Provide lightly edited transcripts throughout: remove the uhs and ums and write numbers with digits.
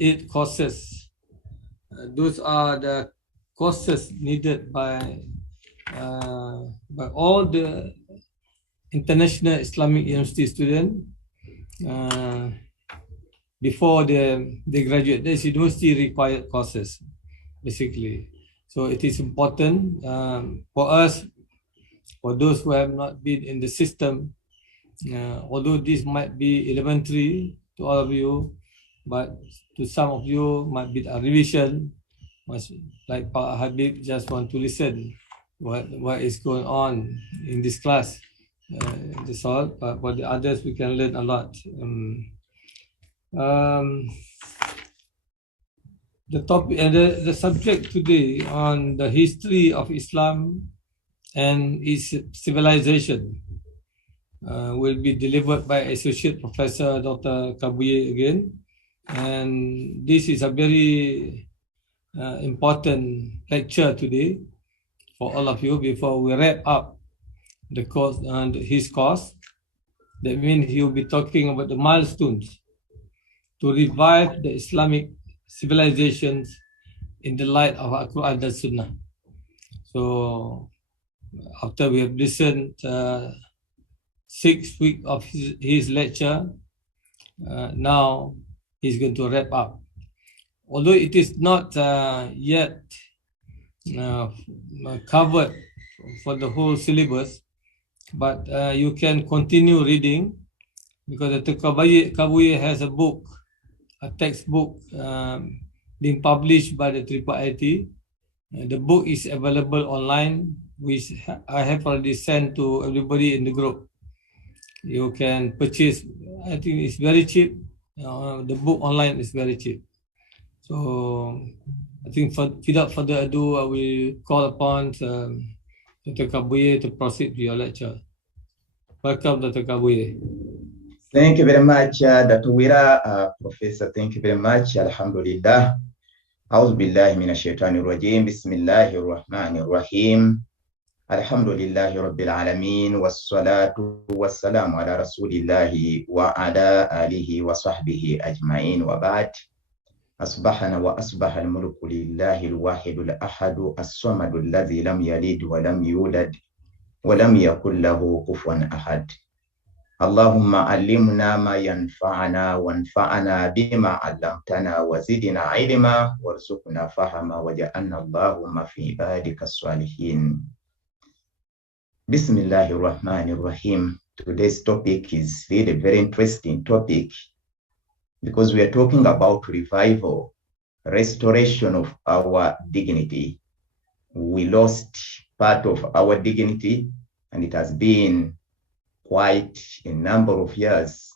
Eight courses. Those are the courses needed by all the international Islamic university students before they graduate. That's university required courses, basically. So it is important for us, for those who have not been in the system, although this might be elementary to all of you, but to some of you might be a revision, like Pak Habib just want to listen what is going on in this class. That's all. But for the others, we can learn a lot. The topic and the subject today on the history of Islam and its civilization will be delivered by Associate Professor Dr. Kabuye again. And this is a very important lecture today for all of you before we wrap up the course and his course. That means he will be talking about the milestones to revive the Islamic civilizations in the light of Al-Quran and Sunnah. So after we have listened 6 weeks of his lecture, now he's going to wrap up. Although it is not yet covered for the whole syllabus, but you can continue reading, because the Kabuye has a book, a textbook being published by the IIIT. The book is available online, which I have already sent to everybody in the group. You can purchase, I think it's very cheap. The book online is very cheap. So I think without further ado, I will call upon Dr. Kabuye to proceed with your lecture. Welcome, Dr. Kabuye. Thank you very much, Dr. Wira, Professor. Thank you very much. Alhamdulillah. A'udhu billahi minash shaitanir rajim. Bismillahir rahmanir rahim. Alhamdulillahi rabbil alamin. Wassalatu wassalamu ala rasulillahi wa ala alihi wa sahbihi ajma'in wa ba'd. أصبحنا وأصبح الملك لله الواحد الأحد الصمد الذي لم يلد ولم يولد ولم يكن له كفوا أحد. اللهم علمنا ما ينفعنا وانفعنا بما علمتنا وزدنا علما وارزقنا فهما وجعلنا اللهم في عبادك الصالحين. بسم الله الرحمن الرحيم. Today's topic is really a very interesting topic, because we are talking about revival, restoration of our dignity. We lost part of our dignity, and it has been quite a number of years.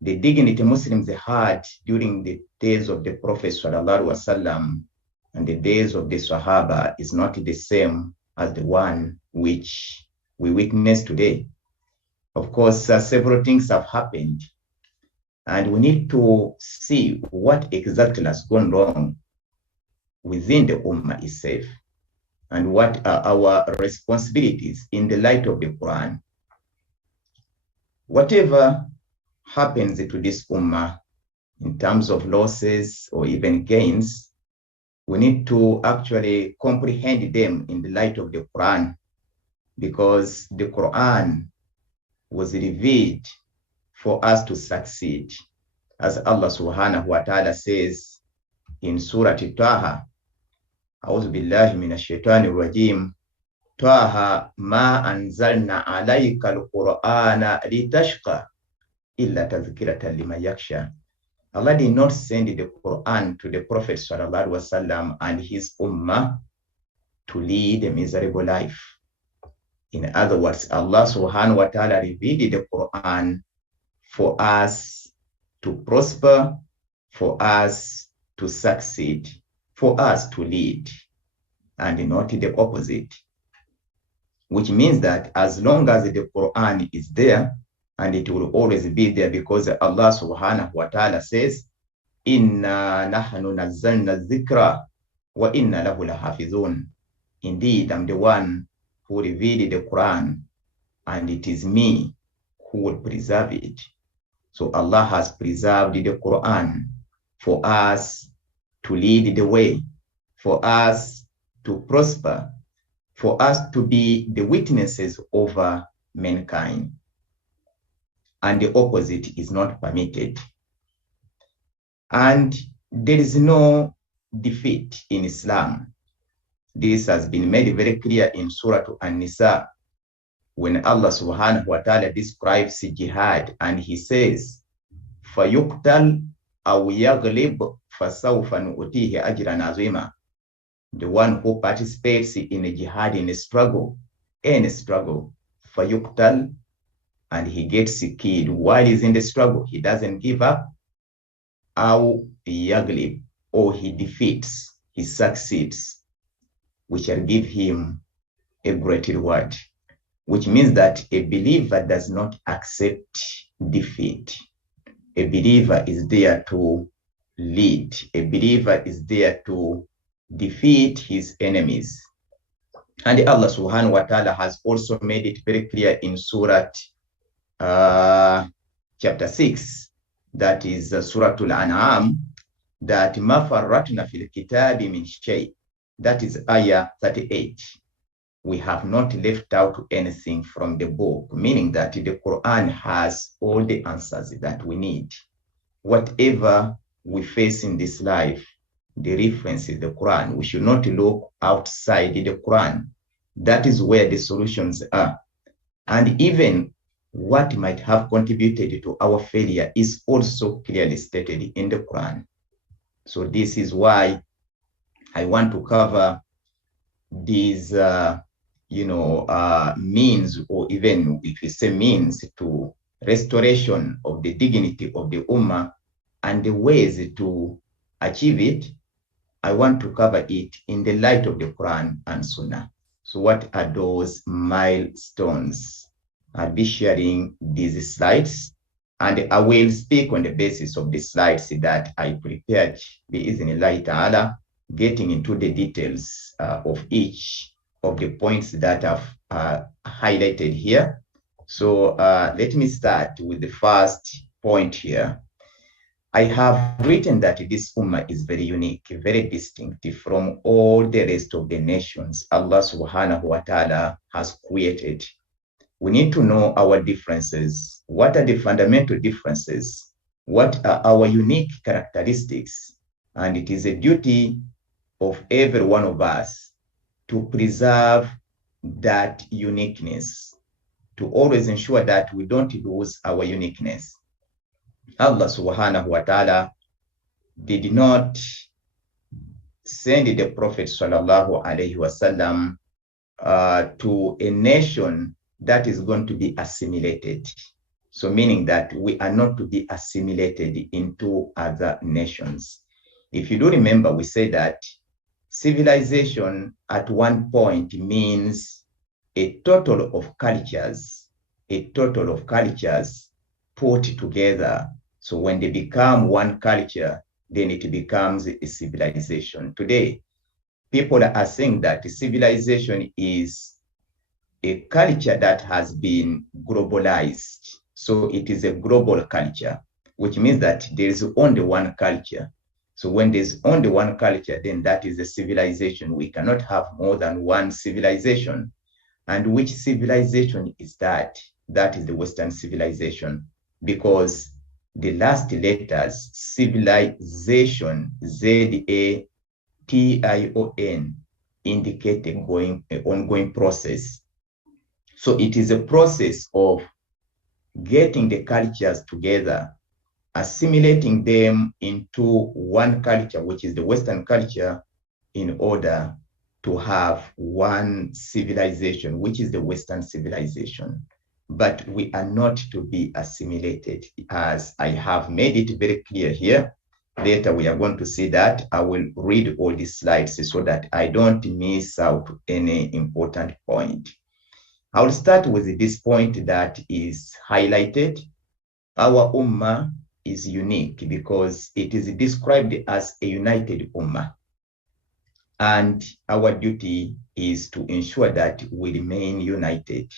The dignity Muslims had during the days of the Prophet ﷺ and the days of the Sahaba is not the same as the one which we witness today. Of course, several things have happened, and we need to see what exactly has gone wrong within the Ummah itself, and what are our responsibilities in the light of the Quran. Whatever happens to this Ummah in terms of losses or even gains, we need to actually comprehend them in the light of the Quran, because the Quran was revealed for us to succeed. As Allah subhanahu wa ta'ala says in Surah Taha, A'udhu billahi minash shaitanir rajim, Taha ma anzalna alayka al-Qur'ana litashqa illa tadhkiratan liman yakhsha. Allah did not send the Quran to the Prophet sallallahu alaihi wasallam and his ummah to lead a miserable life. In other words, Allah subhanahu wa ta'ala revealed the Quran for us to prosper, for us to succeed, for us to lead, and not the opposite. Which means that as long as the Quran is there, and it will always be there, because Allah subhanahu wa ta'ala says, Inna nahnu nazzalna dhikra wa inna lahu lahafizun. Indeed, I'm the one who revealed the Quran, and it is me who will preserve it. So Allah has preserved the Quran for us to lead the way, for us to prosper, for us to be the witnesses over mankind. And the opposite is not permitted. And there is no defeat in Islam. This has been made very clear in Surah An-Nisa, when Allah subhanahu wa ta'ala describes jihad, and he says, فَيُقْتَلْ أَوْ يَغْلِبْ فَسَوْفَ نُؤْتِيهِ أَجْرًا عَظِيمًا. The one who participates in a jihad, in a struggle, فَيُقْتَلْ, and he gets killed while he's in the struggle, he doesn't give up, أَوْ يَغْلِبْ, or he defeats, he succeeds, we shall give him a great reward. Which means that a believer does not accept defeat. A believer is there to lead. A believer is there to defeat his enemies. And Allah subhanahu wa ta'ala has also made it very clear in Surah chapter 6, that is Surah Al-An'am, that مَا فَرَّطْنَا فِي الْكِتَابِ مِنْ شَيْءٍ, that is ayah 38. We have not left out anything from the book, meaning that the Quran has all the answers that we need. Whatever we face in this life, the reference is the Quran. We should not look outside the Quran. That is where the solutions are. And even what might have contributed to our failure is also clearly stated in the Quran. So this is why I want to cover these means, or even if you say means, to restoration of the dignity of the Ummah and the ways to achieve it. I want to cover it in the light of the Quran and Sunnah. So what are those milestones? I'll be sharing these slides, and I will speak on the basis of the slides that I prepared, bi-iznillahi ta'ala, getting into the details of each of the points that I've highlighted here. So let me start with the first point here. I have written that this Ummah is very unique, very distinctive from all the rest of the nations Allah subhanahu wa ta'ala has created. We need to know our differences. What are the fundamental differences? What are our unique characteristics? And it is a duty of every one of us to preserve that uniqueness, to always ensure that we don't lose our uniqueness. Allah subhanahu wa ta'ala did not send the Prophet sallallahu alayhi wasallam to a nation that is going to be assimilated. So meaning that we are not to be assimilated into other nations. If you do remember, we said that civilization at one point means a total of cultures put together. So when they become one culture, then it becomes a civilization. Today, people are saying that civilization is a culture that has been globalized. So it is a global culture, which means that there is only one culture. So when there's only one culture, then that is a civilization. We cannot have more than one civilization. And which civilization is that? That is the Western civilization, because the last letters, civilization, Z-A-T-I-O-N, indicate an ongoing process. So it is a process of getting the cultures together, assimilating them into one culture, which is the Western culture, in order to have one civilization, which is the Western civilization. But we are not to be assimilated, as I have made it very clear here. Later, we are going to see that. I will read all these slides so that I don't miss out any important point. I will start with this point that is highlighted. Our Ummah is unique because it is described as a united ummah. And our duty is to ensure that we remain united.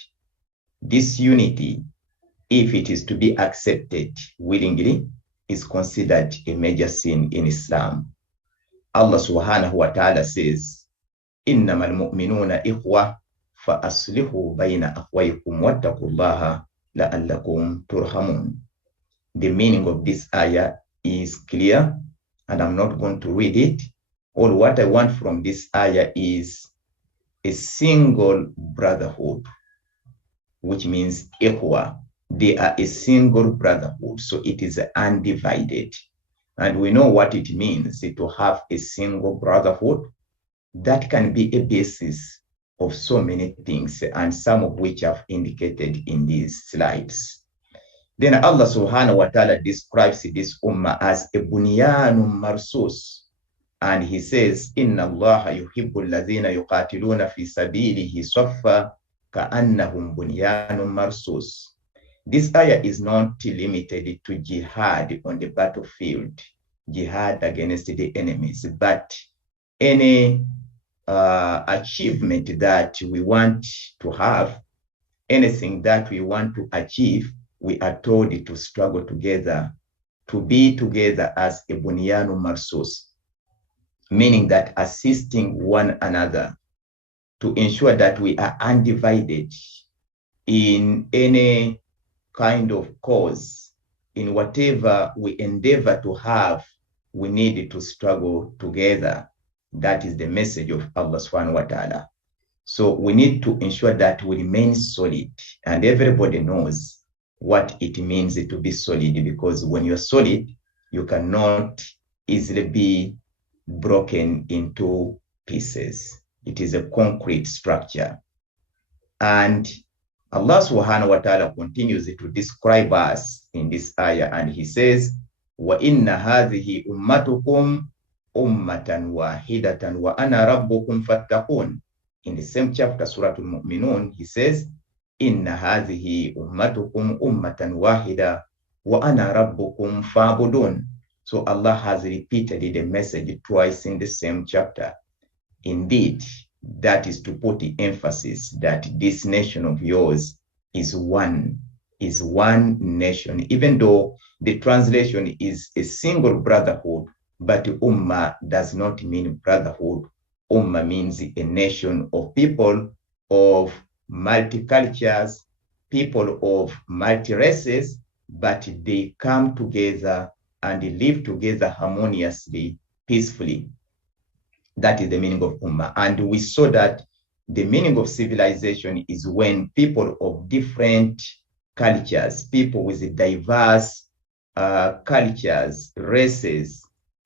This unity, if it is to be accepted willingly, is considered a major sin in Islam. Allah subhanahu wa ta'ala says, إِنَّمَا الْمُؤْمِنُونَ إِخْوَةٌ فَأَصْلِحُوا بَيْنَ أَخْوَيْكُمْ وَاتَّقُوا اللَّهَ لَعَلَّكُمْ تُرْحَمُونَ. The meaning of this ayah is clear, and I'm not going to read it. All what I want from this ayah is a single brotherhood, which means ikhwa. They are a single brotherhood, so it is undivided. And we know what it means to have a single brotherhood. That can be a basis of so many things, and some of which I've indicated in these slides. Then Allah subhanahu wa ta'ala describes this ummah as a bunyanun marsus. And he says, Inna Allah yuhibbul ladhina yuqatiluna fi sabilihi saffa ka'annahum bunyanun marsus. This ayah is not limited to jihad on the battlefield, jihad against the enemies, but any achievement that we want to have, anything that we want to achieve, we are told to struggle together, to be together as a bunyanun marsus, meaning that assisting one another to ensure that we are undivided in any kind of cause. In whatever we endeavor to have, we need to struggle together. That is the message of Allah subhanahu wa ta'ala. So we need to ensure that we remain solid, and everybody knows what it means to be solid, because when you're solid, you cannot easily be broken into pieces. It is a concrete structure. And Allah subhanahu wa ta'ala continues to describe us in this ayah, and he says, وَإِنَّ هَذِهِ أُمَّتُكُمْ أُمَّةً وَاحِدَةً وَأَنَا رَبُّكُمْ فَاتَّقُونَ. In the same chapter, Surah Al-Mu'minun, he says, إِنَّ هَذِهِ أُمَّتُكُمْ أُمَّةً وَاحِدَةً وَأَنَا رَبُّكُمْ فَاعْبُدُونَ. So Allah has repeated the message twice in the same chapter. Indeed, that is to put the emphasis that this nation of yours is one nation, even though the translation is a single brotherhood, but ummah does not mean brotherhood. Ummah means a nation of people of multicultures, people of multi-races, but they come together and live together harmoniously, peacefully. That is the meaning of ummah. And we saw that the meaning of civilization is when people of different cultures, people with diverse cultures, races,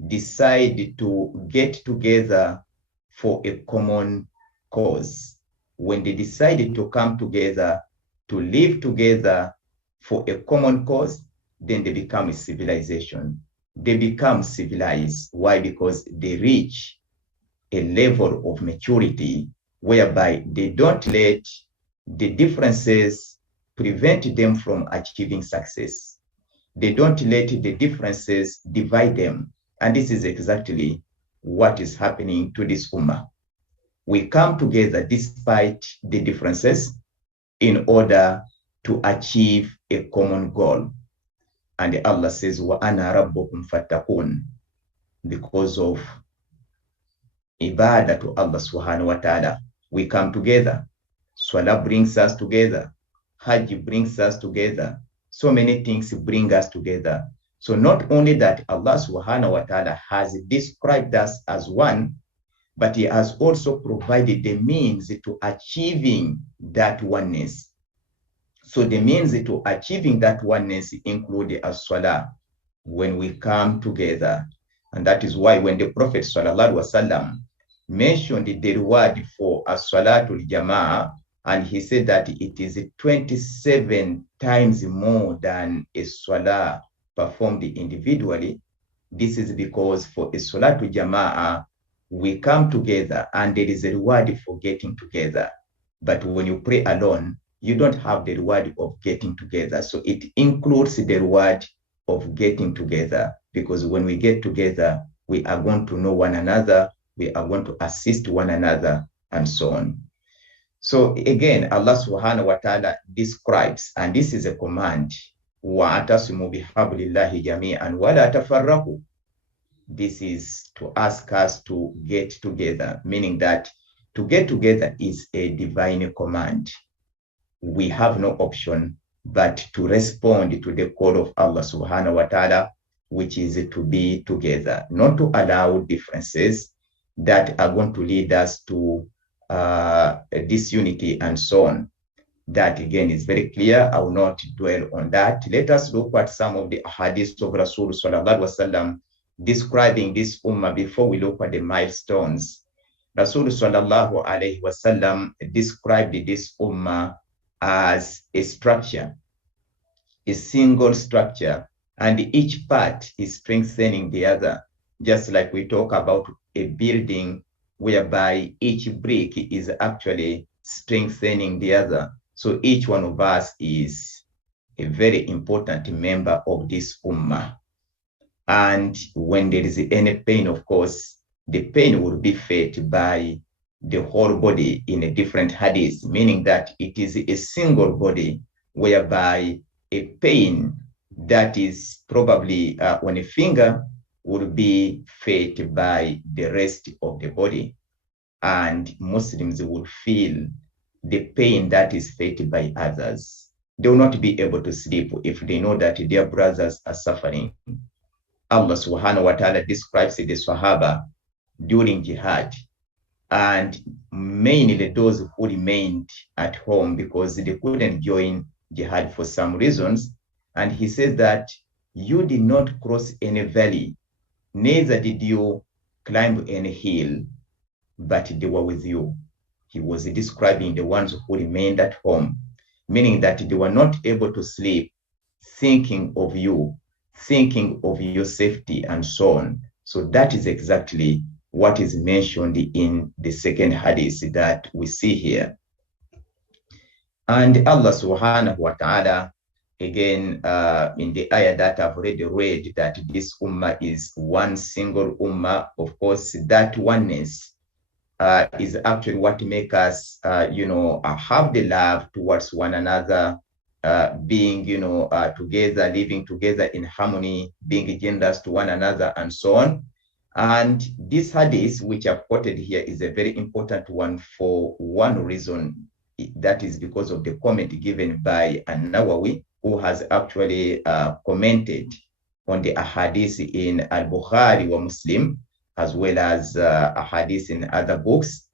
decide to get together for a common cause. When they decide to come together, to live together for a common cause, then they become a civilization. They become civilized. Why? Because they reach a level of maturity whereby they don't let the differences prevent them from achieving success. They don't let the differences divide them. And this is exactly what is happening to this ummah. We come together despite the differences in order to achieve a common goal. And Allah says, وَأَنَا رَبُّكُمْ فَاتَّقُونَ. Because of ibadah to Allah subhanahu wa ta'ala, we come together. Salah brings us together. Hajj brings us together. So many things bring us together. So not only that Allah subhanahu wa ta'ala has described us as one, but he has also provided the means to achieving that oneness. So the means to achieving that oneness include as-salah, when we come together. And that is why when the Prophet sallallahu alaihi wasallam mentioned the reward for as-salatul jama'ah, and he said that it is 27 times more than a salah performed individually. This is because for a salatul jama'ah, we come together and there is a reward for getting together. But when you pray alone, you don't have the reward of getting together. So it includes the reward of getting together, because when we get together, we are going to know one another, we are going to assist one another, and so on. So again, Allah subhanahu wa ta'ala describes, and this is a command, وَأَتَصِمُوا بِحَبْلِ اللَّهِ جَمِيعًا وَلَا تَفَرَّقُوا. This is to ask us to get together, meaning that to get together is a divine command. We have no option but to respond to the call of Allah subhanahu wa ta'ala, which is to be together, not to allow differences that are going to lead us to disunity and so on. That again is very clear. I will not dwell on that. Let us look at some of the hadiths of Rasul sallallahu alaihi wasallam describing this ummah before we look at the milestones. Rasul sallallahu alaihi wasallam described this ummah as a structure, a single structure, and each part is strengthening the other. Just like we talk about a building whereby each brick is actually strengthening the other. So each one of us is a very important member of this ummah. And when there is any pain, of course, the pain will be felt by the whole body in a different hadith, meaning that it is a single body whereby a pain that is probably on a finger will be felt by the rest of the body. And Muslims will feel the pain that is felt by others. They will not be able to sleep if they know that their brothers are suffering. Allah subhanahu wa ta'ala describes the Sahaba during jihad, and mainly those who remained at home because they couldn't join jihad for some reasons. And he says that you did not cross any valley, neither did you climb any hill, but they were with you. He was describing the ones who remained at home, meaning that they were not able to sleep, thinking of you, thinking of your safety, and so on. So that is exactly what is mentioned in the second hadith that we see here. And Allah subhanahu wa ta'ala, again, in the ayah that I've already read, that this ummah is one single ummah. Of course, that oneness is actually what makes us, have the love towards one another, being, together, living together in harmony, being generous to one another, and so on. And this hadith, which I've quoted here, is a very important one for one reason. That is because of the comment given by An-Nawawi, who has actually commented on the ahadith in Al-Bukhari wa Muslim, as well as ahadith in other books.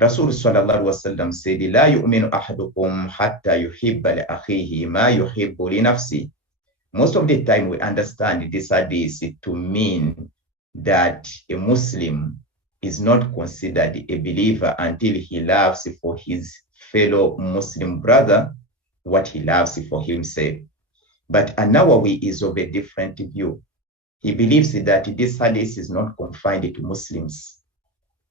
Rasul sallallahu alaihi wasallam said, "La yu'minu ahadukum hatta yuhibba li akhihi ma yuhibbu li nafsi." Most of the time we understand this hadith to mean that a Muslim is not considered a believer until he loves for his fellow Muslim brother what he loves for himself. But An-Nawawi is of a different view. He believes that this hadith is not confined to Muslims.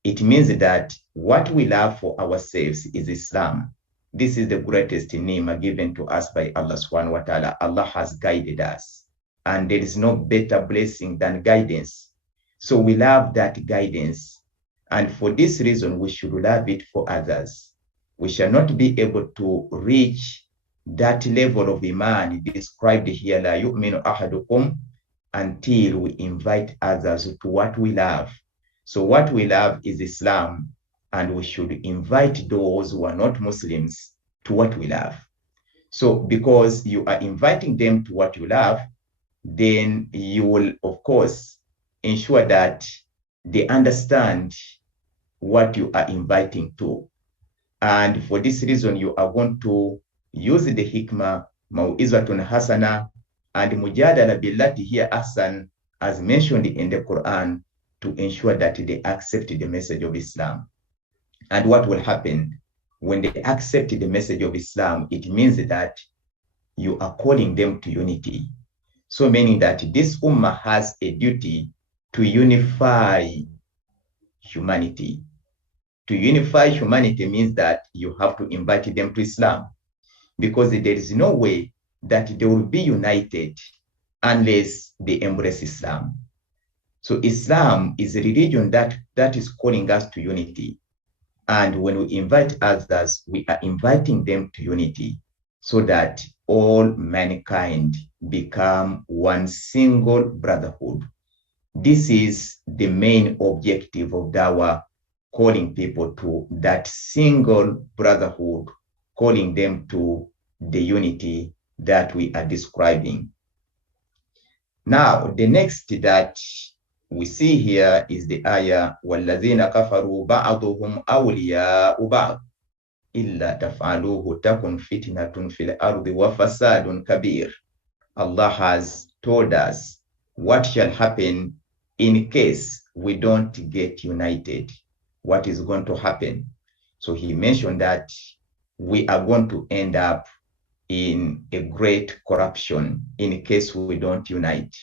It means that what we love for ourselves is Islam. This is the greatest name given to us by Allah subhanahu wa ta'ala. Allah has guided us, and there is no better blessing than guidance. So we love that guidance, and for this reason, we should love it for others. We shall not be able to reach that level of iman described here, la yu'minu ahadukum, until we invite others to what we love. So what we love is Islam, and we should invite those who are not Muslims to what we love. So because you are inviting them to what you love, then you will, of course, ensure that they understand what you are inviting to. And for this reason, you are going to use the hikmah, mau'izatun hasana, and mujadala billati hiya ahsan, as mentioned in the Quran, to ensure that they accept the message of Islam. And what will happen when they accept the message of Islam? It means that you are calling them to unity. So meaning that this ummah has a duty to unify humanity. To unify humanity means that you have to invite them to Islam, because there is no way that they will be united unless they embrace Islam. So Islam is a religion that is calling us to unity. And when we invite others, we are inviting them to unity so that all mankind become one single brotherhood. This is the main objective of Dawah, calling people to that single brotherhood, calling them to the unity that we are describing. Now, the next that we see here is the ayah, وَالَّذِينَ كَفَرُوا بَعْضُهُمْ أَوْلِيَاءُ بَعْضٍ إِلَّا تَفْعَلُوهُ تَكُنْ فِتْنَةٌ فِي الْأَرْضِ وَفَسَادٌ كَبِيرٌ. Allah has told us what shall happen in case we don't get united. What is going to happen? So he mentioned that we are going to end up in a great corruption in case we don't unite.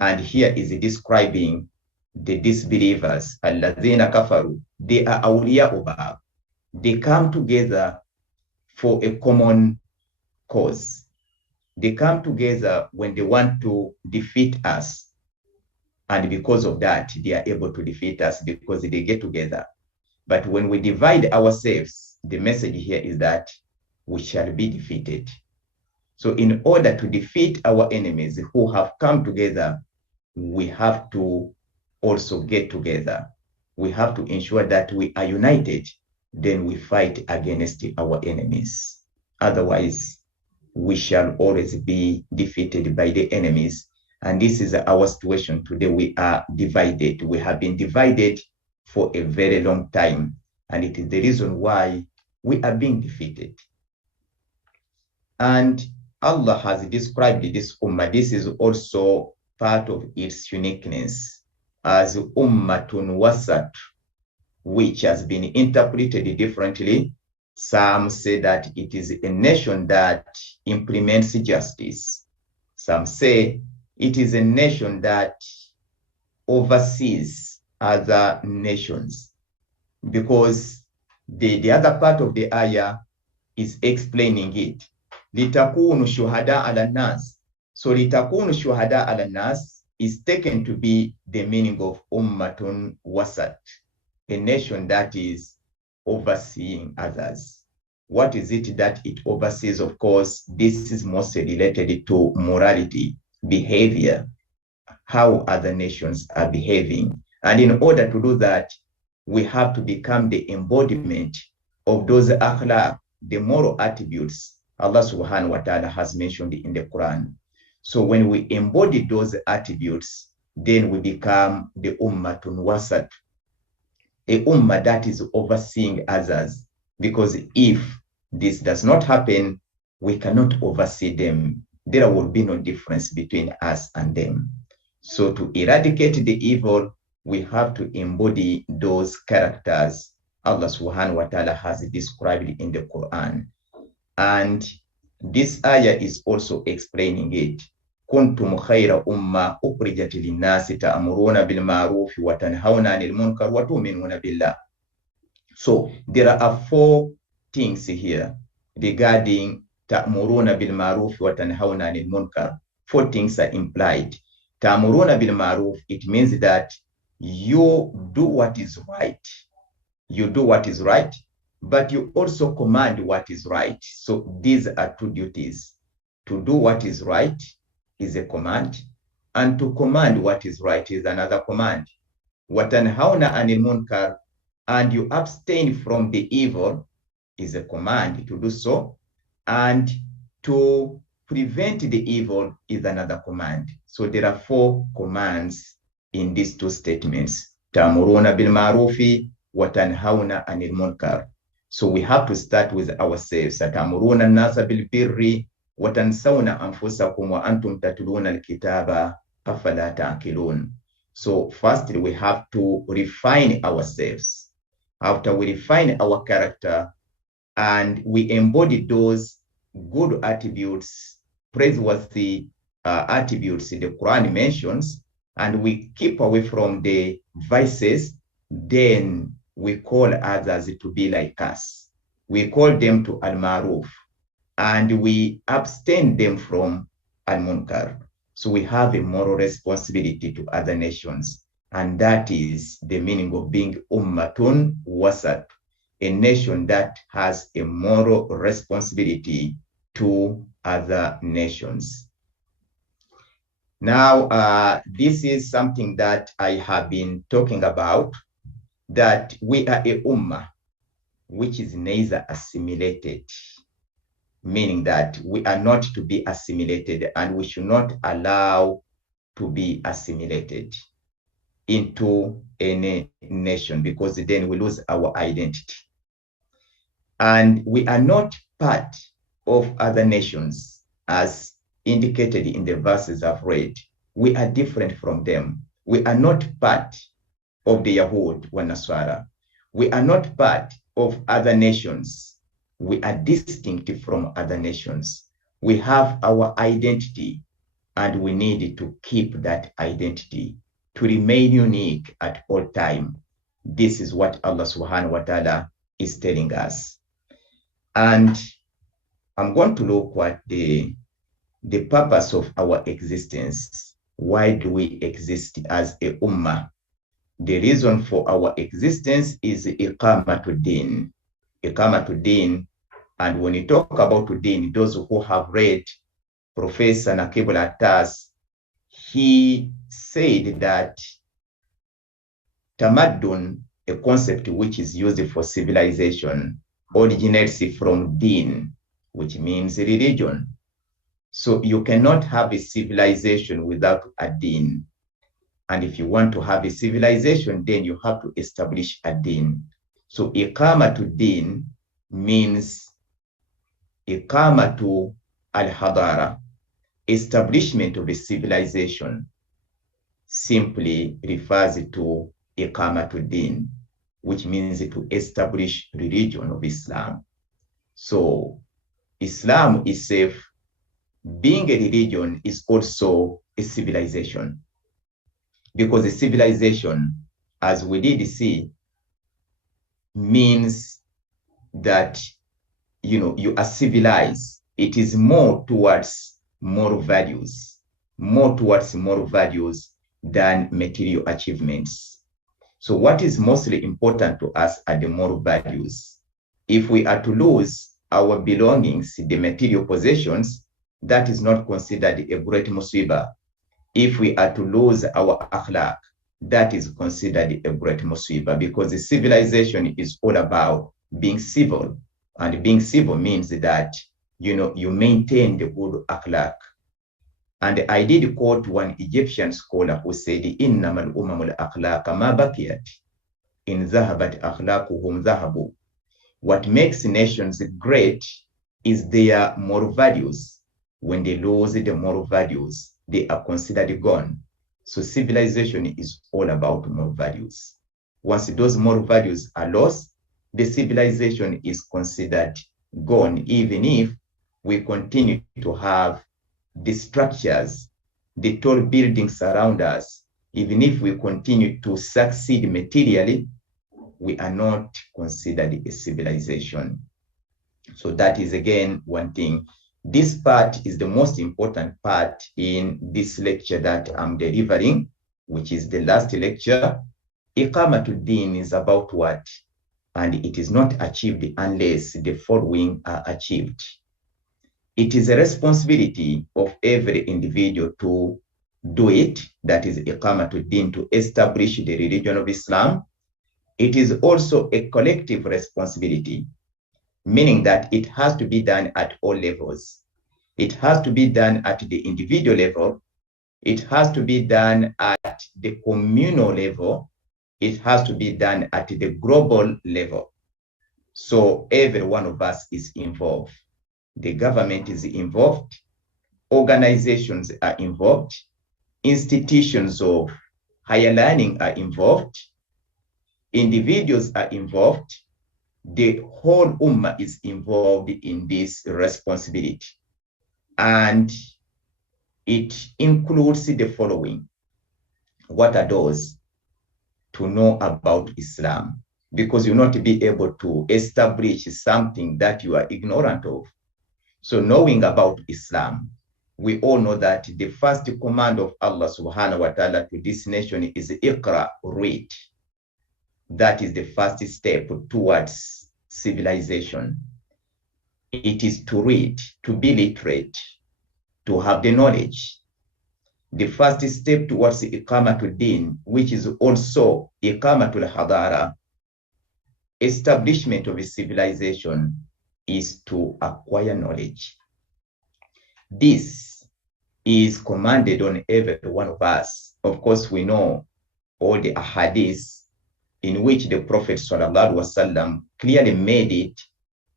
And here is describing the disbelievers, alladhina kafaru. They are awliya ba'd. They come together for a common cause. They come together when they want to defeat us. And because of that, they are able to defeat us because they get together. But when we divide ourselves, the message here is that we shall be defeated. So in order to defeat our enemies who have come together, we have to also get together. We have to ensure that we are united. Then we fight against our enemies. Otherwise, we shall always be defeated by the enemies. And this is our situation today. We are divided. We have been divided for a very long time. And it is the reason why we are being defeated. And Allah has described this ummah. This is also part of its uniqueness as ummatun wasat, which has been interpreted differently. Some say that it is a nation that implements justice. Some say it is a nation that oversees other nations, because the other part of the ayah is explaining it. Litakunu shuhada ala nas. So litakunu shuhada ala nas is taken to be the meaning of ummatun wasat, a nation that is overseeing others. What is it that it oversees? Of course, this is mostly related to morality, behavior, how other nations are behaving. And in order to do that, we have to become the embodiment of those akhlaq, the moral attributes Allah subhanahu wa ta'ala has mentioned in the Quran. So when we embody those attributes, then we become the ummatun wasat, a ummah that is overseeing others. Because if this does not happen, we cannot oversee them. There will be no difference between us and them. So to eradicate the evil, we have to embody those characters Allah subhanahu wa ta'ala has described in the Quran. And this ayah is also explaining it. Kuntum khayra umma ukhrijat lin-nasi ta'muruna bil ma'ruf wa tanhauna 'anil munkar wa tu'minuna billah. So there are 4 things here regarding ta'muruna bil ma'ruf wa tanhauna 'anil munkar. 4 things are implied. Ta'muruna bil ma'ruf, it means that you do what is right. You do what is right, but you also command what is right. So these are 2 duties. To do what is right is a command, and to command what is right is another command. وَتَنْهَوْنَ عَنِ الْمُنْكَرِ, and you abstain from the evil is a command to do so, and to prevent the evil is another command. So there are 4 commands in these 2 statements. تَأْمُرُونَ بِالْمَعْرُوفِ وَتَنْهَوْنَ عَنِ الْمُنْكَرِ. So we have to start with ourselves. تَأْمُرُونَ النَّاسَ بِالْبِرِّ وَتَنْسَوْنَ أَنفُسَكُمْ وَأَنْتُمْ تَتْلُونَ الْكِتَابَ أَفَلَا تَعْقِلُونَ. So firstly, we have to refine ourselves. After we refine our character and we embody those good attributes, praiseworthy attributes the Quran mentions, and we keep away from the vices, then we call others to be like us. We call them to al-ma'ruf, and we abstain them from al-munkar. So we have a moral responsibility to other nations. And that is the meaning of being ummatun wasat, a nation that has a moral responsibility to other nations. Now, this is something that I have been talking about, that we are a ummah, which is neither assimilated, meaning that we are not to be assimilated, and we should not allow to be assimilated into any nation, because then we lose our identity. And we are not part of other nations, as indicated in the verses I've read. We are different from them. We are not part of the Yahud or Nasara. We are not part of other nations. We are distinct from other nations. We have our identity, and we need to keep that identity to remain unique at all time. This is what Allah subhanahu wa ta'ala is telling us. And I'm going to look at the purpose of our existence. Why do we exist as a ummah? The reason for our existence is iqamatud din. Iqamatud din. And when you talk about din, those who have read Professor Nakibul Attas, he said that tamaddun, a concept which is used for civilization, originates from din, which means religion. So you cannot have a civilization without a din. And if you want to have a civilization, then you have to establish a din. So iqamatu din means iqamatu al-hadara, establishment of a civilization, simply refers to iqamatu din, which means to establish religion of Islam. So Islam itself, being a religion, is also a civilization, because a civilization, as we did see, means that you are civilized. It is more towards moral values, than material achievements. So what is mostly important to us are the moral values. If we are to lose our belongings, the material possessions, that is not considered a great musibah. If we are to lose our akhlaq, that is considered a great musibah, because the civilization is all about being civil. And being civil means that, you maintain the good akhlaq. And I did quote one Egyptian scholar who said, "Innamal umamul akhlaq ma bakiyat, in zahabat akhlaquhum zahabu." What makes nations great is their moral values. When they lose the moral values, they are considered gone. So civilization is all about moral values. Once those moral values are lost, the civilization is considered gone, even if we continue to have the structures, the tall buildings around us. Even if we continue to succeed materially, we are not considered a civilization. So that is, again, one thing. This part is the most important part in this lecture that I'm delivering, which is the last lecture. Iqamatud din is about what? And it is not achieved unless the following are achieved. It is a responsibility of every individual to do it, that is iqamatud din, to establish the religion of Islam. It is also a collective responsibility, meaning that it has to be done at all levels. It has to be done at the individual level. It has to be done at the communal level. It has to be done at the global level. So every one of us is involved. The government is involved. Organizations are involved. Institutions of higher learning are involved. Individuals are involved. The whole ummah is involved in this responsibility. And it includes the following. What are those? To know about Islam, because you'll not be able to establish something that you are ignorant of. So knowing about Islam, we all know that the first command of Allah subhanahu wa ta'ala to this nation is Iqra, read. That is the first step towards civilization. It is to read, to be literate, to have the knowledge. The first step towards Iqamatul Din, which is also Iqamatul Hadara, establishment of a civilization, is to acquire knowledge. This is commanded on every one of us. Of course, we know all the ahadith in which the Prophet ﷺ clearly made it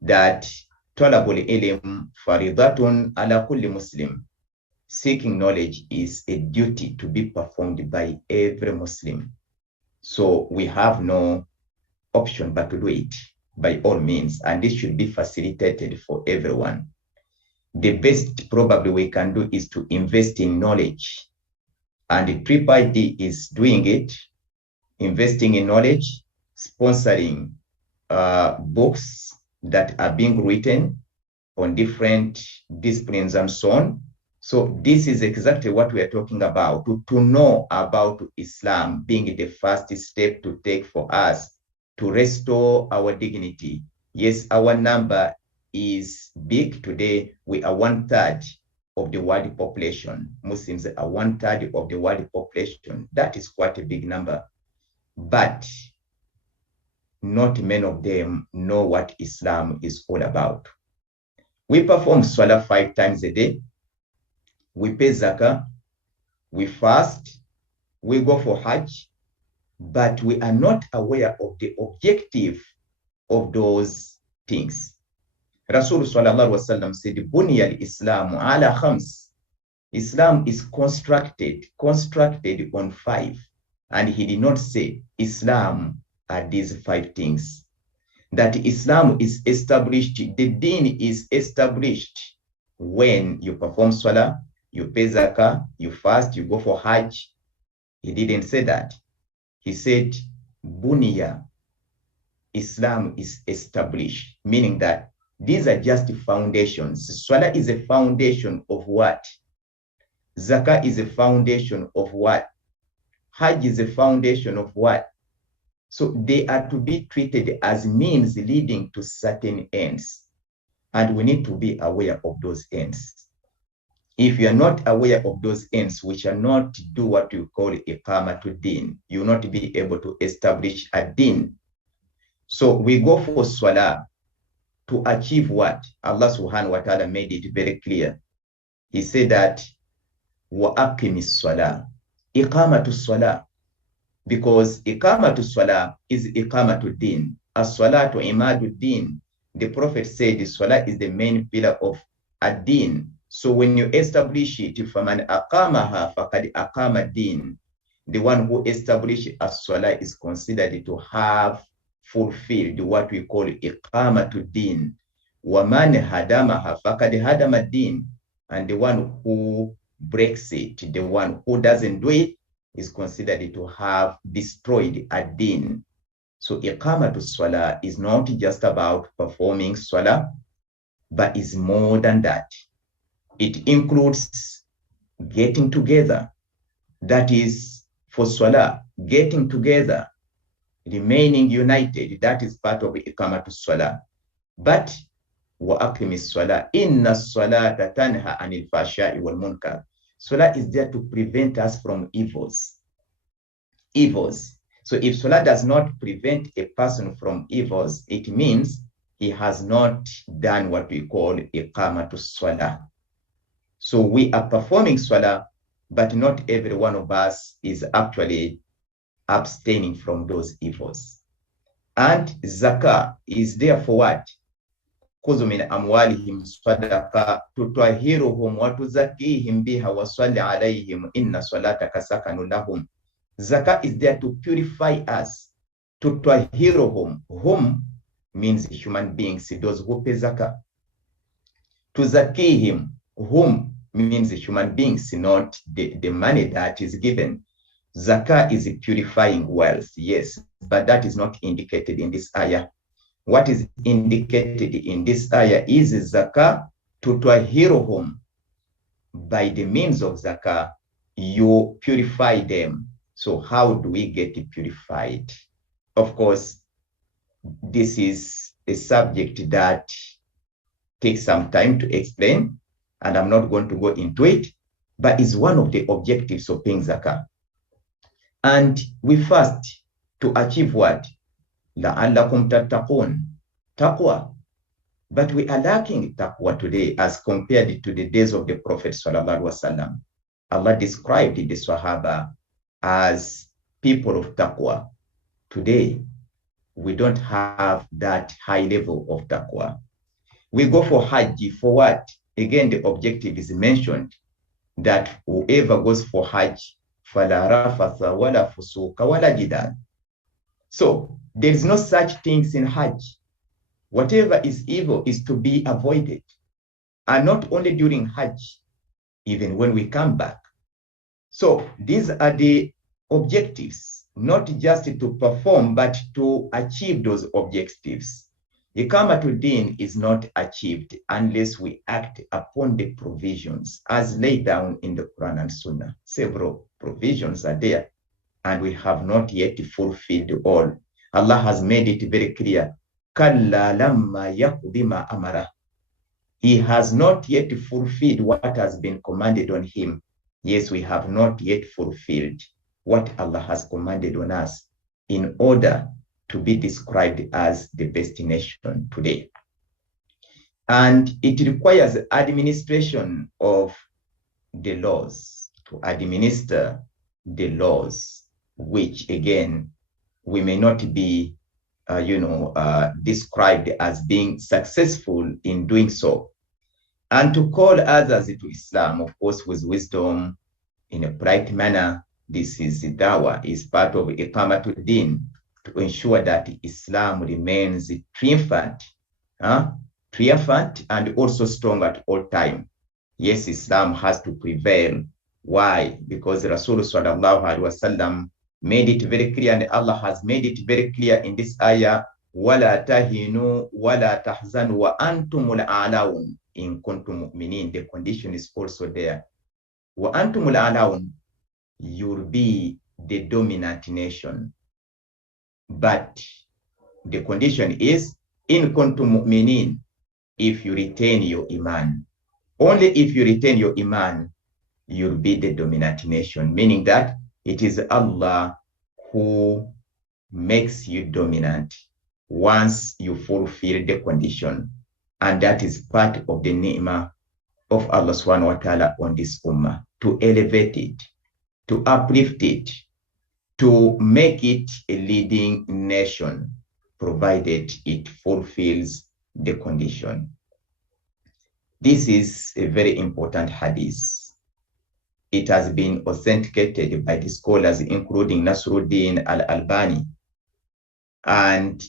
that talabul ilm faridatun ala kulli Muslim. Seeking knowledge is a duty to be performed by every Muslim. So we have no option but to do it by all means, and this should be facilitated for everyone. The best probably we can do is to invest in knowledge, and the IIIT is doing it, investing in knowledge, sponsoring books that are being written on different disciplines and so on. So this is exactly what we are talking about, to know about Islam being the first step to take for us to restore our dignity. Yes, our number is big today. We are 1/3 of the world population. Muslims are 1/3 of the world population. That is quite a big number. But not many of them know what Islam is all about. We perform Salah 5 times a day. We pay zakah, we fast, we go for Hajj, but we are not aware of the objective of those things. Rasul sallallahu alaihi wasallam said, "Bunya al-Islam ala khams." Islam is constructed on 5, and he did not say Islam are these 5 things. That Islam is established, the deen is established when you perform Salah, you pay zakah, you fast, you go for Hajj. He didn't say that. He said, Bunya, Islam is established, meaning that these are just foundations. Salah is a foundation of what? Zakah is a foundation of what? Hajj is a foundation of what? So they are to be treated as means leading to certain ends. And we need to be aware of those ends. If you are not aware of those ends, we shall not do what you call iqamatul din. You will not be able to establish a din. So we go for salah to achieve what? Allah subhanahu wa ta'ala made it very clear. He said that wa aqimis salah, iqamatul salah, because iqamatul salah is iqamatul din. As-salatu imadul din. The Prophet said the salah is the main pillar of ad-din. So when you establish it, فَمَنْ أَقَامَهَا فَقَدْ أَقَامَ الدِّينَ. The one who established as-salah is considered to have fulfilled what we call iqamatul din. وَمَنْ هَدَمَهَا فَقَدْ هَدَمَ الدِّينَ. And the one who breaks it, the one who doesn't do it, is considered to have destroyed ad-din. So iqamatul salah is not just about performing salah, but is more than that. It includes getting together. That is for salah, getting together, remaining united. That is part of iqamatul salah. But wa aqimis salah, inna salata tanha anil fahsha'i wal munkar. Salah is there to prevent us from evils. So if salah does not prevent a person from evils, it means he has not done what we call iqamatul salah. So we are performing salah, but not every one of us is actually abstaining from those evils. And zakah is there for what? خُذُ مِنْ أَمْوَالِهِمْ صَدَقَةً تُطَهِّرُهُمْ وَتُزَكِّيهِمْ بِهَا وَصَلِّ عَلَيْهِمْ إِنَّ صَلَاتَكَ سَكَنٌ لَهُمْ. Zakah is there to purify us. تُطَهِّرُهُمْ, whom means human beings, those who pay zakah. تُزَكِّيهِمْ, whom means human beings, not the money that is given. Zakah is purifying wealth, yes, but that is not indicated in this ayah. What is indicated in this ayah is zakah tutwahiruhum, by the means of zakah, you purify them. So how do we get purified? Of course, this is a subject that takes some time to explain, and I'm not going to go into it, but it's one of the objectives of paying zakah. And we fast to achieve what? لَعَلَّكُمْ تَتَّقُونَ, taqwa. But we are lacking taqwa today as compared to the days of the Prophet sallallahu alaihi wasallam. Allah described the Sahaba as people of taqwa. Today, we don't have that high level of taqwa. We go for Hajj for what? Again, the objective is mentioned that whoever goes for Hajj, فَلَا رَفَثَ وَلَا فُسُوقَ وَلَا جِدَالَ. So there is no such things in Hajj. Whatever is evil is to be avoided. And not only during Hajj, even when we come back. So these are the objectives, not just to perform, but to achieve those objectives. Iqamatul Din is not achieved unless we act upon the provisions as laid down in the Quran and Sunnah. Several provisions are there, and we have not yet fulfilled all. Allah has made it very clear. Kalla lamma yaqdi ma amara. He has not yet fulfilled what has been commanded on him. Yes, we have not yet fulfilled what Allah has commanded on us in order to be described as the best nation today. And it requires administration of the laws, to administer the laws, which again, we may not be described as being successful in doing so. And to call others to Islam, of course, with wisdom, in a bright manner. This is the dawah, is part of Iqamatul Din, to ensure that Islam remains triumphant and also strong at all time. Yes, Islam has to prevail. Why? Because Rasulullah sallallahu alaihi wasallam made it very clear, and Allah has made it very clear in this ayah, وَلَا تَهِنُوا وَلَا تَحْزَنُوا وَأَنْتُمُ الْأَعْلَوْنَ إِن كُنتُم مُؤْمِنِينَ. The condition is also there. وَأَنْتُمُ الْأَعْلَوْنَ, you'll be the dominant nation. But the condition is, in kuntum mu'minin, if you retain your iman. Only if you retain your iman, you'll be the dominant nation, meaning that it is Allah who makes you dominant once you fulfill the condition. And that is part of the ni'mah of Allah subhanahu wa ta'ala on this ummah, to elevate it, to uplift it, to make it a leading nation, provided it fulfills the condition. This is a very important hadith. It has been authenticated by the scholars, including Nasruddin al-Albani. And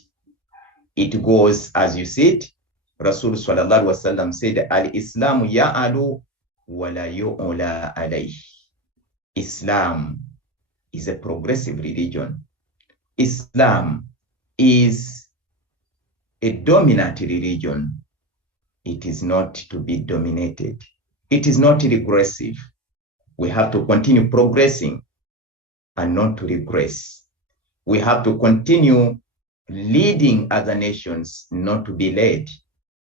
it goes, as you said, Rasul sallallahu alaihi wasallam said, Al-Islamu ya'alu wa la yu'la alayh. Islam is a progressive religion. Islam is a dominant religion. It is not to be dominated. It is not regressive. We have to continue progressing and not to regress. We have to continue leading other nations, not to be led.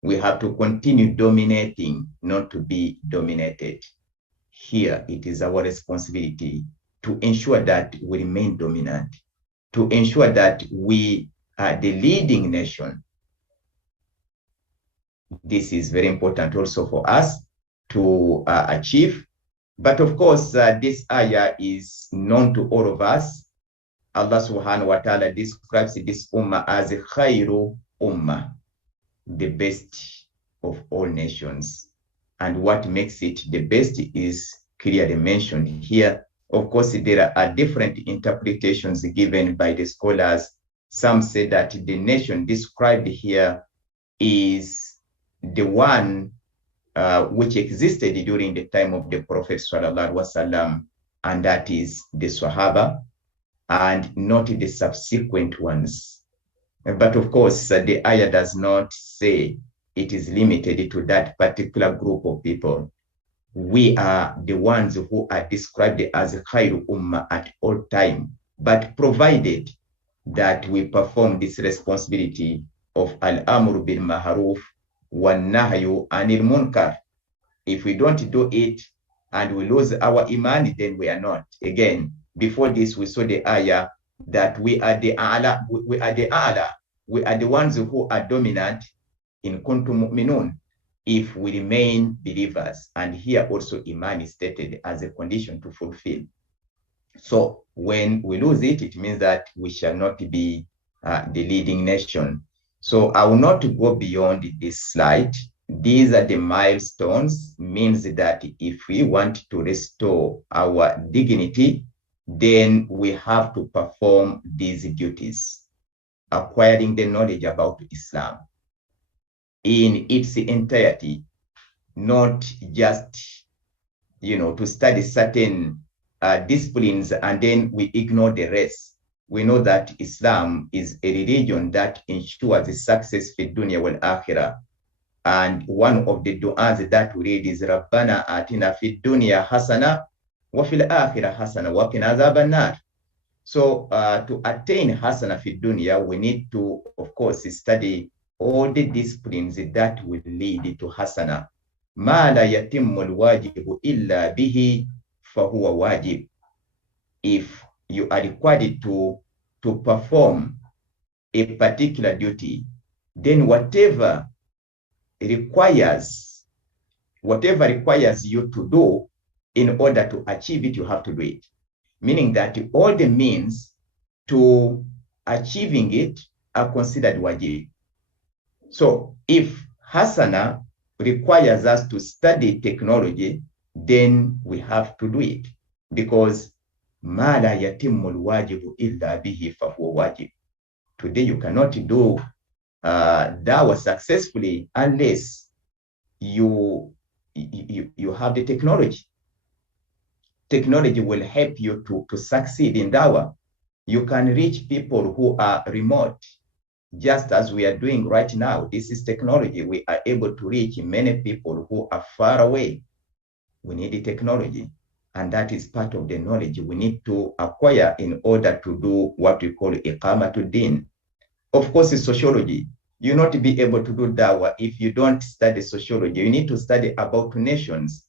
We have to continue dominating, not to be dominated. Here, it is our responsibility to ensure that we remain dominant, to ensure that we are the leading nation. This is very important also for us to achieve. But of course, this ayah is known to all of us. Allah subhanahu wa ta'ala describes this ummah as a khayru ummah, the best of all nations. And what makes it the best is clearly mentioned here. Of course, there are different interpretations given by the scholars. Some say that the nation described here is the one which existed during the time of the Prophet sallallahu alaihi wasallam, and that is the Sahaba, and not the subsequent ones. But of course, the ayah does not say it is limited to that particular group of people. we are the ones who are described as khairu ummah at all time, but provided that we perform this responsibility of al-amru bil ma'ruf wa nahyu anil munkar. If we don't do it and we lose our iman, then we are not. Again, before this, we saw the ayah that we are the a'la, we are the ones who are dominant in kuntum mu'minun, if we remain believers. And here also iman is stated as a condition to fulfill. So when we lose it, it means that we shall not be the leading nation. So I will not go beyond this slide. These are the milestones, means that if we want to restore our dignity, then we have to perform these duties. Acquiring the knowledge about Islam in its entirety, not just, to study certain disciplines and then we ignore the rest. We know that Islam is a religion that ensures the success for dunya wal akhirah. And one of the du'as that we read is Rabbana atina fid dunya hasana wa fil akhirah hasana wa qina azaban nar. So to attain hasana fid dunya, we need to, of course, study all the disciplines that will lead to hasana. Ma la yatimmu al-wajibu illa bihi fahuwa wajib. If you are required to perform a particular duty, then whatever requires you to do in order to achieve it, you have to do it. Meaning that all the means to achieving it are considered wajib. So if hasana requires us to study technology, then we have to do it, because ma la yatimmu al-wajibu illa bihi fahuwa wajib. Today you cannot do dawah successfully unless you have the technology. Technology will help you to succeed in dawah. You can reach people who are remote, just as we are doing right now. This is technology. We are able to reach many people who are far away. We need the technology, and that is part of the knowledge we need to acquire in order to do what we call iqamatuddin. Of course, it's sociology. You not be able to do dawah if you don't study sociology. You need to study about nations.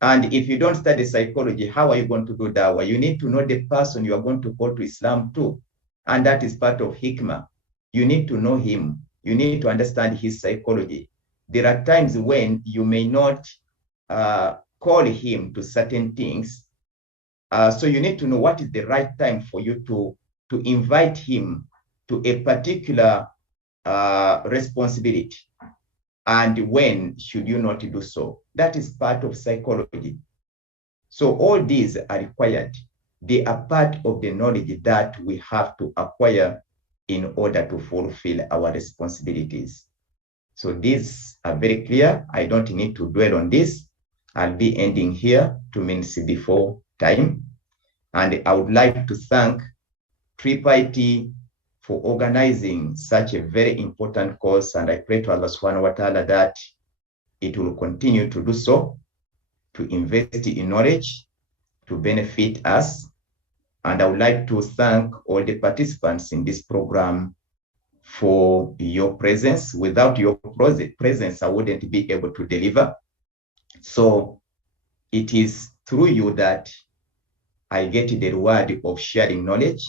And if you don't study psychology, how are you going to do dawah? You need to know the person you are going to call to Islam to. And that is part of hikmah. You need to know him. You need to understand his psychology. There are times when you may not call him to certain things. So you need to know what is the right time for you to invite him to a particular responsibility, and when should you not do so. That is part of psychology. So all these are required. They are part of the knowledge that we have to acquire in order to fulfill our responsibilities. So these are very clear. I don't need to dwell on this. I'll be ending here 2 minutes before time. And I would like to thank IIIT for organizing such a very important course. And I pray to Allah subhanahu wa ta'ala that it will continue to do so, to invest in knowledge, to benefit us. And I would like to thank all the participants in this program for your presence. Without your presence, I wouldn't be able to deliver. So it is through you that I get the reward of sharing knowledge.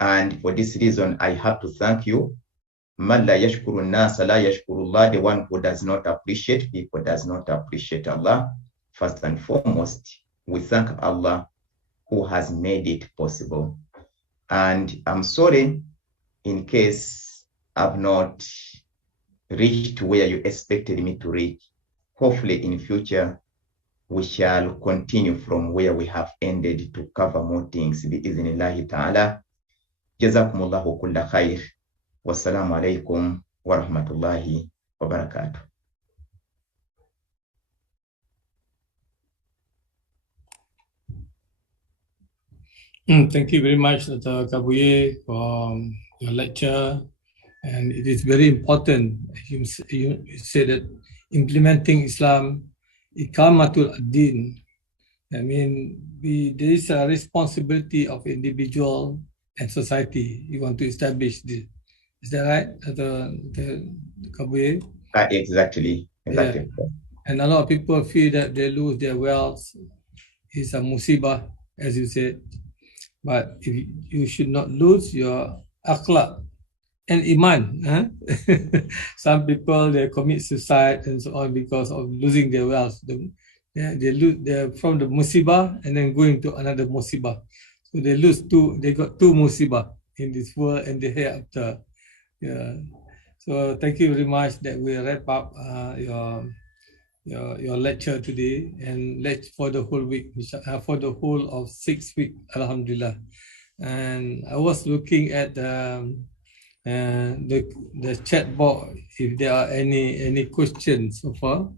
And for this reason, I have to thank you. Man la yashkuru nasa la yashkurullah. The one who does not appreciate people does not appreciate Allah. First and foremost, we thank Allah who has made it possible. And I'm sorry in case I've not reached where you expected me to reach. Hopefully in future, we shall continue from where we have ended to cover more things. Bi-iznillahi ta'ala. Jazakumullahu kulla khair. Wassalamu alaikum wa rahmatullahi wa barakatuh. Thank you very much, Dr. Kabuye, for your lecture. And it is very important, you said that implementing Islam ikamatul ad-din. I mean, there is a responsibility of individual and society. You want to establish this. Is that right? The Kabuye? Exactly. Yeah. Exactly. And a lot of people feel that they lose their wealth. It's a musibah, as you said. But if you should not lose your akhlaq and iman. Huh? Some people, they commit suicide and so on because of losing their wealth. They're from the musibah and then going to another musibah. So they got two musibah in this world and the hereafter. Yeah. So thank you very much that we wrap up your lecture today and for the whole week, for the whole of 6 weeks, Alhamdulillah. And I was looking at the chat box if there are any questions so far,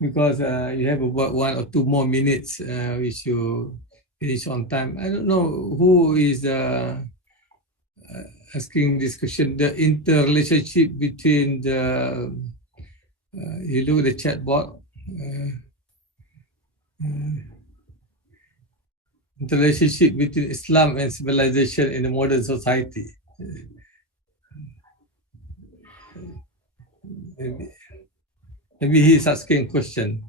because you have about 1 or 2 more minutes which you finish on time. I don't know who is asking this question, the interrelationship between the you look at the chat box, the relationship between Islam and civilization in the modern society. Maybe he's asking a question.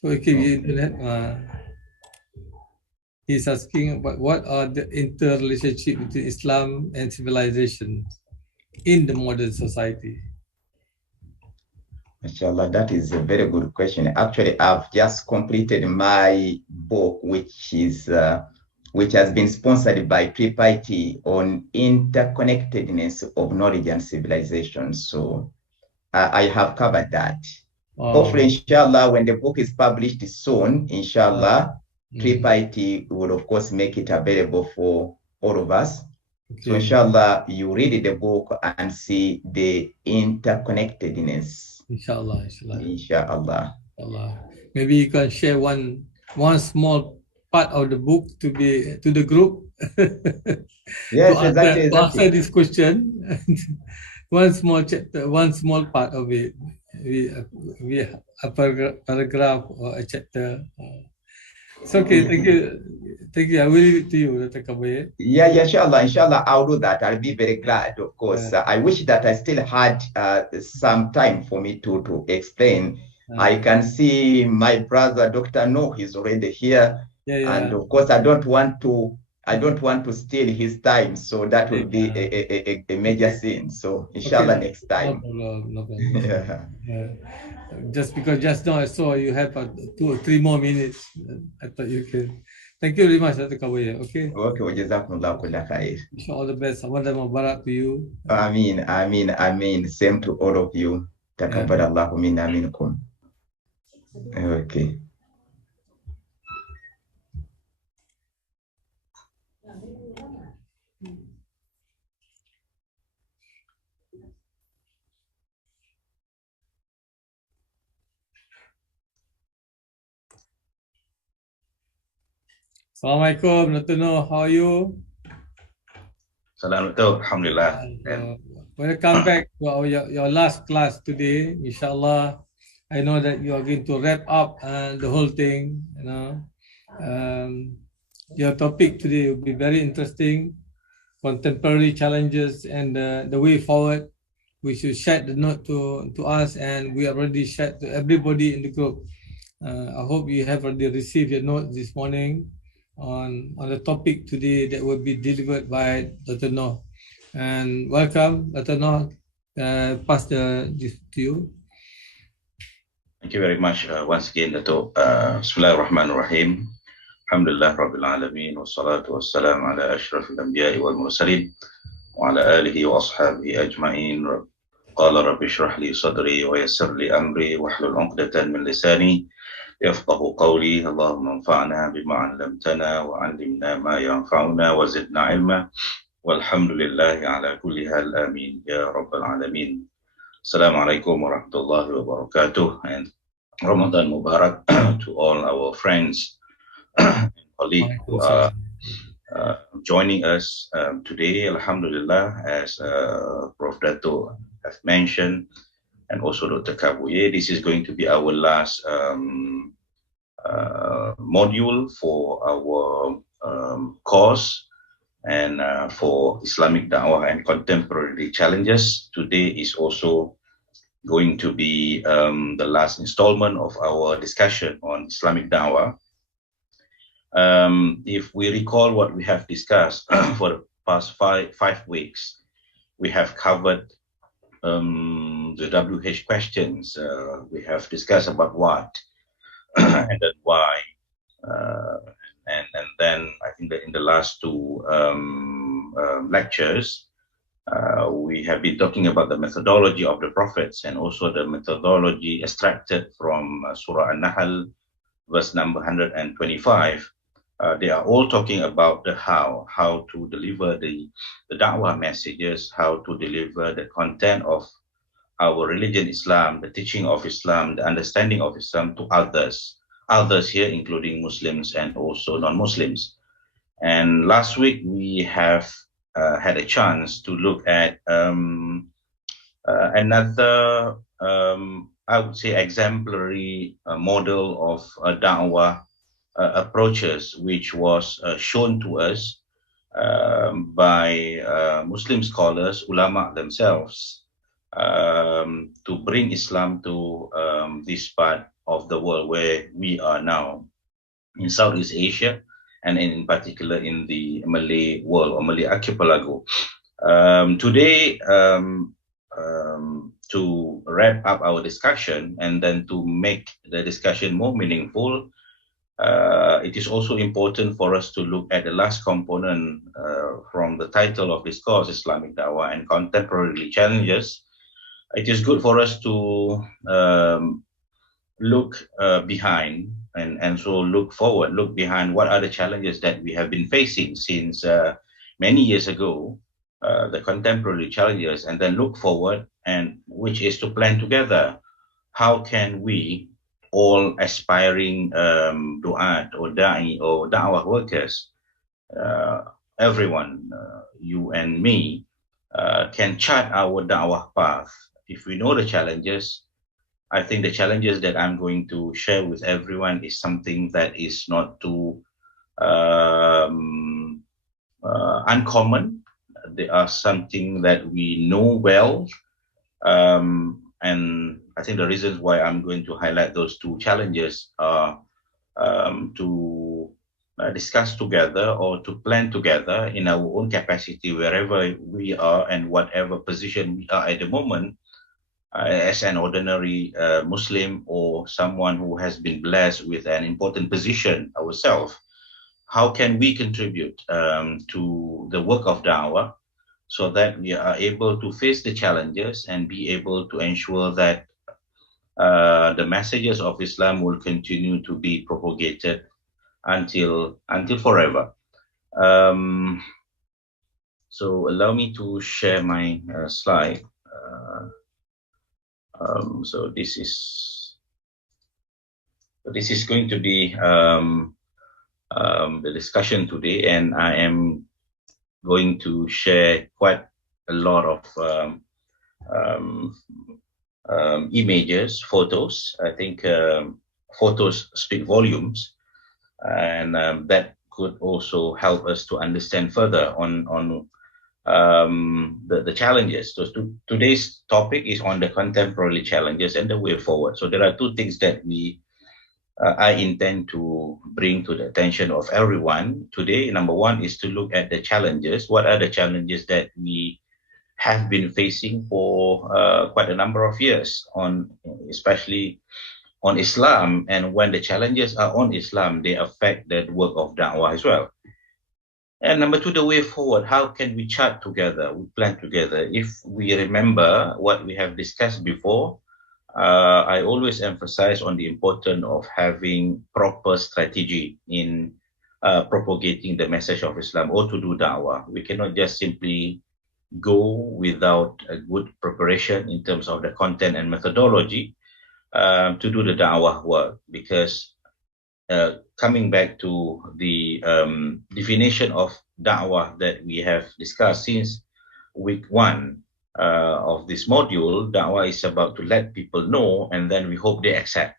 So okay, he's asking what are the interrelationship between Islam and civilization in the modern society? Inshallah, that is a very good question. Actually, I've just completed my book, which has been sponsored by IIIT on interconnectedness of knowledge and civilization. So I have covered that. Hopefully, inshallah, when the book is published soon, inshallah, IIIT will, of course, make it available for all of us. Okay. So, inshallah, you read the book and see the interconnectedness. Inshallah. Inshallah. Maybe you can share one small part of the book to the group. Yes, exactly. To answer this question. One small chapter, one small part of it. We a paragraph or a chapter. It's okay. Thank you. I will leave it to you, Dr. Kabuye. Yeah, inshallah, I'll do that. I'll be very glad, of course. I wish that I still had some time for me to explain. I can see my brother, Dr. No, he's already here. And of course, I don't want to steal his time, so that will be a major sin. So inshallah, next time. No problem. Just because just now I saw you have 2 or 3 more minutes, I thought you can. Thank you very much, Dr. Kabuye. Okay. Jazakumullah kulla khair. Wish you all the best. Ramadan Mubarak to you. Ameen. Same to all of you. Takabbalallahu minna minkum. Okay. Assalamualaikum, Dr. Noh, how are you? Assalamualaikum, alhamdulillah. Welcome back to your last class today, inshallah. I know that you are going to wrap up the whole thing, you know. Your topic today will be very interesting, contemporary challenges and the way forward. We should share the note to us, and we already shared to everybody in the group. I hope you have already received your note this morning on the topic today that will be delivered by Dr. Noh. And welcome, Dr. Noh. Pass this to you. Thank you very much once again, Dato. Bismillahirrahmanirrahim. Alhamdulillah Rabbil Alameen. Wassalatu wassalamu ala ashrafil anbiya'i wal mursalin. Wa ala alihi wa ashabihi ajma'in. Qala rabbi shrah li sadri wa yassir li amri wa hlul 'uqdatan min lisani يفقه قولي اللهم انفعنا بما علمتنا وعلمنا ما ينفعنا وزدنا علما والحمد لله على كل حال آمين يا رب العالمين. Assalamu alaikum wa rahmatullahi wa barakatuh, and Ramadan Mubarak to all our friends and colleagues who are joining us today. Alhamdulillah, as Prof. Dato have mentioned, and also Dr. Kabuye. This is going to be our last module for our course and for Islamic Da'wah and Contemporary Challenges. Today is also going to be the last installment of our discussion on Islamic Da'wah. If we recall what we have discussed for the past five weeks, we have covered the WH questions. We have discussed about what and then why. And then I think that in the last two lectures, we have been talking about the methodology of the prophets and also the methodology extracted from Surah An-Nahl, verse number 125. They are all talking about the how to deliver the da'wah messages, how to deliver the content of our religion, Islam, the teaching of Islam, the understanding of Islam to others here, including Muslims and also non-Muslims. And last week, we have had a chance to look at another, I would say, exemplary model of da'wah approaches, which was shown to us by Muslim scholars, ulama themselves, to bring Islam to this part of the world where we are now, in Southeast Asia, and in particular in the Malay world or Malay archipelago. Today, to wrap up our discussion and then to make the discussion more meaningful, it is also important for us to look at the last component from the title of this course, Islamic Da'wah and Contemporary Challenges. It is good for us to look behind and so look forward, look behind what are the challenges that we have been facing since many years ago, the contemporary challenges, and then look forward, and which is to plan together. How can we, all aspiring du'at or da'i or da'wah workers, everyone, you and me, can chart our da'wah path? If we know the challenges, I think the challenges that I'm going to share with everyone is something that is not too uncommon. They are something that we know well. And I think the reasons why I'm going to highlight those two challenges are to discuss together or to plan together in our own capacity, wherever we are and whatever position we are at the moment, as an ordinary Muslim or someone who has been blessed with an important position ourselves. How can we contribute to the work of da'wah so that we are able to face the challenges and be able to ensure that the messages of Islam will continue to be propagated until forever. So allow me to share my slide. So this is going to be the discussion today, and I am going to share quite a lot of images, photos. I think photos speak volumes, and that could also help us to understand further on the challenges. So today's topic is on the contemporary challenges and the way forward. So there are two things that I intend to bring to the attention of everyone today. Number one is to look at the challenges. What are the challenges that we have been facing for quite a number of years, especially on Islam, and when the challenges are on Islam, they affect the work of da'wah as well. And number two, the way forward. How can we chart together, we plan together? If we remember what we have discussed before, I always emphasize on the importance of having proper strategy in propagating the message of Islam or to do da'wah. We cannot just simply go without a good preparation in terms of the content and methodology to do the da'wah work, because coming back to the definition of da'wah that we have discussed since week one, of this module. Da'wah is about to let people know, and then we hope they accept.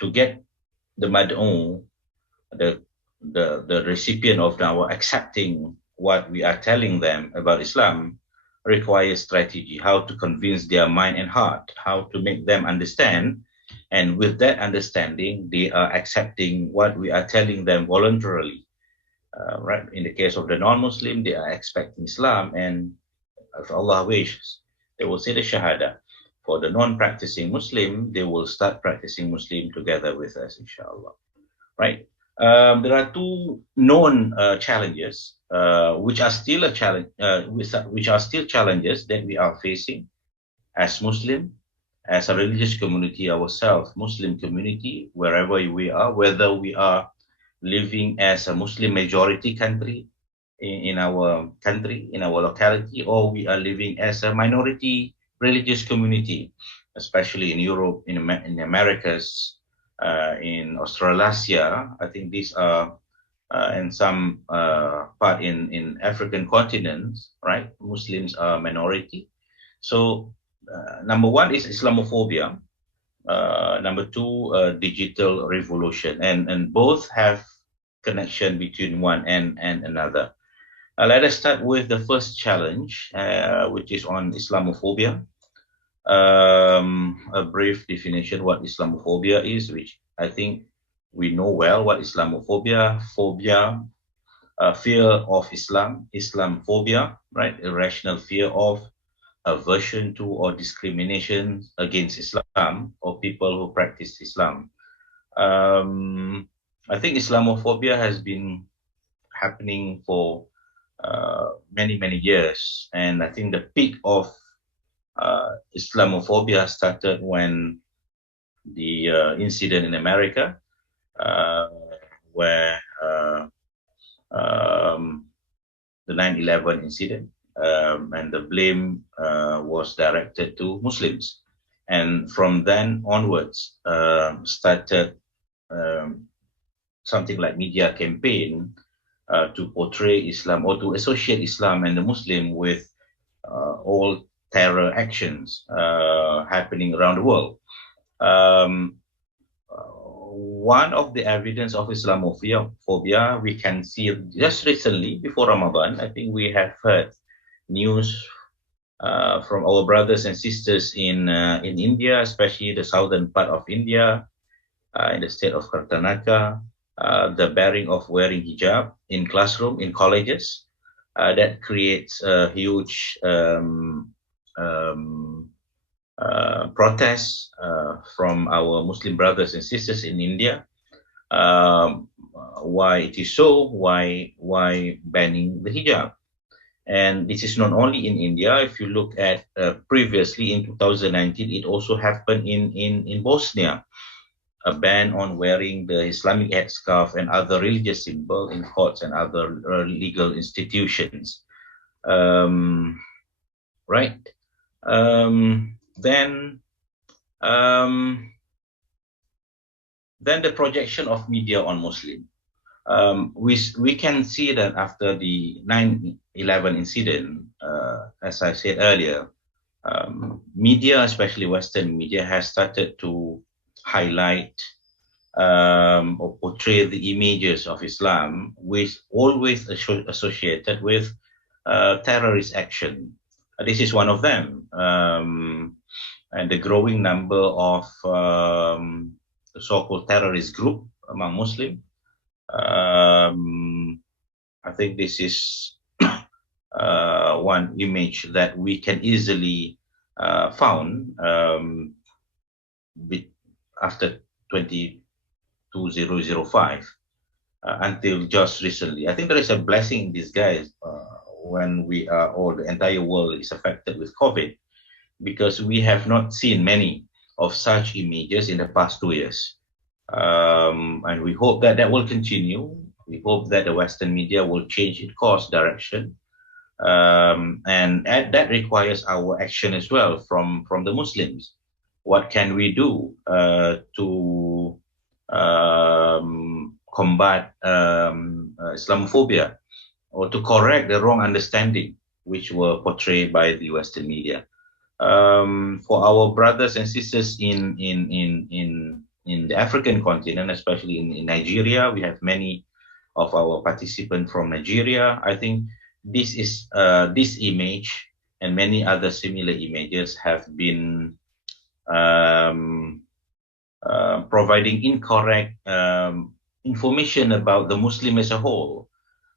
To get the mad'u, the recipient of da'wah, accepting what we are telling them about Islam, requires strategy, how to convince their mind and heart, how to make them understand. And with that understanding, they are accepting what we are telling them voluntarily. Right? In the case of the non-Muslim, they are expecting Islam, and if Allah wishes, they will say the Shahada. For the non-practicing Muslim, they will start practicing Muslim together with us, inshallah. Right? There are two known challenges, which are still a challenge, which are still challenges that we are facing as Muslim, as a religious community ourselves, Muslim community, wherever we are, whether we are living as a Muslim majority country in our country, in our locality, or we are living as a minority religious community, especially in Europe, in the Americas, in Australasia. I think these are, and some part in African continents, right? Muslims are minority. So number one is Islamophobia. Number two, digital revolution, and both have connection between one and another. Let us start with the first challenge, which is on Islamophobia. A brief definition what Islamophobia is, which I think we know well what Islamophobia, phobia, fear of Islam, Islamophobia, right? Irrational fear of, aversion to, or discrimination against Islam or people who practice Islam. I think Islamophobia has been happening for many years, and I think the peak of Islamophobia started when the incident in America, where the 9/11 incident, and the blame was directed to Muslims, and from then onwards started something like media campaign to portray Islam or to associate Islam and the Muslim with all terror actions happening around the world. One of the evidence of Islamophobia we can see just recently before Ramadan. I think we have heard news from our brothers and sisters in India, especially the southern part of India, in the state of Karnataka. The bearing of wearing hijab in classroom, in colleges, that creates a huge protests from our Muslim brothers and sisters in India. Why it is so? Why banning the hijab? And this is not only in India. If you look at previously in 2019, it also happened in Bosnia. A ban on wearing the Islamic headscarf and other religious symbols in courts and other legal institutions. Right. Then the projection of media on Muslim. We can see that after the 9/11 incident, as I said earlier, media, especially Western media, has started to highlight or portray the images of Islam, which always associated with terrorist action. This is one of them, and the growing number of so-called terrorist group among Muslims. I think this is one image that we can easily found after 2005 until just recently. I think there is a blessing in disguise when we are, or the entire world is affected with COVID, because we have not seen many of such images in the past 2 years. And we hope that that will continue. We hope that the Western media will change its course direction. And that requires our action as well from the Muslims. What can we do to combat Islamophobia, or to correct the wrong understanding which were portrayed by the Western media. For our brothers and sisters in the African continent, especially in Nigeria, we have many of our participants from Nigeria. I think this is this image and many other similar images have been providing incorrect information about the Muslim as a whole.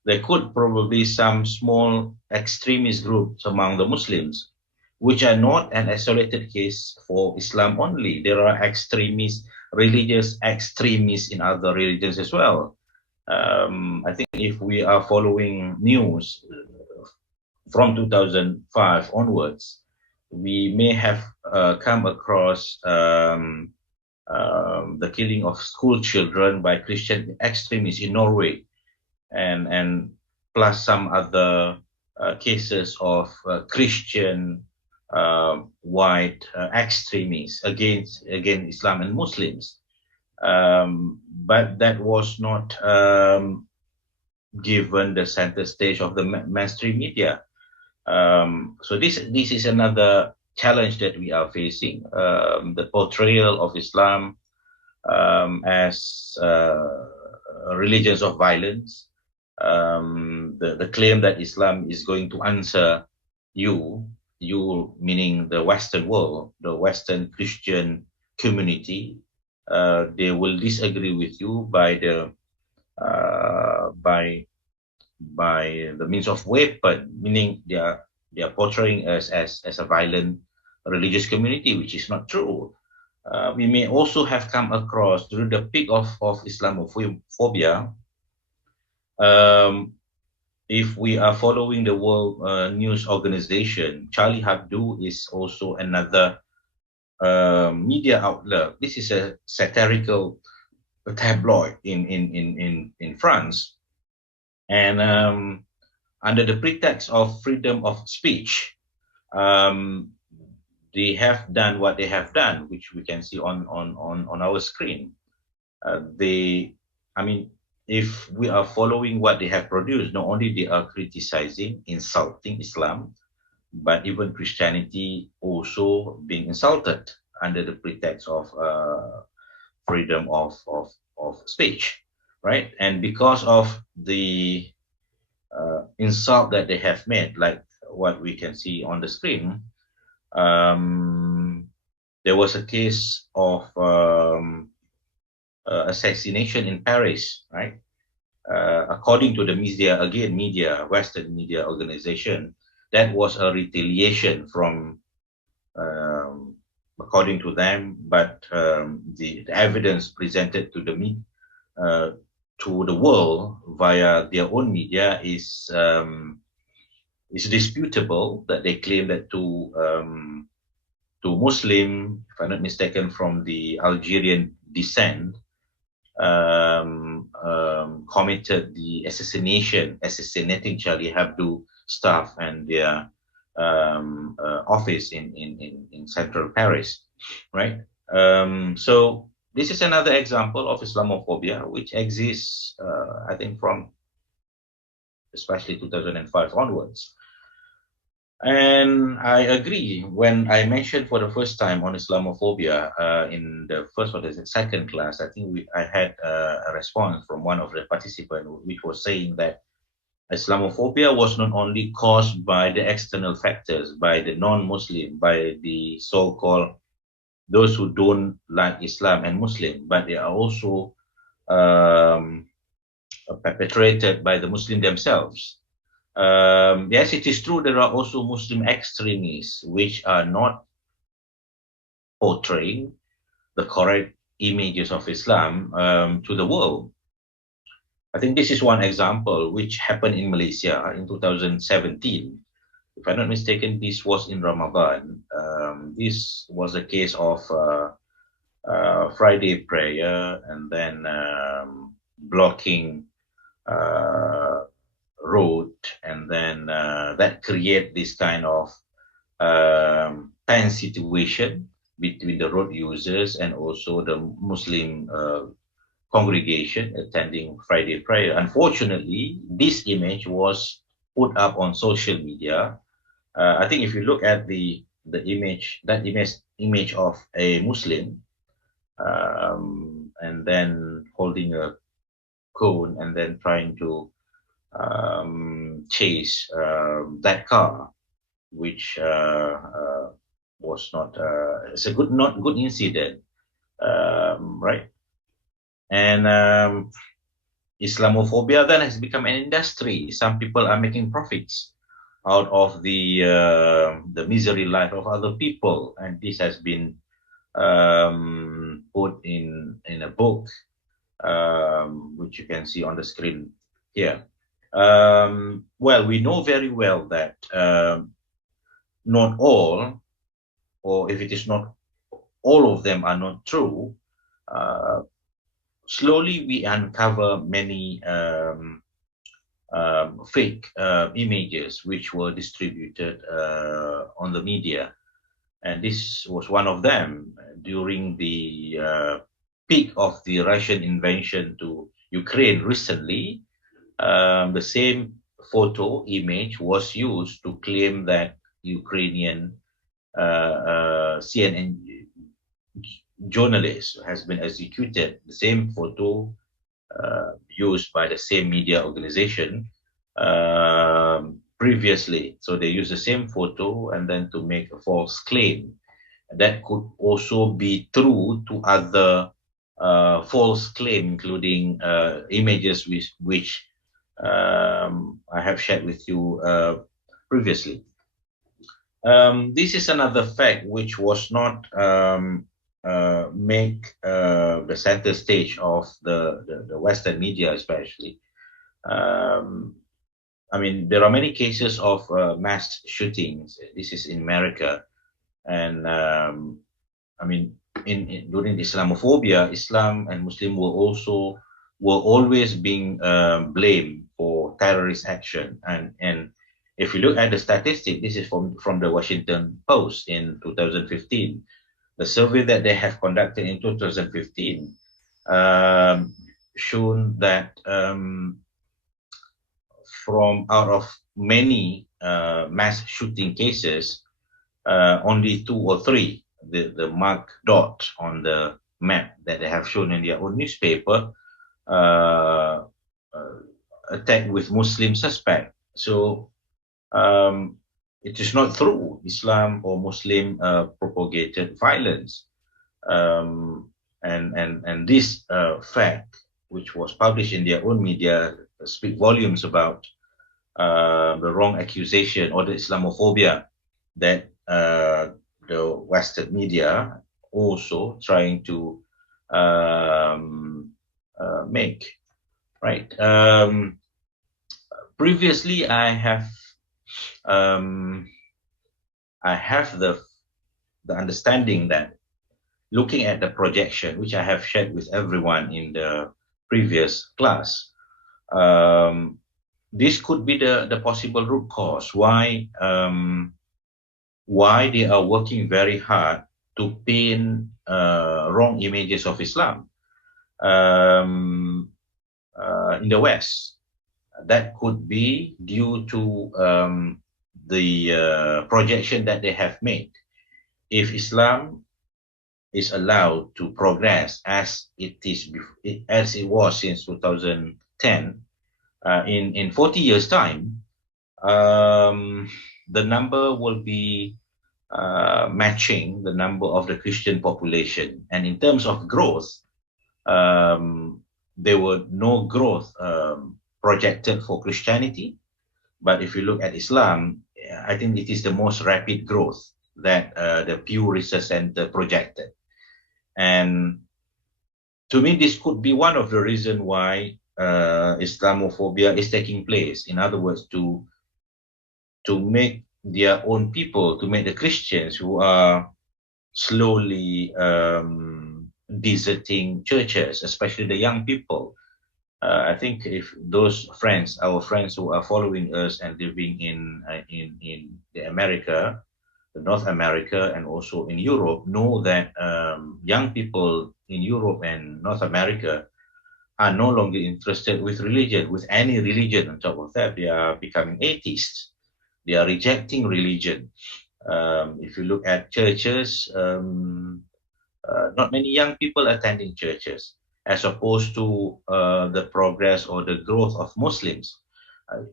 There could probably some small extremist groups among the Muslims, which are not an isolated case for Islam only. There are extremists, religious extremists in other religions as well. I think if we are following news from 2005 onwards, we may have come across the killing of school children by Christian extremists in Norway, and plus some other cases of Christian white extremists against Islam and Muslims. But that was not given the center stage of the mainstream media. So this is another challenge that we are facing. The portrayal of Islam as religions of violence, the claim that Islam is going to answer you meaning the Western world, the Western Christian community, they will disagree with you by the means of weapon, meaning they are portraying us as a violent religious community, which is not true. We may also have come across during the peak of Islamophobia. If we are following the World News Organization, Charlie Hebdo is also another media outlet. This is a satirical tabloid in France, and under the pretext of freedom of speech, they have done what they have done, which we can see on our screen. If we are following what they have produced, not only they are criticizing, insulting Islam, but even Christianity also being insulted under the pretext of freedom of speech, right? And because of the insult that they have made, like what we can see on the screen, there was a case of assassination in Paris, right? According to the Western media organization, that was a retaliation from, according to them, but the evidence presented to the world via their own media is disputable. That they claim that two Muslim, if I'm not mistaken, from the Algerian descent, committed the assassinating Charlie Hebdo staff and their office in central Paris, right? So this is another example of Islamophobia, which exists, I think, from especially 2005 onwards. And I agree when I mentioned for the first time on Islamophobia in the first or the second class. I think I had a response from one of the participants, which was saying that Islamophobia was not only caused by the external factors, by the non-Muslim, by the so-called those who don't like Islam and Muslim, but they are also perpetrated by the Muslim themselves. Yes, it is true there are also Muslim extremists which are not portraying the correct images of Islam to the world. I think this is one example which happened in Malaysia in 2017. If I'm not mistaken, this was in Ramadan. This was a case of Friday prayer and then blocking road, and then that create this kind of tense situation between the road users and also the Muslim congregation attending Friday prayer. Unfortunately, this image was put up on social media. I think if you look at the image, that image of a Muslim, and then holding a cone and then trying to chase that car, which was not it's a not good incident, right? And Islamophobia then has become an industry. Some people are making profits out of the misery life of other people, and this has been put in a book, which you can see on the screen here. Well, we know very well that not all, or if it is not all of them are not true. Slowly we uncover many fake images which were distributed on the media, and this was one of them during the peak of the Russian invasion to Ukraine recently. The same photo image was used to claim that Ukrainian CNN journalist has been executed. The same photo used by the same media organization previously. So they use the same photo and then to make a false claim. That could also be true to other false claims, including images which I have shared with you previously. This is another fact which was not make the center stage of the Western media, especially. I mean, there are many cases of mass shootings. This is in America, and I mean, during Islamophobia, Islam and Muslim were always being blamed for terrorist action. And if you look at the statistic, this is from the Washington Post in 2015. The survey that they have conducted in 2015 shown that from out of many mass shooting cases, only 2 or 3, the marked dot on the map that they have shown in their own newspaper, attacked with Muslim suspect. So it is not true Islam or Muslim propagated violence, and this fact, which was published in their own media, speak volumes about the wrong accusation or the Islamophobia that the Western media also trying to make, right? Previously, I have the understanding that looking at the projection, which I have shared with everyone in the previous class, this could be the possible root cause why they are working very hard to paint wrong images of Islam in the West. That could be due to the projection that they have made. If Islam is allowed to progress as it was since 2010, in 40 years' time, the number will be matching the number of the Christian population. And in terms of growth, there were no growth projected for Christianity. But if you look at Islam, I think it is the most rapid growth that the Pew Research Center projected. And to me, this could be one of the reasons why Islamophobia is taking place. In other words, to make their own people, to make the Christians who are slowly deserting churches, especially the young people. I think if those friends, our friends who are following us and living in the America, the North America, and also in Europe, know that young people in Europe and North America are no longer interested with religion, with any religion. On top of that, they are becoming atheists. They are rejecting religion. If you look at churches, not many young people attending churches, as opposed to the progress or the growth of Muslims.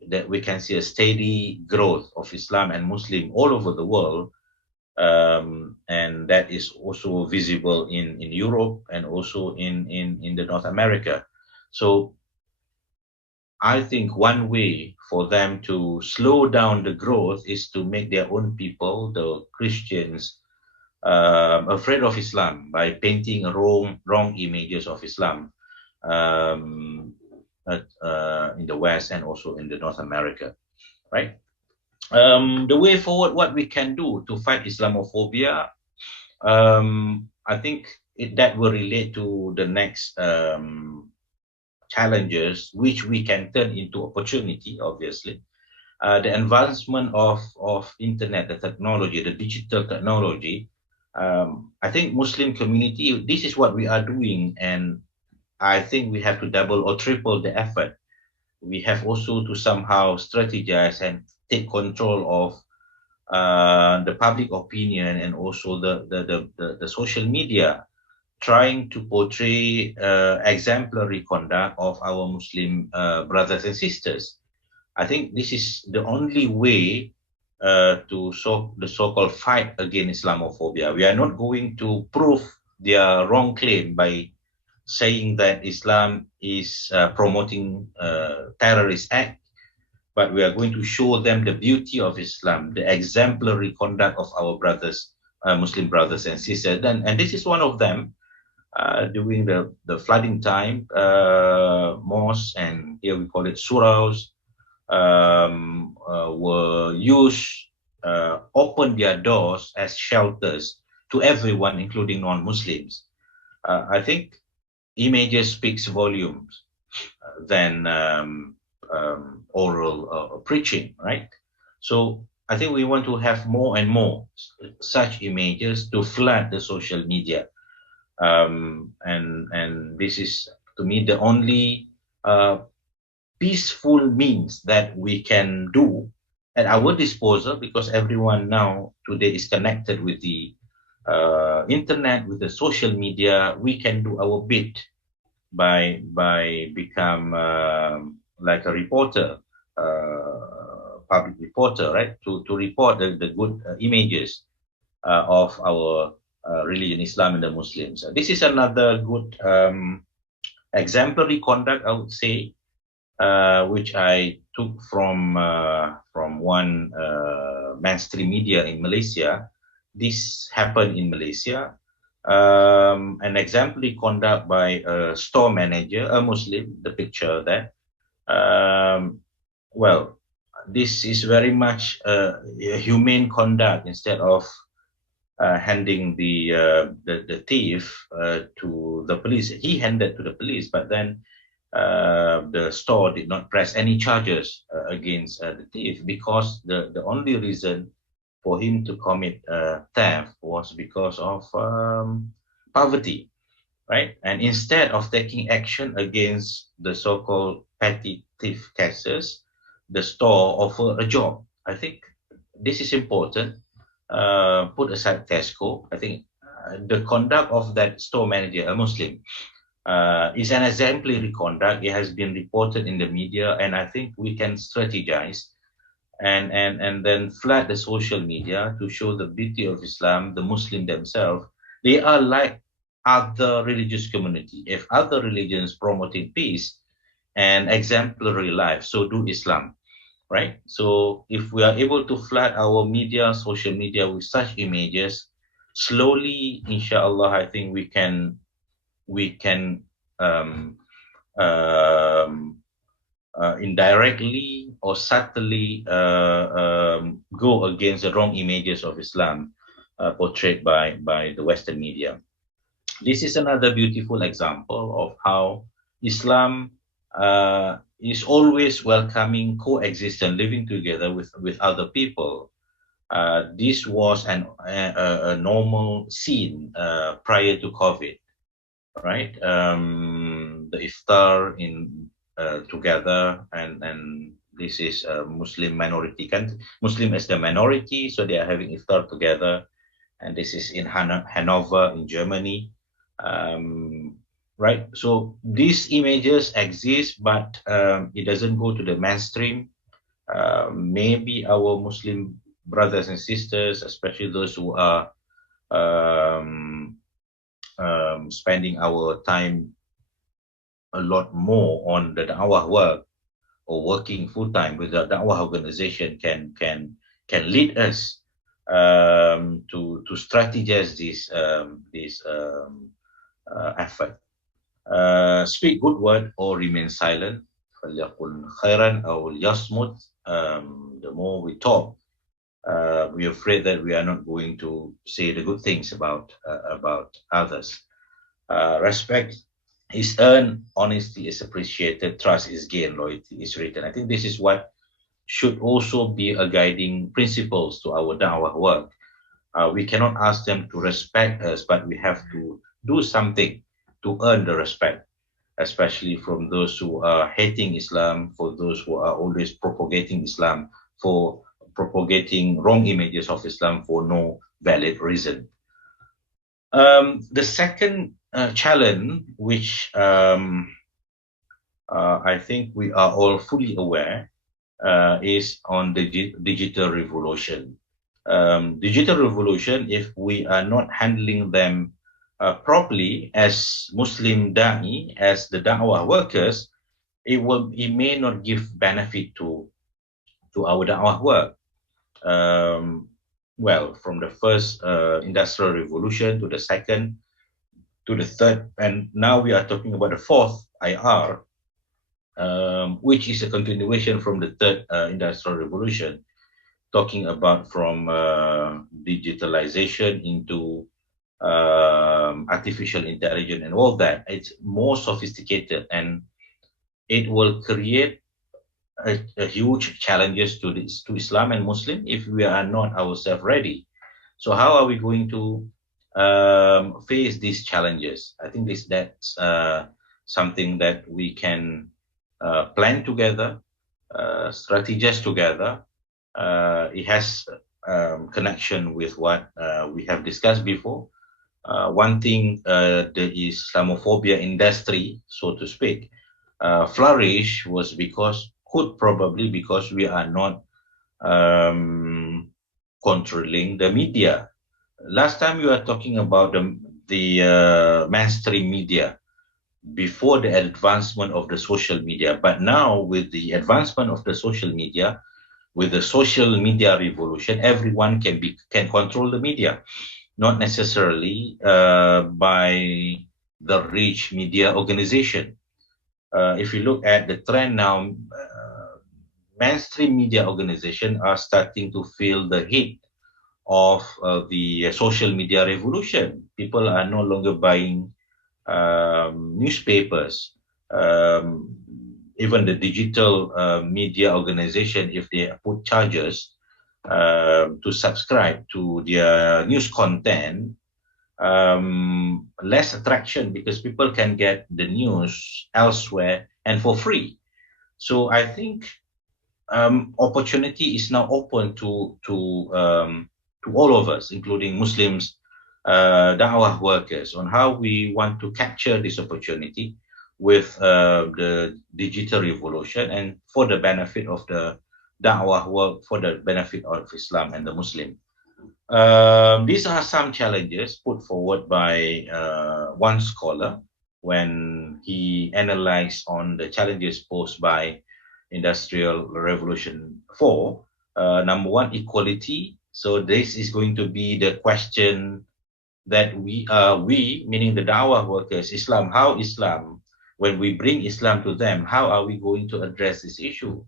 That we can see a steady growth of Islam and Muslim all over the world, and that is also visible in Europe and also in the North America. So I think one way for them to slow down the growth is to make their own people, the Christians, afraid of Islam by painting wrong images of Islam in the West and also in the North America, right? The way forward, what we can do to fight Islamophobia, I think that will relate to the next challenges, which we can turn into opportunity, obviously. The advancement of internet, the technology, the digital technology. I think Muslim community, this is what we are doing, and I think we have to double or triple the effort. We have also to somehow strategize and take control of the public opinion and also the social media, trying to portray exemplary conduct of our Muslim brothers and sisters. I think this is the only way to the so-called fight against Islamophobia. We are not going to prove their wrong claim by saying that Islam is promoting terrorist act, but we are going to show them the beauty of Islam, the exemplary conduct of our brothers, Muslim brothers and sisters. And this is one of them. During the flooding time, mosques, and here we call it surahs, were used, opened their doors as shelters to everyone, including non-Muslims. I think images speaks volumes than oral preaching, right? So I think we want to have more and more such images to flood the social media. And this is, to me, the only peaceful means that we can do at our disposal, because everyone now today is connected with the internet, with the social media. We can do our bit by become like a reporter, public reporter, right? To report the good images of our religion, Islam and the Muslims. This is another good exemplary conduct, I would say, which I took from one mainstream media in Malaysia. This happened in Malaysia. An exemplary conduct by a store manager, a Muslim, the picture there. Well, this is very much a humane conduct. Instead of handing the thief to the police, he handed to the police, but then the store did not press any charges against the thief, because the only reason for him to commit theft was because of poverty, right? And instead of taking action against the so-called petty thief cases, the store offered a job. I think this is important. Put aside Tesco, I think the conduct of that store manager, a Muslim, is an exemplary conduct. It has been reported in the media, and I think we can strategize and then flood the social media to show the beauty of Islam. The Muslim themselves, they are like other religious community. If other religions promoting peace and exemplary life, so do Islam, right? So if we are able to flood our media, social media with such images, slowly, inshallah, I think we can indirectly or subtly go against the wrong images of Islam portrayed by the Western media. This is another beautiful example of how Islam is always welcoming coexistence, living together with other people. This was a normal scene prior to COVID, right? the iftar in together, and this is a Muslim minority country, Muslim as the minority, so they are having iftar together, and this is in Hanover in Germany. Right, so these images exist, but it doesn't go to the mainstream. Maybe our Muslim brothers and sisters, especially those who are spending our time a lot more on the da'wah work or working full time with the da'wah organization, can lead us to strategize this effort. Speak good word or remain silent. فَلْيَقُلْ خَيْرًا أَوْ لْيَصْمُتْ. The more we talk, we are afraid that we are not going to say the good things about others. Respect is earned, honesty is appreciated, trust is gained, loyalty is written. I think this is what should also be a guiding principles to our da'wah work. We cannot ask them to respect us, but we have to do something to earn the respect, especially from those who are hating Islam, for those who are always propagating Islam, for propagating wrong images of Islam for no valid reason. The second challenge, which I think we are all fully aware, is on the digital revolution. Digital revolution, if we are not handling them properly as Muslim da'i, as the da'wah workers, it may not give benefit to our da'wah work. Well, from the first industrial revolution to the second, to the third, and now we are talking about the fourth IR, which is a continuation from the third industrial revolution, talking about from digitalization into artificial intelligence and all that. It's more sophisticated, and it will create a huge challenges to Islam and Muslim if we are not ourselves ready. So how are we going to face these challenges? I think that's something that we can plan together, strategize together. It has connection with what we have discussed before. One thing, the Islamophobia industry, so to speak, flourish was probably because we are not controlling the media. Last time we were talking about the mainstream media before the advancement of the social media, but now with the advancement of the social media, with the social media revolution, everyone can control the media, not necessarily by the rich media organization. If you look at the trend now, mainstream media organizations are starting to feel the heat of the social media revolution. People are no longer buying newspapers. Even the digital media organization, if they put charges to subscribe to their news content, less attraction because people can get the news elsewhere and for free. So I think opportunity is now open to all of us, including Muslims, da'wah workers, on how we want to capture this opportunity with the digital revolution and for the benefit of the da'wah work, for the benefit of Islam and the Muslim. These are some challenges put forward by one scholar when he analyzed on the challenges posed by Industrial Revolution 4. Number one, equality. So this is going to be the question that we, meaning the da'wah workers, Islam, when we bring Islam to them, how are we going to address this issue?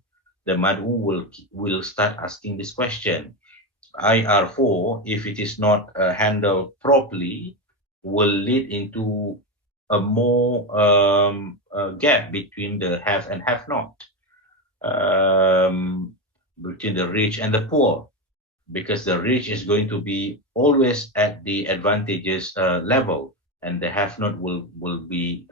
The Mad'u will start asking this question. IR4, if it is not handled properly, will lead into a more gap between the have and have not, between the rich and the poor, because the rich is going to be always at the advantageous level, and the have not will be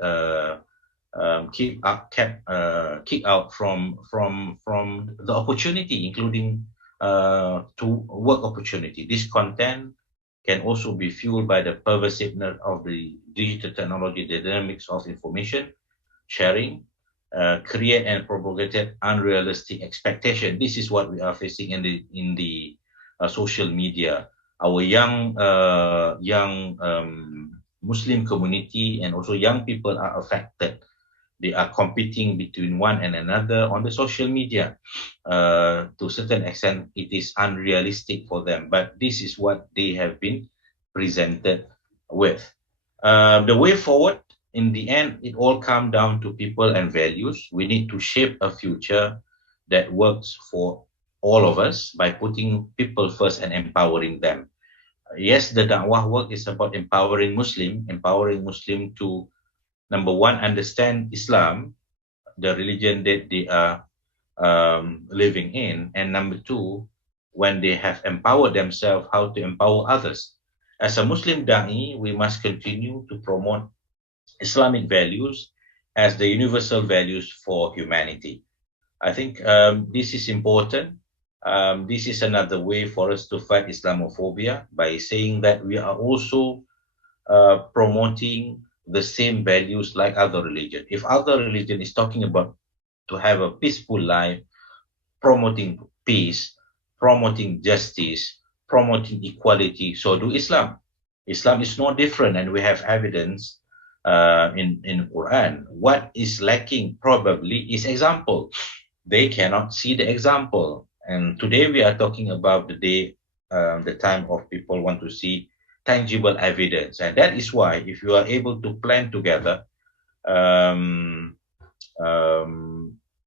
kicked out from the opportunity, including to work opportunity. This content can also be fueled by the pervasiveness of the digital technology, the dynamics of information sharing, create and propagated unrealistic expectation. This is what we are facing in the social media. Our young Muslim community and also young people are affected. They are competing between one and another on the social media. To a certain extent, it is unrealistic for them, but this is what they have been presented with. The way forward, in the end, it all comes down to people and values. We need to shape a future that works for all of us by putting people first and empowering them. Yes, the da'wah work is about empowering Muslim to, number one, understand Islam, the religion that they are living in, and number two, when they have empowered themselves, how to empower others. As a Muslim da'i, we must continue to promote Islamic values as the universal values for humanity. I think this is important. This is another way for us to fight Islamophobia by saying that we are also promoting the same values like other religion. If other religion is talking about to have a peaceful life, promoting peace, promoting justice, promoting equality, so do Islam. Islam is no different, and we have evidence in Quran. What is lacking probably is example. They cannot see the example. And today we are talking about the day, the time of people want to see tangible evidence. And that is why if you are able to plan together,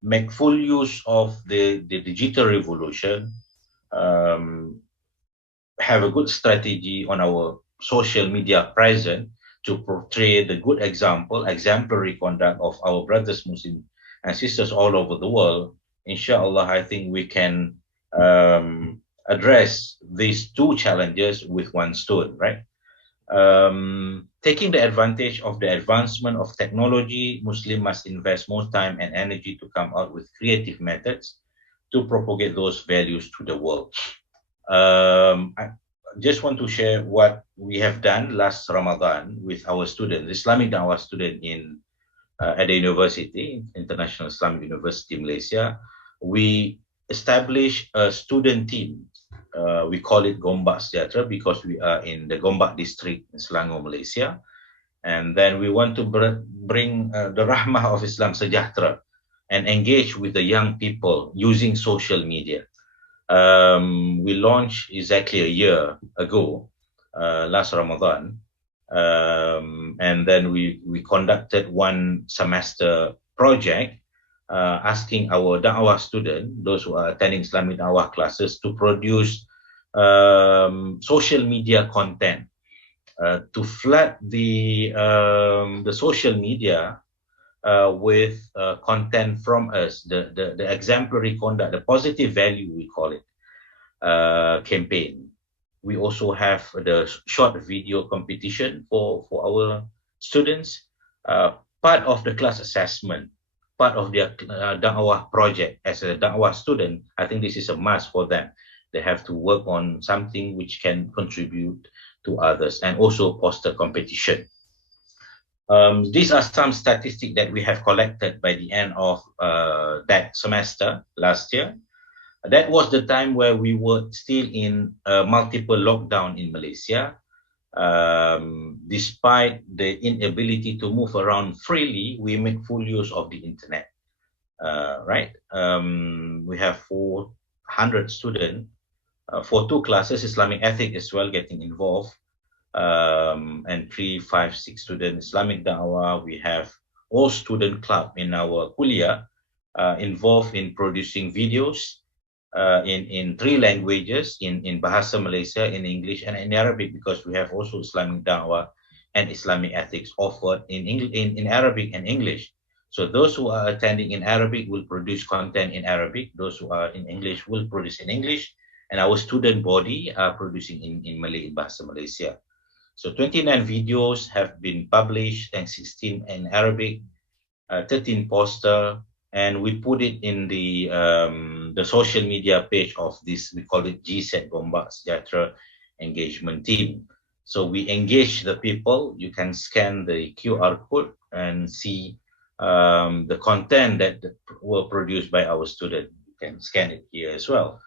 make full use of the digital revolution, have a good strategy on our social media present to portray the good example, exemplary conduct of our brothers Muslim and sisters all over the world, inshallah, I think we can address these two challenges with one stone, right? Taking the advantage of the advancement of technology, Muslim must invest more time and energy to come out with creative methods to propagate those values to the world. I just want to share what we have done last Ramadan with our students, Islamic Dawah student at the university, International Islamic University Malaysia. We established a student team. We call it Gombak Sejahtera because we are in the Gombak district in Selangor, Malaysia. And then we want to bring the rahmah of Islam Sejahtera and engage with the young people using social media. We launched exactly a year ago, last Ramadan. And then we conducted one semester project asking our da'wah student, those who are attending Islamic da'wah classes, to produce social media content to flood the social media with content from us, the exemplary conduct, the positive value, we call it, campaign. We also have the short video competition for our students, part of the class assessment, part of their da'wah project. As a da'wah student, I think this is a must for them. They have to work on something which can contribute to others, and also poster competition. These are some statistics that we have collected by the end of that semester last year. That was the time where we were still in multiple lockdown in Malaysia. Despite the inability to move around freely, we make full use of the internet. Right? We have 400 students for 2 classes, Islamic ethics as well, getting involved. And 3, 5, 6 students Islamic Da'wah. We have all student club in our Kulliyyah involved in producing videos in 3 languages, in Bahasa Malaysia, in English, and in Arabic, because we have also Islamic Da'wah and Islamic ethics offered in Arabic and English. So those who are attending in Arabic will produce content in Arabic. Those who are in English will produce in English. And our student body are producing in Malay, Bahasa Malaysia. So 29 videos have been published and 16 in Arabic 13 poster, and we put it in the social media page of this, we call it GSET Gombak Sejahtera Engagement Team. So we engage the people. You can scan the QR code and see the content that were produced by our student. You can scan it here as well.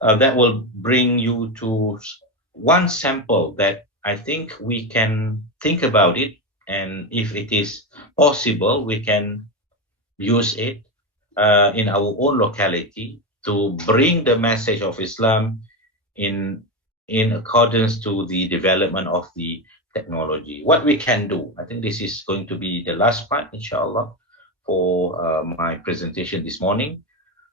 That will bring you to one sample that I think we can think about it, and if it is possible, we can use it in our own locality to bring the message of Islam in accordance to the development of the technology. What we can do, I think this is going to be the last part, inshallah, for my presentation this morning.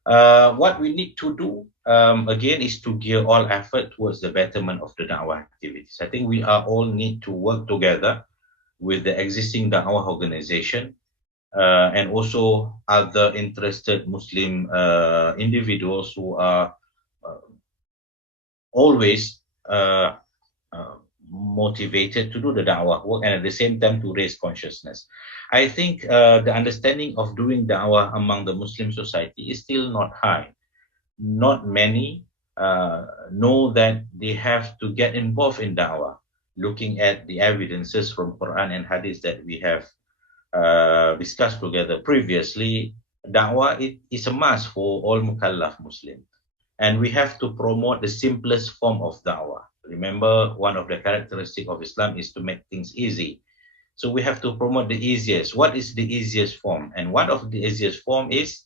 What we need to do, again, is to gear all effort towards the betterment of the da'wah activities. I think we are all need to work together with the existing da'wah organization and also other interested Muslim individuals who are always motivated to do the da'wah work, and at the same time to raise consciousness. I think the understanding of doing da'wah among the Muslim society is still not high. Not many know that they have to get involved in da'wah. Looking at the evidences from Quran and Hadith that we have discussed together previously, da'wah is a must for all mukallaf Muslims. And we have to promote the simplest form of da'wah. Remember, one of the characteristics of Islam is to make things easy. So we have to promote the easiest. What is the easiest form? And one of the easiest form is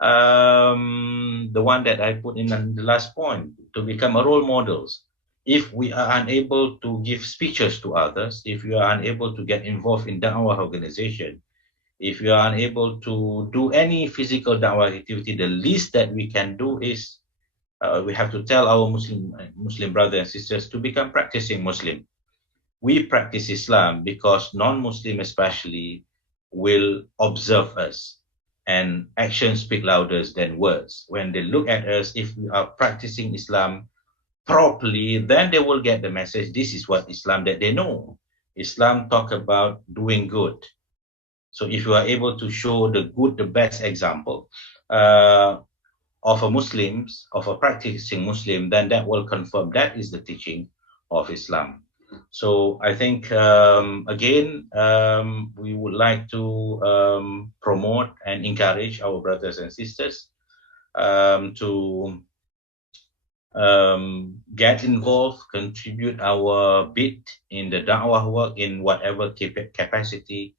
the one that I put in the last point, to become a role models. If we are unable to give speeches to others, if you are unable to get involved in da'wah organization, if you are unable to do any physical da'wah activity, the least that we can do is we have to tell our Muslim brothers and sisters to become practicing Muslim. We practice Islam because non-Muslim especially will observe us, and actions speak louder than words. When they look at us, if we are practicing Islam properly, then they will get the message. This is what Islam that they know. Islam talk about doing good. So if you are able to show the good, the best example of a practicing Muslim, then that will confirm that is the teaching of Islam. So I think, again, we would like to promote and encourage our brothers and sisters to get involved, contribute our bit in the da'wah work in whatever capacity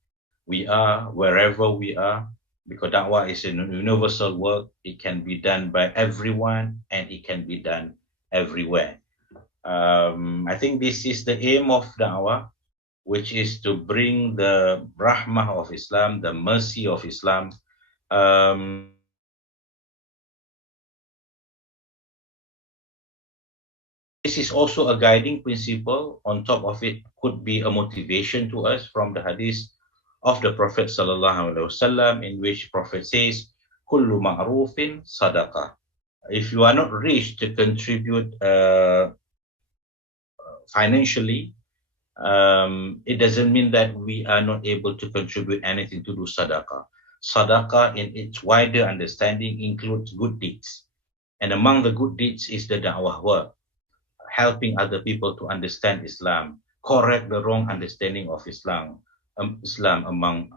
we are, wherever we are, because da'wah is a universal work. It can be done by everyone and it can be done everywhere. I think this is the aim of da'wah, which is to bring the rahmah of Islam, the mercy of Islam. This is also a guiding principle. On top of it could be a motivation to us from the hadith of the Prophet sallallahu alaihi wasallam, in which Prophet says, "Kullu ma'rufin sadaqah." If you are not rich to contribute financially, it doesn't mean that we are not able to contribute anything to do sadaqah. Sadaqah, in its wider understanding, includes good deeds, and among the good deeds is the da'wah work, helping other people to understand Islam, correct the wrong understanding of Islam among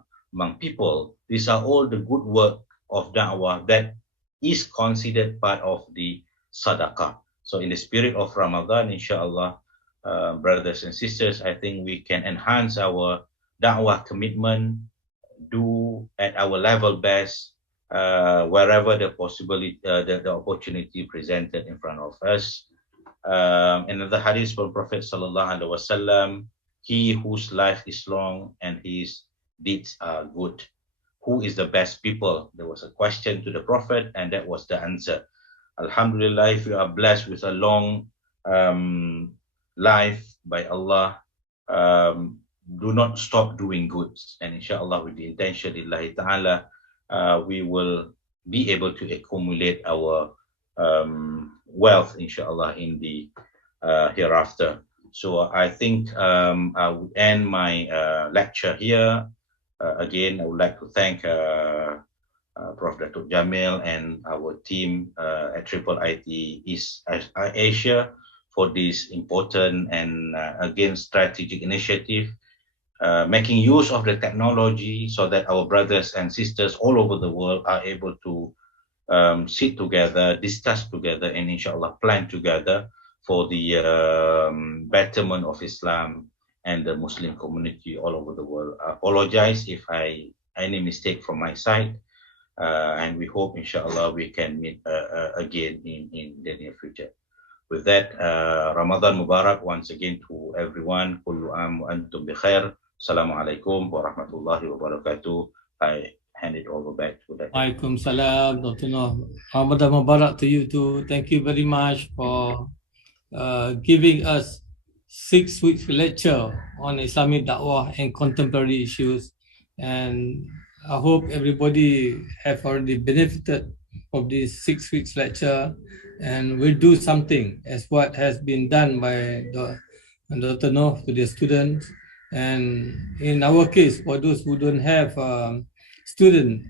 people. These are all the good work of da'wah that is considered part of the sadaqah. So in the spirit of Ramadan, inshallah, brothers and sisters, I think we can enhance our da'wah commitment, do at our level best, wherever the possibility, the opportunity presented in front of us. Another hadith from Prophet sallallahu alaihi wasallam, he whose life is long and his deeds are good. Who is the best people? There was a question to the Prophet, and that was the answer. Alhamdulillah, if you are blessed with a long life by Allah, do not stop doing good. And inshallah, with the intention Lillahi ta'ala, we will be able to accumulate our wealth, inshallah, in the hereafter. So I think I would end my lecture here. again, I would like to thank Prof. Datuk Jamil and our team at IIIT East Asia for this important and again strategic initiative, making use of the technology so that our brothers and sisters all over the world are able to sit together, discuss together, and inshallah plan together for the betterment of Islam and the Muslim community all over the world. I apologize if any mistake from my side, and we hope inshallah we can meet again in the near future. With that, Ramadan Mubarak once again to everyone. Kullu am wa antum bi khair. Assalamualaikum warahmatullahi wabarakatuh. I hand it over back to Dr. Waalaikumsalam, Dr. Noh. Ramadan Mubarak to you too. Thank you very much for giving us 6 weeks lecture on Islamic Da'wah and contemporary issues. And I hope everybody have already benefited from this 6 weeks lecture and will do something as what has been done by Dr. Noh to the students. And in our case, for those who don't have students,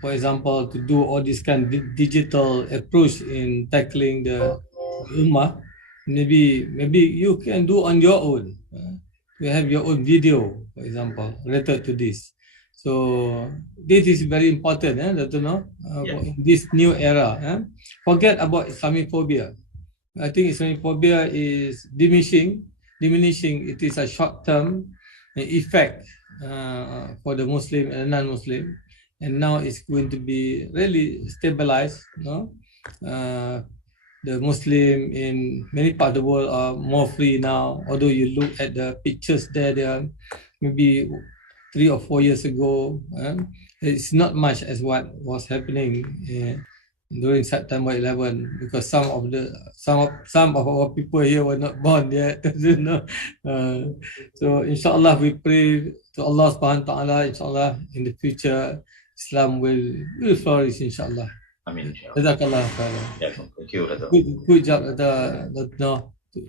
for example, to do all this kind of digital approach in tackling the ummah, maybe you can do on your own. You have your own video, for example, related to this. So this is very important, Dr. Noh, in this new era. Forget about Islamophobia. I think Islamophobia is diminishing. It is a short-term effect for the Muslim and non-Muslim, and now it's going to be really stabilized. The Muslim in many parts of the world are more free now. Although you look at the pictures there, they are maybe 3 or 4 years ago. It's not much as what was happening during September 11, because some of our people here were not born yet. So inshallah we pray to Allah subhanahu wa ta'ala, inshallah in the future Islam will flourish, inshallah. Amin. Jazakallah khairan. Yeah, thank you, Dato'. Good job,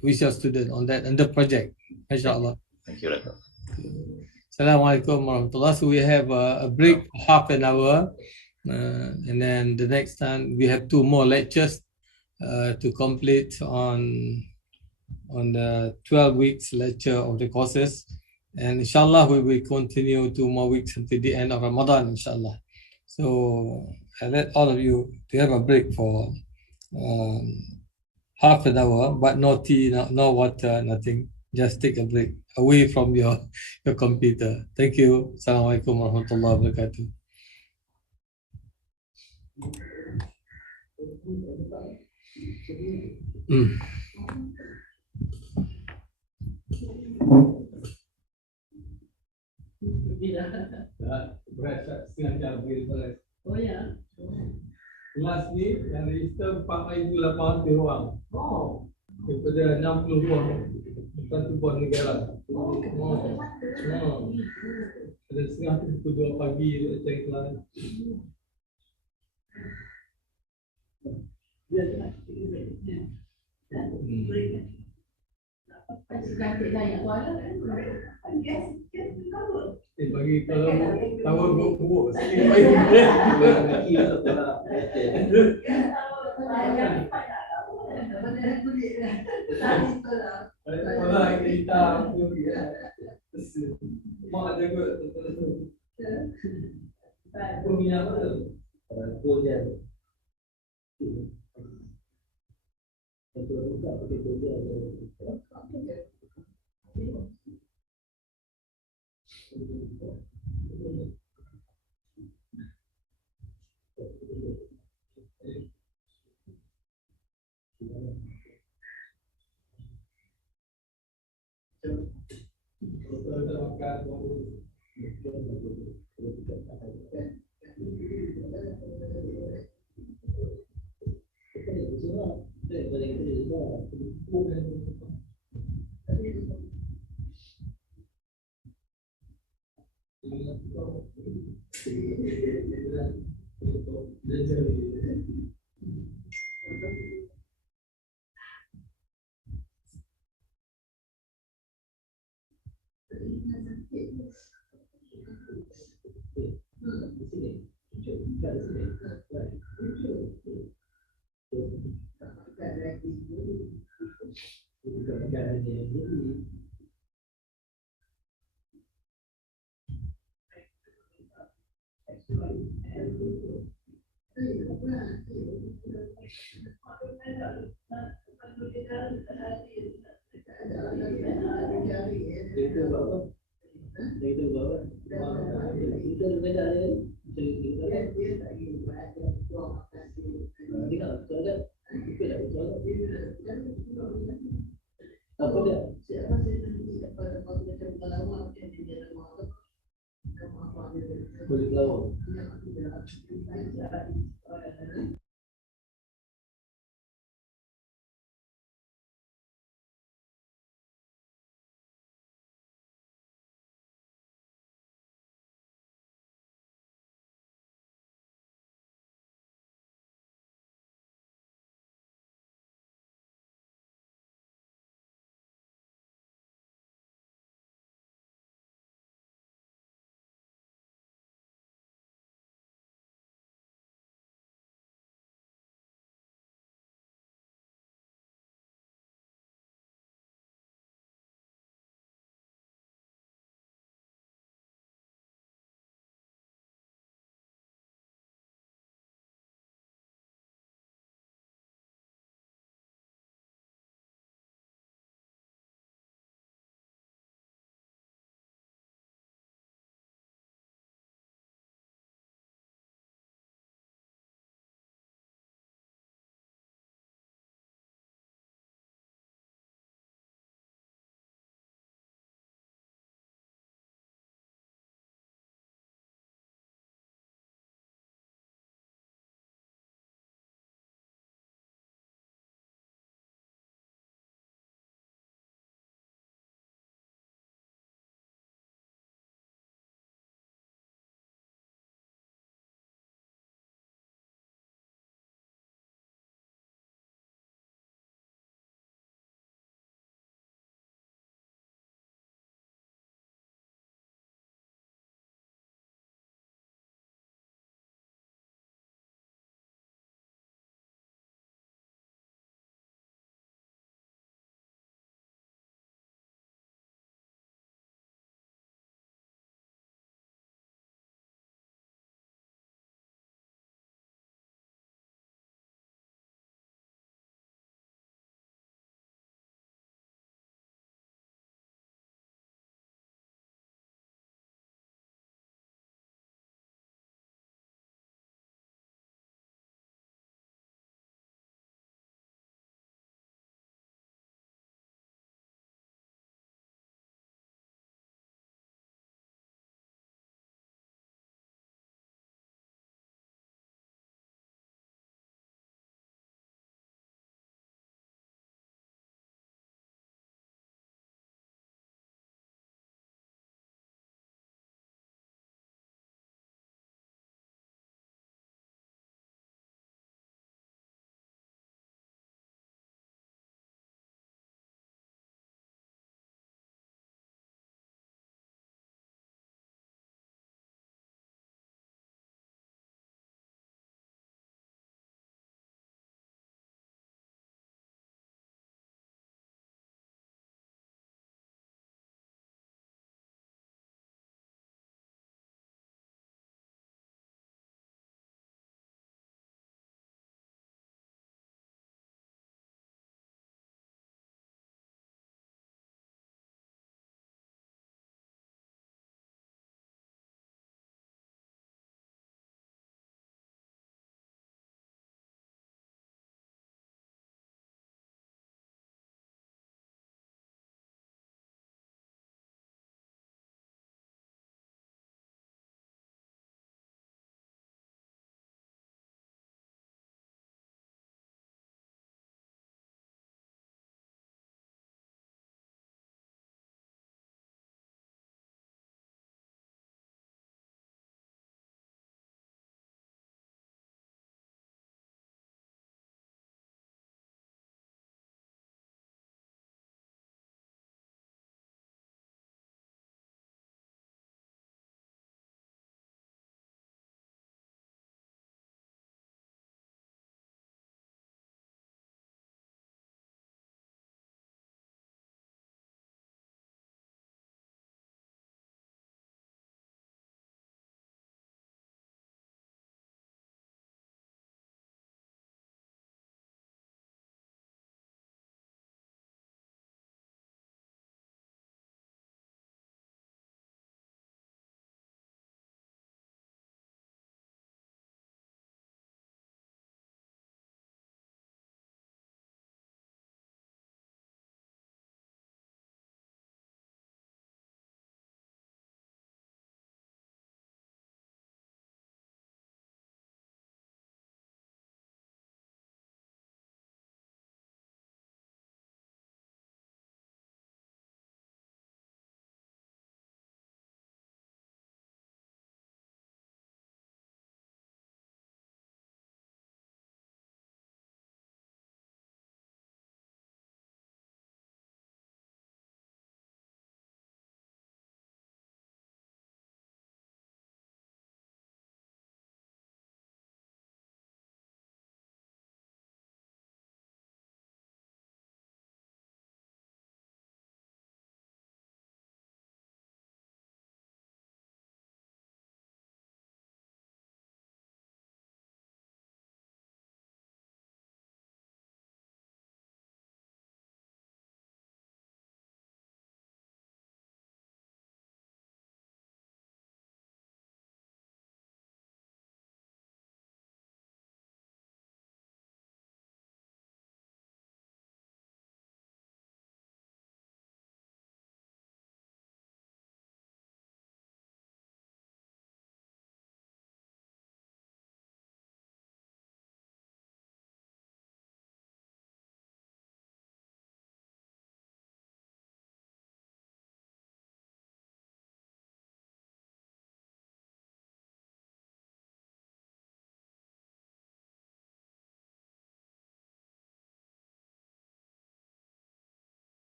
with your student on that and the project, inshallah. Thank you, Dato'. Assalamualaikum warahmatullah. So we have a break for half an hour. And then the next time we have 2 more lectures to complete on the 12 weeks lecture of the courses, and inshallah we will continue 2 more weeks until the end of Ramadan, inshallah. So I let all of you to have a break for half an hour, but no tea, no water, nothing. Just take a break away from your computer. Thank you. Assalamualaikum warahmatullahi wabarakatuh. Oh ya. Kelas ni yang register 4,800 orang. Oh. Daripada 60 buah satu buah negara. Ada setengah tu pukul 2 pagi dia cari kelas. Bagi kalau tahu buruk sikit baik. Kalau kita mak jaga punya apa tu dia.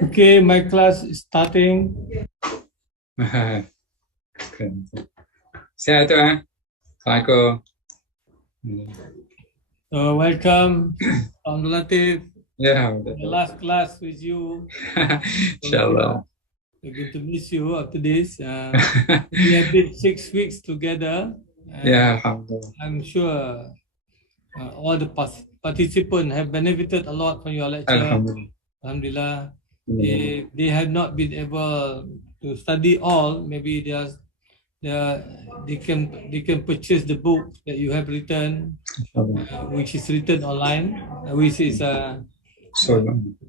Okay, my class is starting. Sehat tu Assalamualaikum. Welcome, Abdul Latif. Ya, The last class with you. InsyaAllah. We're going to miss you after this. We have been 6 weeks together. Ya, Alhamdulillah. I'm sure all the participants have benefited a lot from your lecture. Alhamdulillah. Alhamdulillah. If they have not been able to study all, maybe they can purchase the book that you have written, which is written online, which is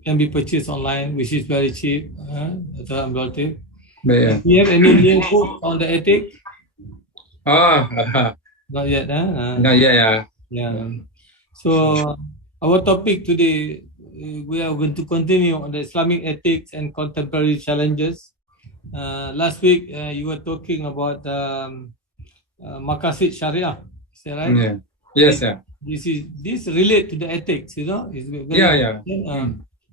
can be purchased online, which is very cheap. Do you have any new book on the ethic? Not yet, Not yet, yeah. Yeah. So our topic today, we are going to continue on the Islamic ethics and contemporary challenges. Last week you were talking about Maqasid Sharia, is that right? Yeah. Yes, yeah. This relate to the ethics, you know. It's very Yeah.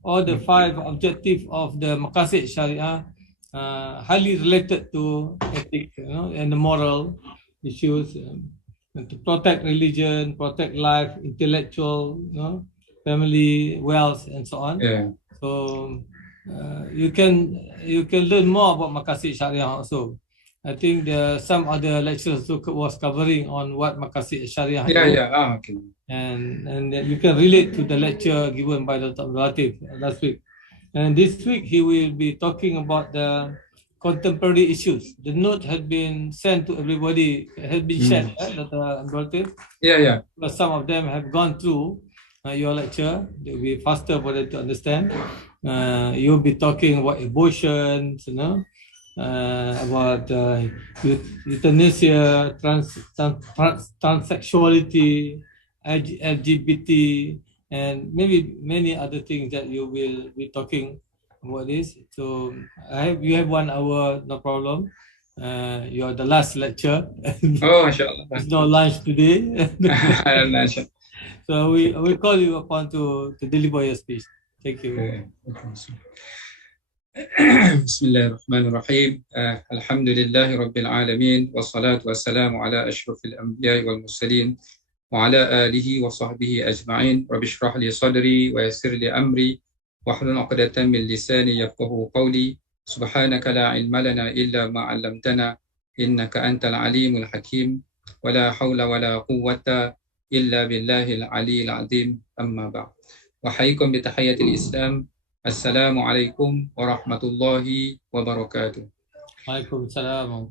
all the 5 objectives of the Maqasid Sharia highly related to ethics, you know, and the moral issues, to protect religion, protect life, intellectual, you know, family, wealth, and so on. Yeah. So you can learn more about Maqasid Sharia also. I think some other lectures was covering on what Maqasid Sharia is. Yeah. Okay. And you can relate to the lecture given by Dr. Latif last week. And this week he will be talking about the contemporary issues. The note had been sent to everybody, had been shared, Dr. Latif. Yeah. But some of them have gone through your lecture. It will be faster for them to understand. You'll be talking about abortions, you know, about euthanasia, transsexuality, LGBT, and maybe many other things that you will be talking about this. So you have 1 hour, no problem. You are the last lecture. Inshallah. There's no lunch today. So we will call you upon to deliver your speech. Thank you. Bismillahirrahmanirrahim. Alhamdulillahi Rabbil Alamin. Wassalatu wassalamu ala ashrafil anbiya wal mursalin wa ala alihi wa sahbihi ajma'in. Rabbi shrah li sadri wa yassir li amri wahlul 'uqdatam min lisani yafqahu qawli. Subhanaka la ilma lana illa ma 'allamtana innaka antal alimul hakim. Wa la hawla wa la quwwata illa billahil aliyyil azim. Amma ba'd. Wa hayyikum bi tahiyatil Islam. Assalamualaikum warahmatullahi wabarakatuh. Waalaikumsalam.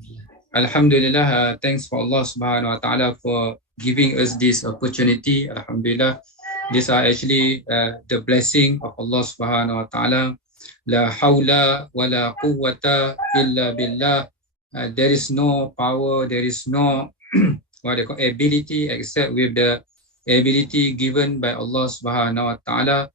Alhamdulillah, thanks for Allah subhanahu wa ta'ala for giving us this opportunity. Alhamdulillah, these are actually the blessing of Allah subhanahu wa ta'ala. La hawla wa la quwwata illa billah. There is no power, there is no ability except with the ability given by Allah subhanahu wa ta'ala.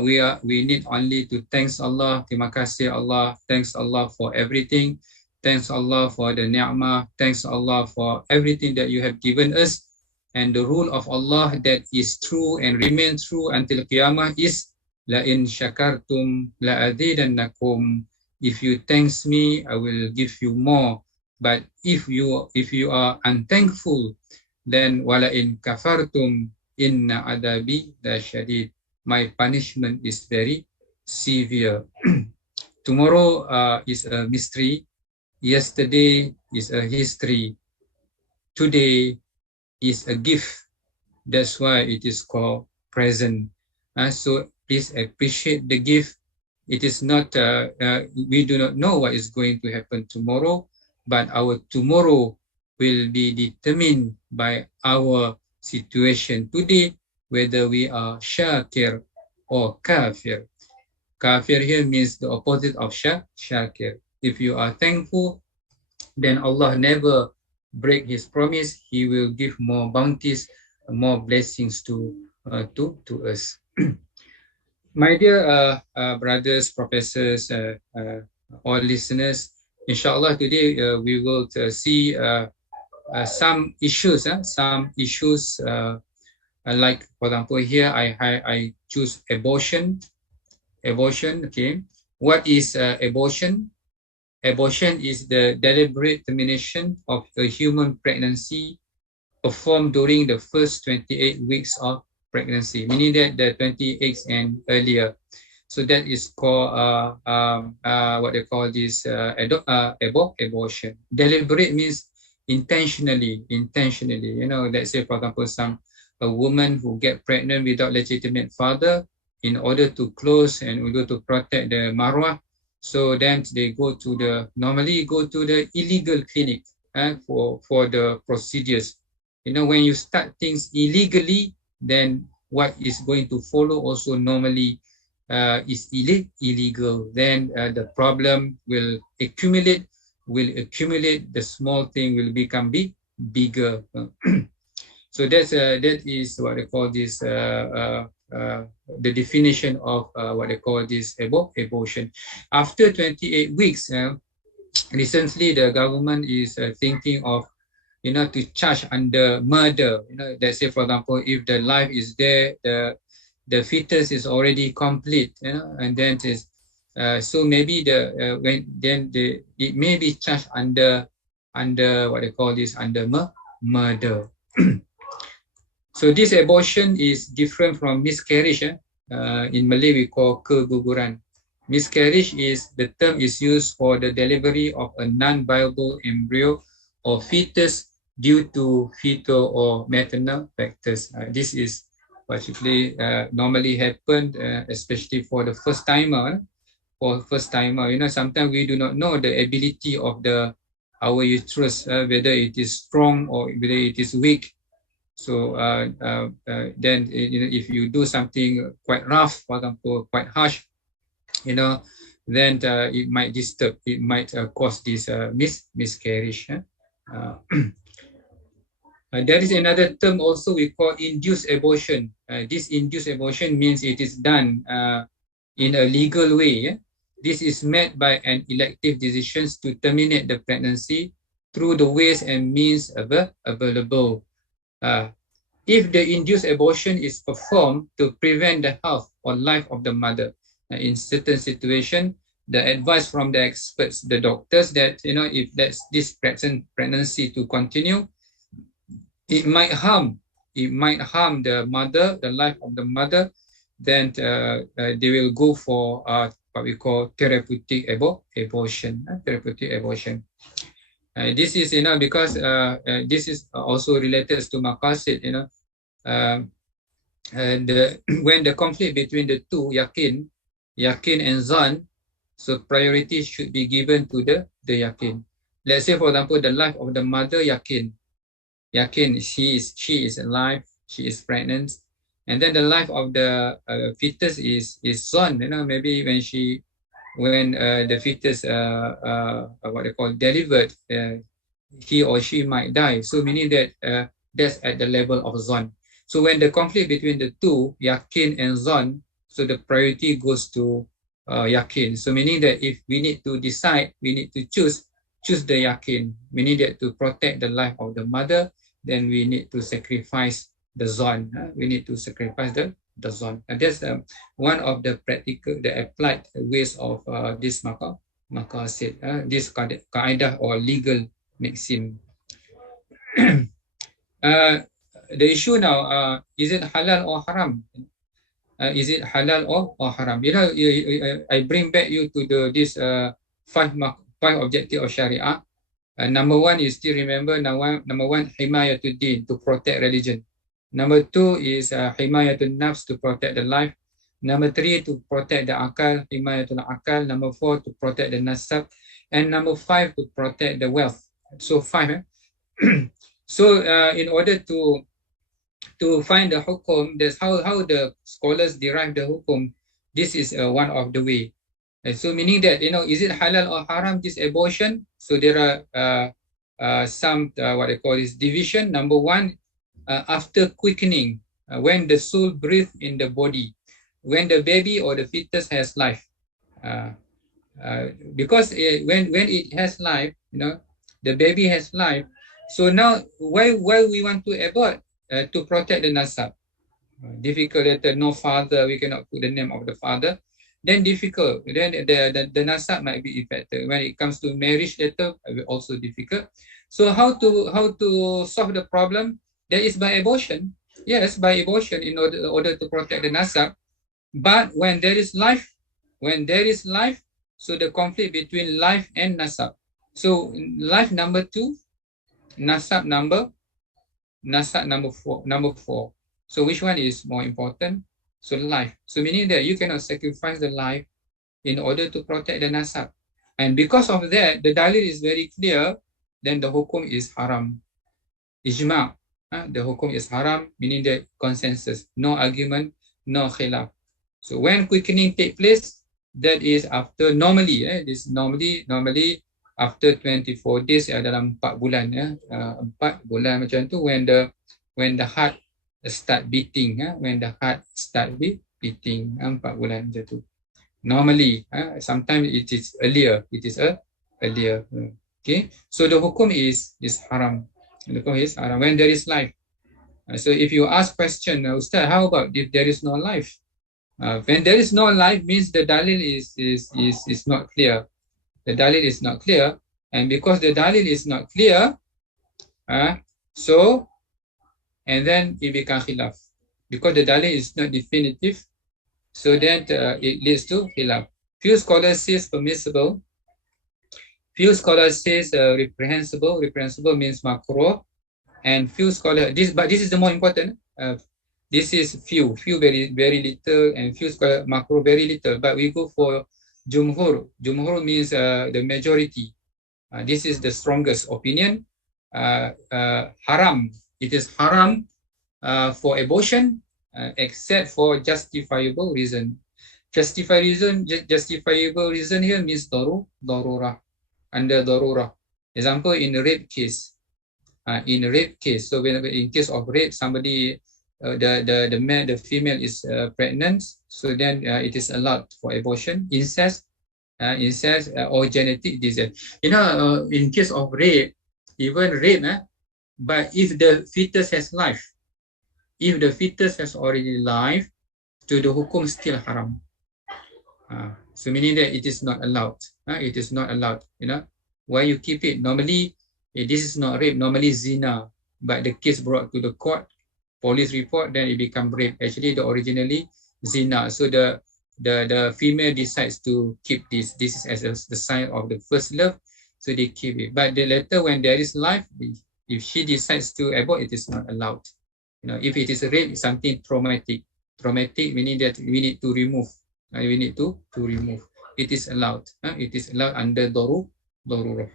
We need only to thanks Allah. Terima kasih Allah. Thanks Allah for everything. Thanks Allah for the ni'mah. Thanks Allah for everything that you have given us. And the rule of Allah that is true and remain true until Qiyamah is La in syakartum la azidannakum. If you thanks me, I will give you more. But if you are unthankful, then wala in kafartum inna adabi la syadid. My punishment is very severe. Tomorrow is a mystery. Yesterday is a history. Today is a gift. That's why it is called present. So please appreciate the gift. It is not, we do not know what is going to happen tomorrow, but our tomorrow will be determined by our situation today, whether we are shakir or kafir. Kafir here means the opposite of shakir. If you are thankful, then Allah never break His promise. He will give more bounties, more blessings to us. My dear brothers, professors, all listeners, inshallah today we will see some issues, like for example here I choose abortion. Okay, what is abortion? Abortion is the deliberate termination of a human pregnancy performed during the first 28 weeks of pregnancy, meaning that the 28 and earlier. So that is called what they call this abortion. Deliberate means intentionally. You know, let's say for example, a woman who get pregnant without legitimate father, in order to close and in order to protect the marwah, so then they normally go to the illegal clinic for the procedures. You know, when you start things illegally, then what is going to follow also normally is illegal. Then the problem will accumulate. The small thing will become bigger. So that is what they call this the definition of what they call this abortion. After 28 weeks, recently the government is thinking of, you know, to charge under murder. You know, let's say for example, if the life is there, the fetus is already complete, you know, and then it is so maybe it may be charged under what they call this, under murder. So this abortion is different from miscarriage. In Malay we call keguguran. Miscarriage is the term is used for the delivery of a non-viable embryo or fetus due to fetal or maternal factors. This is particularly normally happen, especially for the first timer. You know, sometimes we do not know the ability of our uterus, whether it is strong or whether it is weak. So then, you know, if you do something quite rough, for example, quite harsh, you know, then it might disturb, it might cause this miscarriage. There is another term also we call induced abortion. This induced abortion means it is done in a legal way. This is made by an elective decision to terminate the pregnancy through the ways and means available. If the induced abortion is performed to prevent the health or life of the mother, in certain situations, the advice from the experts, the doctors, that, you know, if that's this pregnancy to continue, it might harm the mother, the life of the mother, then they will go for what we call therapeutic abortion. This is, you know, because this is also related to maqasid, you know, when the conflict between the two, yakin and zan, so priority should be given to the yakin. Let's say, for example, the life of the mother, yakin, she is alive, she is pregnant, and then the life of the fetus is zan. You know, maybe when the fetus what they call delivered, he or she might die. So meaning that that's at the level of zan. So when the conflict between the two, yakin and zan, so the priority goes to yakin. So meaning that if we need to decide, we need to choose the yakin, meaning that to protect the life of the mother, then we need to sacrifice the zan. We need to sacrifice the zan. And that's one of the practical, the applied ways of this maqasid, this qaedah or legal maxim. The issue now, is it halal or haram? Is it halal or haram? You know, I bring back you to this five objectives of Sharia. Number one, you still remember, number one, himayatul din, to protect religion. Number two is himayatul nafs, to protect the life. Number three, to protect the akal, himayatul akal. Number four, to protect the nasab. And number five, to protect the wealth. So five. So in order to find the hukum, that's how the scholars derive the hukum. This is one of the way. So meaning that, you know, is it halal or haram, this abortion? So there are some what I call this division. Number one, after quickening, when the soul breathes in the body, when the baby or the fetus has life, because when it has life, you know, the baby has life, So now, why we want to abort? To protect the nasab. Difficult letter, no father, we cannot put the name of the father. Then difficult, then the nasab might be affected. When it comes to marriage letter, also difficult. So how to solve the problem? That is by abortion. Yes, by abortion in order to protect the nasab. But when there is life, so the conflict between life and nasab. So life number 2, nasab number 4. So which one is more important? So life. So meaning that you cannot sacrifice the life in order to protect the nasab. And because of that, the dalil is very clear, then the hukum is haram. Ijma'. The hukum is haram, meaning that consensus. No argument, no khilaf. So when quickening take place, that is after normally after 24 days, dalam 4 bulan, 4 bulan macam tu, when the heart start beating, when the heart start beating, 4 bulan macam tu. Normally, sometimes it is earlier. Okay, so the hukum is haram. The hukum is haram when there is life. So if you ask question, Ustaz, how about if there is no life? When there is no life means the dalil is not clear. The dalil is not clear, and because the dalil is not clear, so and then it becomes khilaf. Because the dalil is not definitive, so that it leads to khilaf. Few scholars says permissible. Few scholars says reprehensible. Reprehensible means makruh. And few scholars, but this is the more important. This is few very little, and few scholars makruh very little. But we go for jumhur. Jumhur means the majority. This is the strongest opinion. Haram. It is haram for abortion, except for justifiable reason. Justifiable reason here means darurah. Under darurah. Example, in a rape case. So when in case of rape, somebody, the female is pregnant, so then it is allowed for abortion. Incest or genetic disease. In case of rape, even rape, but if the fetus has life, if the fetus has already life, to the hukum still haram. So meaning that it is not allowed. It is not allowed. Why you keep it? Normally, this is not rape. Normally zina, but the case brought to the court, police report, then it become rape. Actually, the originally zina. So the female decides to keep this. This is as the sign of the first love. So they keep it. But the later, when there is life, if she decides to abort, it is not allowed. If it is a rape, it's something traumatic. Traumatic meaning that we need to remove. We need to remove. It is allowed. It is allowed under darurah.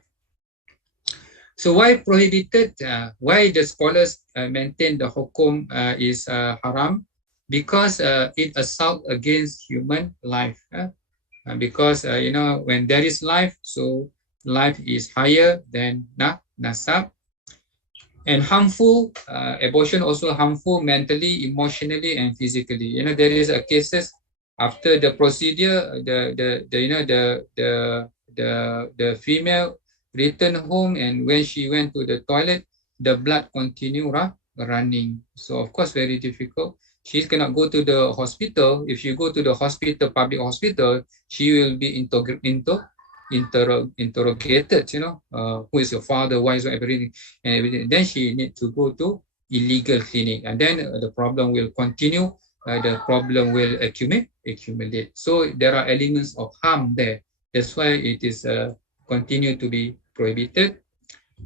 So why prohibited? Why the scholars maintain the hukum is haram? Because it assault against human life. Because when there is life, so life is higher than nasab. And harmful, abortion also harmful mentally, emotionally, and physically. There is a cases after the procedure, the female returned home, and when she went to the toilet, the blood continued running. So of course very difficult. She cannot go to the hospital. If you go to the hospital, public hospital, she will be interrogated, who is your father, why is everything, and everything. Then she need to go to illegal clinic, and then the problem will continue. The problem will accumulate. So there are elements of harm there. That's why it is continue to be prohibited.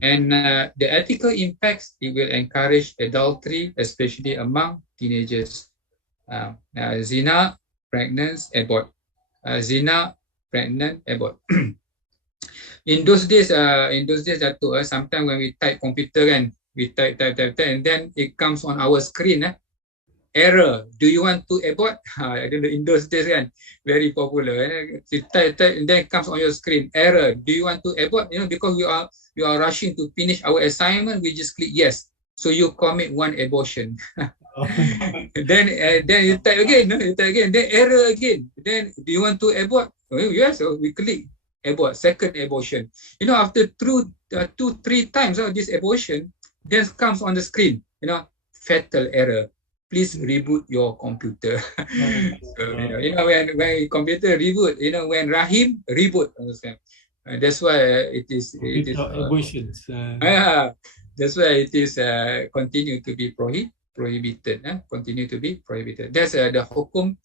And the ethical impacts, it will encourage adultery, especially among teenagers. Zina, pregnancy, abort. Zina, pregnant, abort. In those days, sometimes when we type computer, and we type, and then it comes on our screen. Error. Do you want to abort? I don't know. In those days, very popular. You type, and then it comes on your screen. Error. Do you want to abort? Because you are rushing to finish our assignment, we just click yes. So you commit one abortion. Then you type again. Then error again. Then do you want to abort? Oh, yes. So we click abort. Second abortion. After through 2-3 times of this abortion, then comes on the screen, fatal error. Please reboot your computer. So, when computer reboot, when Rahim reboot, understand? That's why it is abortions. that's why it is continue to be prohibited. Continue to be prohibited. That's the hukum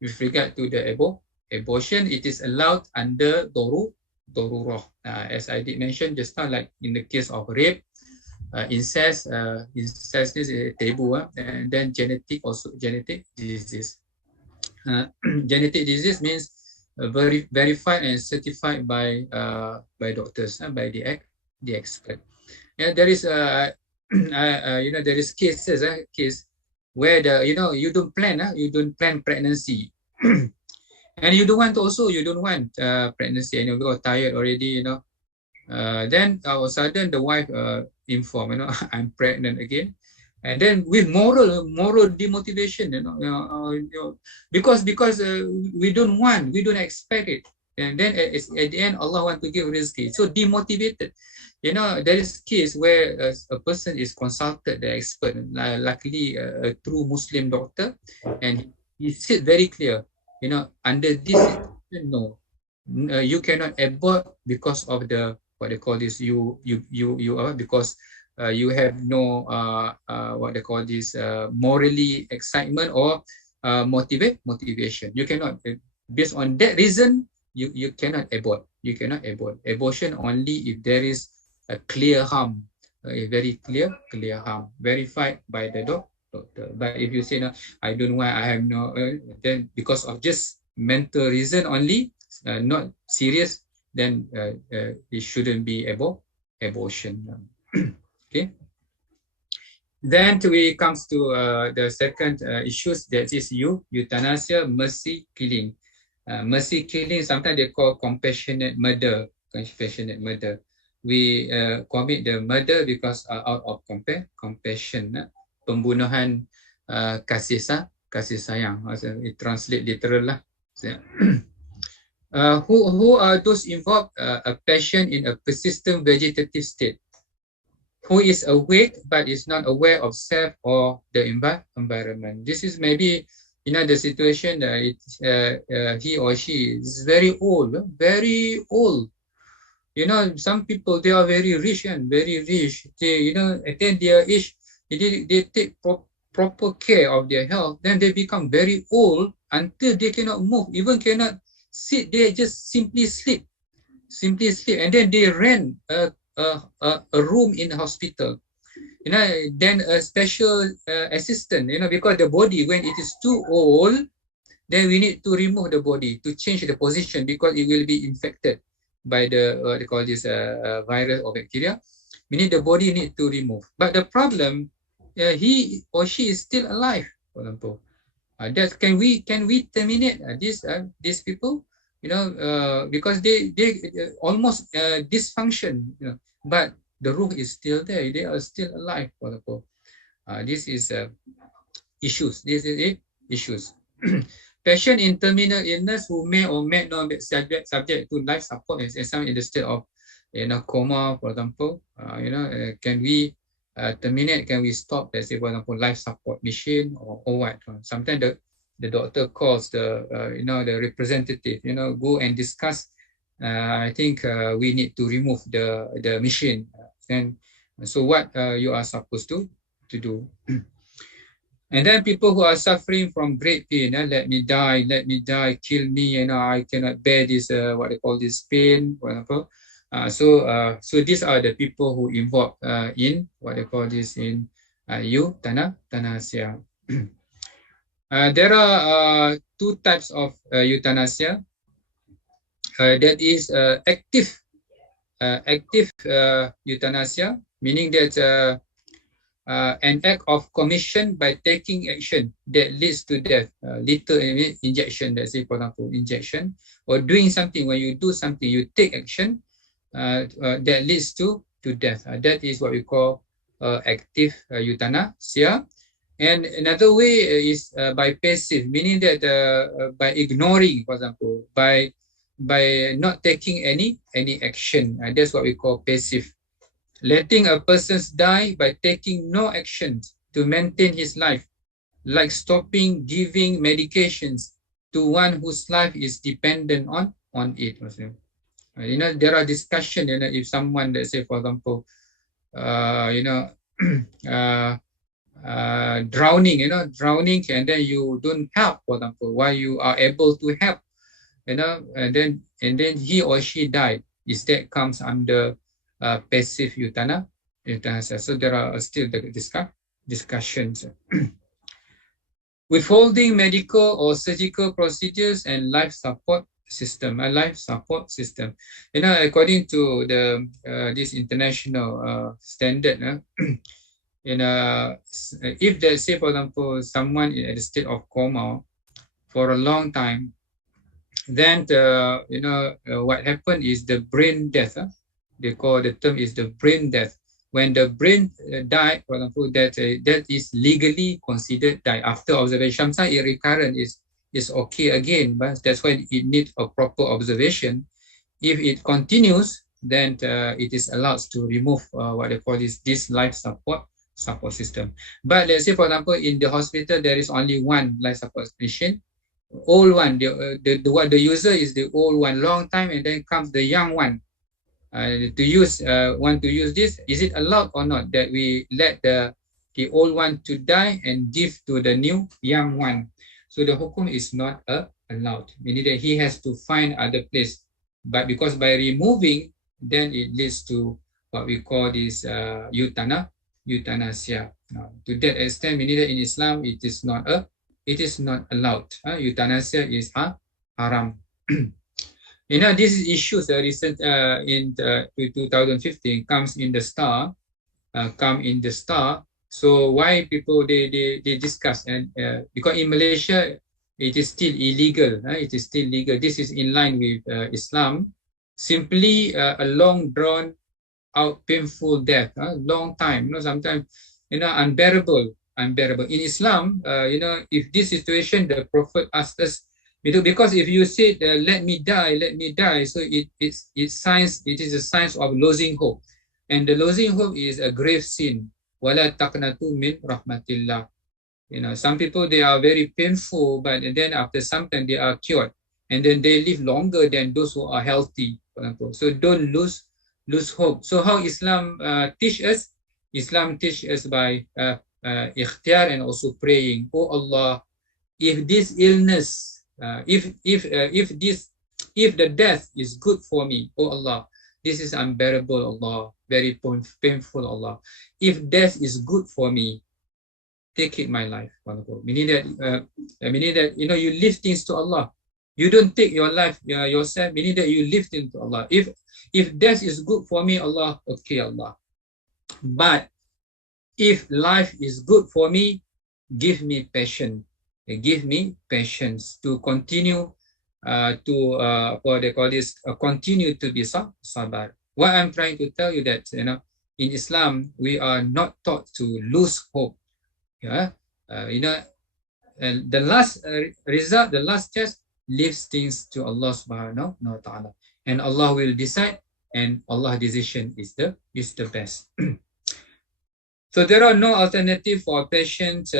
with regard to the abortion. It is allowed under darurah. As I did mention just now, like in the case of rape, incest is a taboo, and then genetic disease. Genetic disease means verified and certified by doctors, by the expert. Yeah, there is there is cases where you don't plan pregnancy, and you don't want pregnancy, and you got tired already, then all of a sudden the wife inform, I'm pregnant again. And then with moral demotivation, because we don't expect it, and then at the end Allah want to give rizki, so demotivated. There is case where a person is consulted the expert, luckily a true Muslim doctor, and he said very clear, under this situation, no, you cannot abort because of the what they call this, because you have no what they call this morally excitement or motivation. You cannot, based on that reason, you cannot abort. You cannot abort. Abortion only if there is a clear harm, a very clear harm verified by the doctor. But if you say, no, I don't want, I have no, then because of just mental reason only, not serious, then it shouldn't be abortion. Okay. Then we comes to the second issues, that is euthanasia, mercy killing. Mercy killing, sometimes they call compassionate murder. Compassionate murder. We commit the murder because out of compassion. Pembunuhan kasih sayang. It translate literal lah. Who are those involved? A patient in a persistent vegetative state, who is awake but is not aware of self or the environment. This is maybe, the situation that he or she is very old. Some people, they are very rich. They, attain their age, they take proper care of their health. Then they become very old until they cannot move, even cannot sit. They just simply sleep, and then they rent a room in the hospital. Then a special assistant. Because the body, when it is too old, then we need to remove the body to change the position, because it will be infected by the they call this virus or bacteria. Meaning the body need to remove. But the problem, he or she is still alive. For example, that can we terminate these people? Because they almost dysfunction. But the ruh is still there. They are still alive. For example, this is issues. This is issues. Patient in terminal illness who may or may not be subject to life support, and some in the state of coma, for example. Can we terminate? Can we stop? Let's say, for example, life support machine or what? Sometimes the doctor calls the the representative. Go and discuss. I think we need to remove the machine. And so what you are supposed to do? And then people who are suffering from great pain, let me die, kill me, I cannot bear this, what they call this pain, whatever. So these are the people who involved in what they call this in euthanasia. There are two types of euthanasia. That is active euthanasia, meaning that an act of commission by taking action that leads to death, lethal injection, let's say, for example, injection, or doing something. When you do something, you take action that leads to death. That is what we call active euthanasia. And another way is by passive, meaning that by ignoring, for example, by not taking any action. That's what we call passive letting a person die by taking no action to maintain his life, like stopping giving medications to one whose life is dependent on it. There are discussion, if someone, let's say, for example, drowning, drowning, and then you don't help, for example, while you are able to help, and then he or she died. Is that comes under passive euthanasia? So there are still the discussions. Withholding medical or surgical procedures and life support system. According to the this international standard, if they say, for example, someone in a state of coma for a long time, then what happened is the brain death. They call the term is the brain death. When the brain died, for example, that is legally considered die after observation. Sometimes it recurrent is okay again, but that's why it needs a proper observation. If it continues, then it is allowed to remove what they call this life support system. But let's say, for example, in the hospital there is only one life support patient, old one. The user is the old one, long time, and then comes the young one. Want to use this, is it allowed or not that we let the old one to die and give to the new young one? So the hukum is not allowed, meaning that he has to find other place. But because by removing, then it leads to what we call this euthanasia. To that extent, meaning that in Islam it is not allowed. Euthanasia is haram. This is issues recent in 2015 comes in the Star, So why people they discuss, and because in Malaysia it is still illegal. This is in line with Islam. Simply a long drawn out painful death, long time. Sometimes unbearable. In Islam, if this situation, the Prophet asked us. Because if you say let me die, so it is a sign of losing hope, and the losing hope is a grave sin. Wala taqnatu min rahmatillah. Some people, they are very painful, but then after some time they are cured, and then they live longer than those who are healthy, for example. So don't lose hope. So how Islam teach us? Islam teach us by ikhtiyar and also praying. Oh Allah, if this illness, if the death is good for me, oh Allah, this is unbearable, Allah, very painful, Allah. If death is good for me, take it my life, meaning that you leave things to Allah. You don't take your life yourself, meaning that you leave things to Allah. If death is good for me, Allah, okay, Allah. But if life is good for me, give me patience. Give me patience to continue what they call this, continue to be sabar. What I'm trying to tell you that in Islam we are not taught to lose hope. The last result, the last test, leaves things to Allah subhanahu wa ta'ala, and Allah will decide, and Allah's decision is the best. So there are no alternative for patients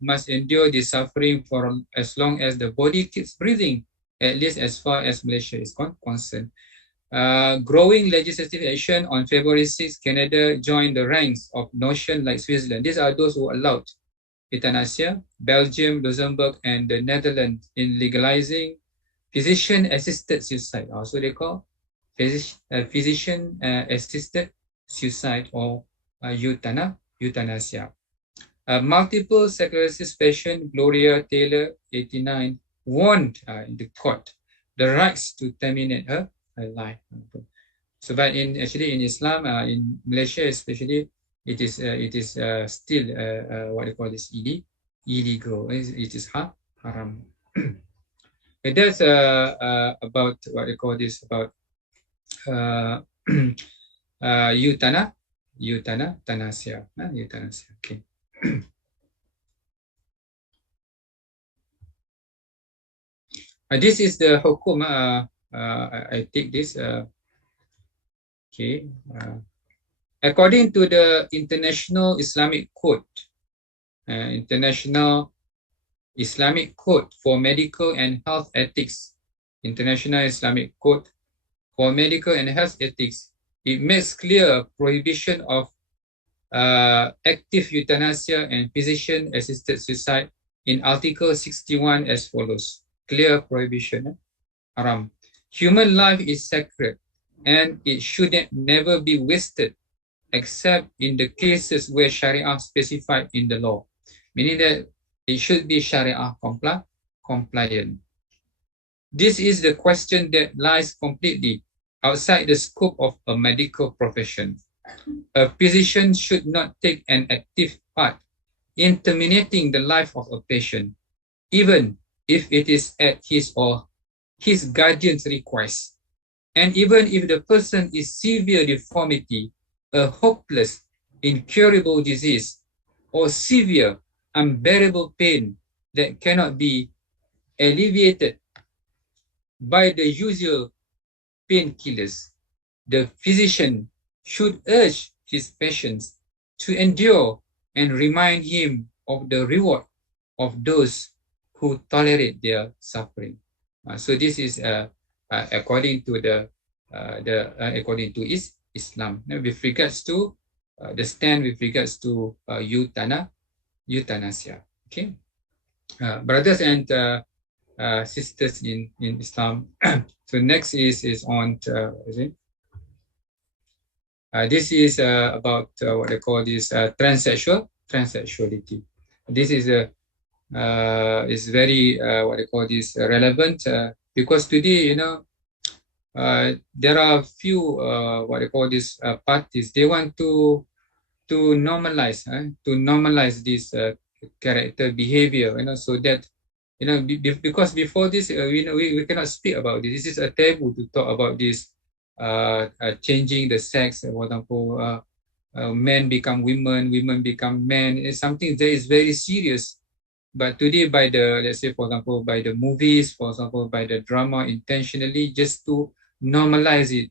must endure the suffering for as long as the body keeps breathing, at least as far as Malaysia is concerned. Growing legislative action on February 6, Canada joined the ranks of nations like Switzerland. These are those who allowed euthanasia. Belgium, Luxembourg, and the Netherlands in legalizing physician-assisted suicide. Also they call physician-assisted suicide, or euthanasia. Multiple sclerosis patient Gloria Taylor, 89, won in the court the rights to terminate her life. So, but in Islam, in Malaysia especially, it is still what they call this illegal. It is haram. And that's about what they call this, about euthanasia. Okay. This is the hukum. I take this. Okay. According to the International Islamic Code, International Islamic Code for Medical and Health Ethics, International Islamic Code for Medical and Health Ethics, it makes clear prohibition of active euthanasia and physician-assisted suicide in Article 61 as follows. Clear prohibition, haram. Human life is sacred and it should never be wasted except in the cases where Sharia specified in the law, meaning that it should be Sharia compliant. This is the question that lies completely outside the scope of a medical profession. A physician should not take an active part in terminating the life of a patient, even if it is at his or his guardian's request, and even if the person is severe deformity, a hopeless, incurable disease, or severe, unbearable pain that cannot be alleviated by the usual painkillers. The physician should urge his patients to endure and remind him of the reward of those who tolerate their suffering. So this is according to according to Islam. Now, with regards to the stand with regards to euthanasia. Okay, brothers and sisters in Islam. So next is on this is about what they call this transsexuality. This is very what they call this relevant because today, you know, there are few what they call this parties. They want to normalize this character behavior, you know, so that, you know, because before this, we cannot speak about this. This is a taboo to talk about this. Changing the sex, for example, men become women, women become men. It's something that is very serious. But today, by the, let's say, for example, by the movies, for example, by the drama, intentionally, just to normalize it,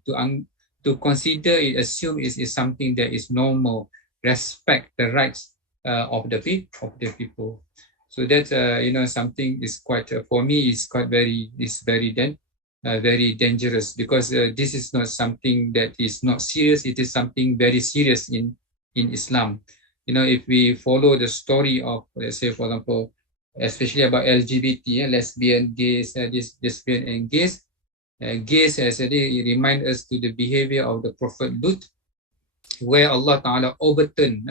to consider it, assume it is something that is normal, respect the rights of the people. So that you know, something is quite for me is quite very dangerous, because this is not something that is not serious. It is something very serious in Islam. You know, if we follow the story of, let's say, for example, especially about LGBT, lesbian, gays, lesbian and gays, gays actually remind us to the behavior of the Prophet Lut, where Allah Ta'ala overturned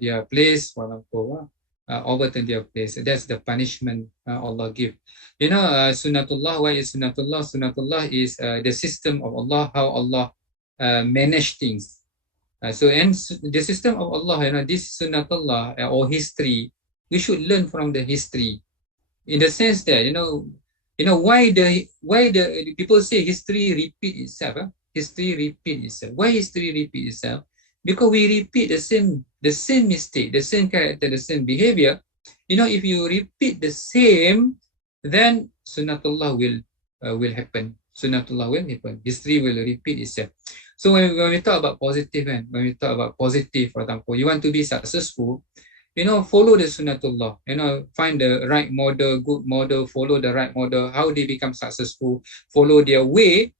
their place, for example, overturn their place. That's the punishment Allah give. You know, Sunnatullah, why is Sunnatullah? Sunnatullah is the system of Allah, how Allah manage things. So, and the system of Allah, you know, this Sunnatullah or history, we should learn from the history, in the sense that, you know, why the people say history repeat itself. History repeat itself. Why history repeat itself? Because we repeat the same mistake, the same character, the same behavior. You know, if you repeat the same, then Sunnatullah will happen. Sunnatullah will happen. History will repeat itself. So when we talk about positive, and when we talk about positive, for example, you want to be successful, you know, follow the Sunnatullah. You know, find the right model, good model, follow the right model, how they become successful, follow their way.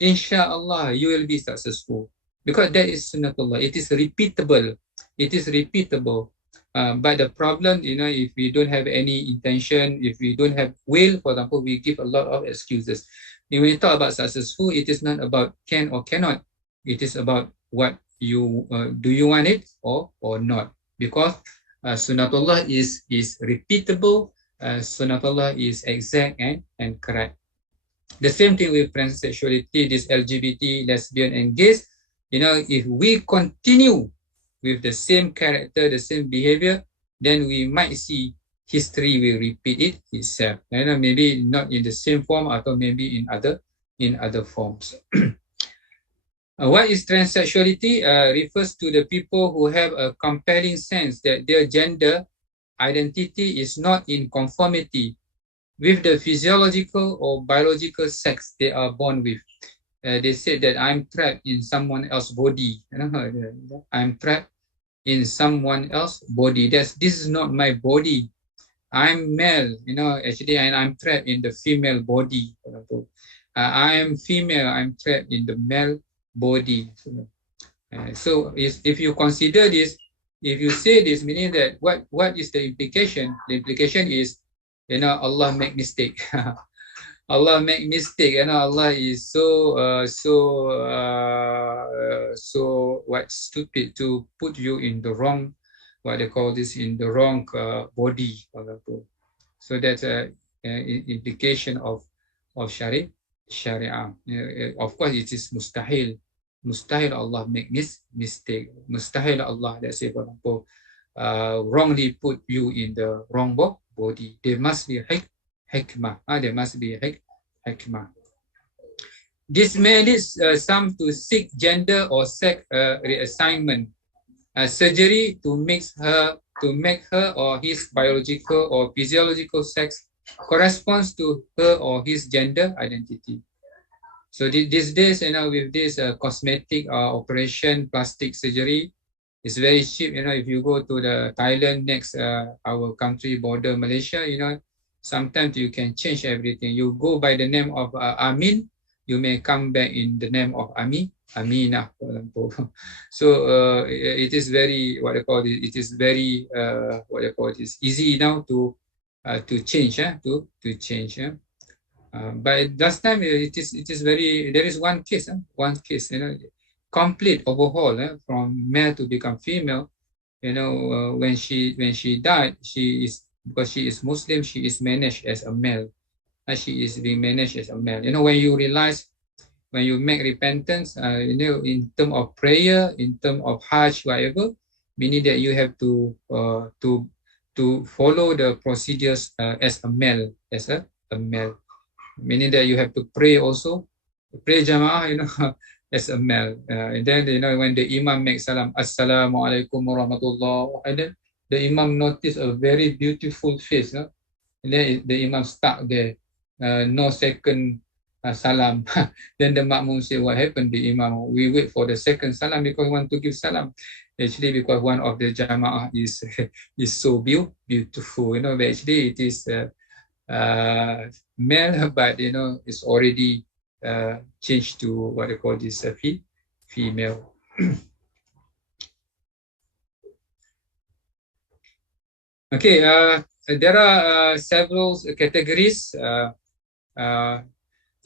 Inshallah, you will be successful. Because that is Sunnatullah. It is repeatable. It is repeatable. But the problem, you know, if we don't have any intention, if we don't have will, for example, we give a lot of excuses. When we talk about successful, it is not about can or cannot. It is about what you do you want it or not. Because Sunnatullah is repeatable. Sunnatullah is exact and correct. The same thing with transsexuality, this LGBT, lesbian, and gays. You know, if we continue with the same character, the same behavior, then we might see history will repeat itself. You know, maybe not in the same form, or maybe in other forms. What is transsexuality? Refers to the people who have a compelling sense that their gender identity is not in conformity with the physiological or biological sex they are born with. they said that I'm trapped in someone else's body. I'm trapped in someone else's body. This is not my body. I'm male, actually, and I'm trapped in the female body. I am female, I'm trapped in the male body. So if you consider this, if you say this, meaning that what is the implication? The implication is, Allah make mistake. Allah make mistake, Allah is so stupid to put you in the wrong, what they call this, in the wrong body. So that's an implication of Sharia. Of course, it is mustahil. Mustahil Allah make mistake. Mustahil Allah, let's say, for example, wrongly put you in the wrong body. There must be hikmah. There must be hikmah. This may lead some to seek gender or sex reassignment surgery to make her or his biological or physiological sex corresponds to her or his gender identity. So these days, with this cosmetic operation, plastic surgery, it's very cheap. If you go to the Thailand next our country border, Malaysia, sometimes you can change everything. You go by the name of Amin, you may come back in the name of Aminah. So it is very, it is very, easy now to change, to change. But last time it is very, there is one case, complete overhaul from male to become female. When she died, because she is Muslim, she is managed as a male. She is being managed as a male. When you realize, when you make repentance, in terms of prayer, in terms of Hajj, whatever, meaning that you have to follow the procedures as a male, meaning that you have to pray also, pray jama'ah, as a male. And then, when the Imam makes salam, Assalamu alaikum warahmatullah, and then the Imam noticed a very beautiful face. And then the Imam stuck there, no second salam. Then the Ma'mum say, what happened? The Imam, we wait for the second salam because we want to give salam. Actually, because one of the jama'ah is so beautiful. But actually it is male, but it's already changed to what they call this female. Okay, there are several categories.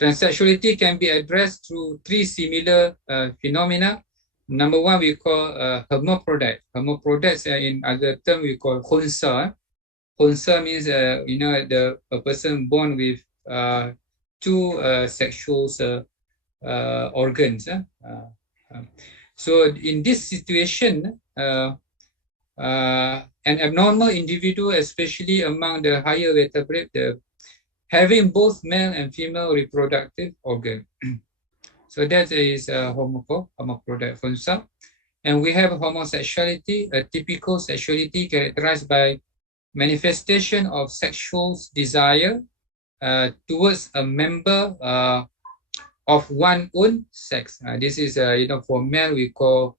Transsexuality can be addressed through three similar phenomena. Number one, we call hermaphrodite. Hermaphrodites, in other term, we call khunsa. Khunsa means, a person born with two sexual organs. So in this situation, an abnormal individual, especially among the higher vertebrate, having both male and female reproductive organ. So that is hermaphrodite khunsa. And we have homosexuality, a typical sexuality characterized by manifestation of sexual desire towards a member of one own sex. This is, for male we call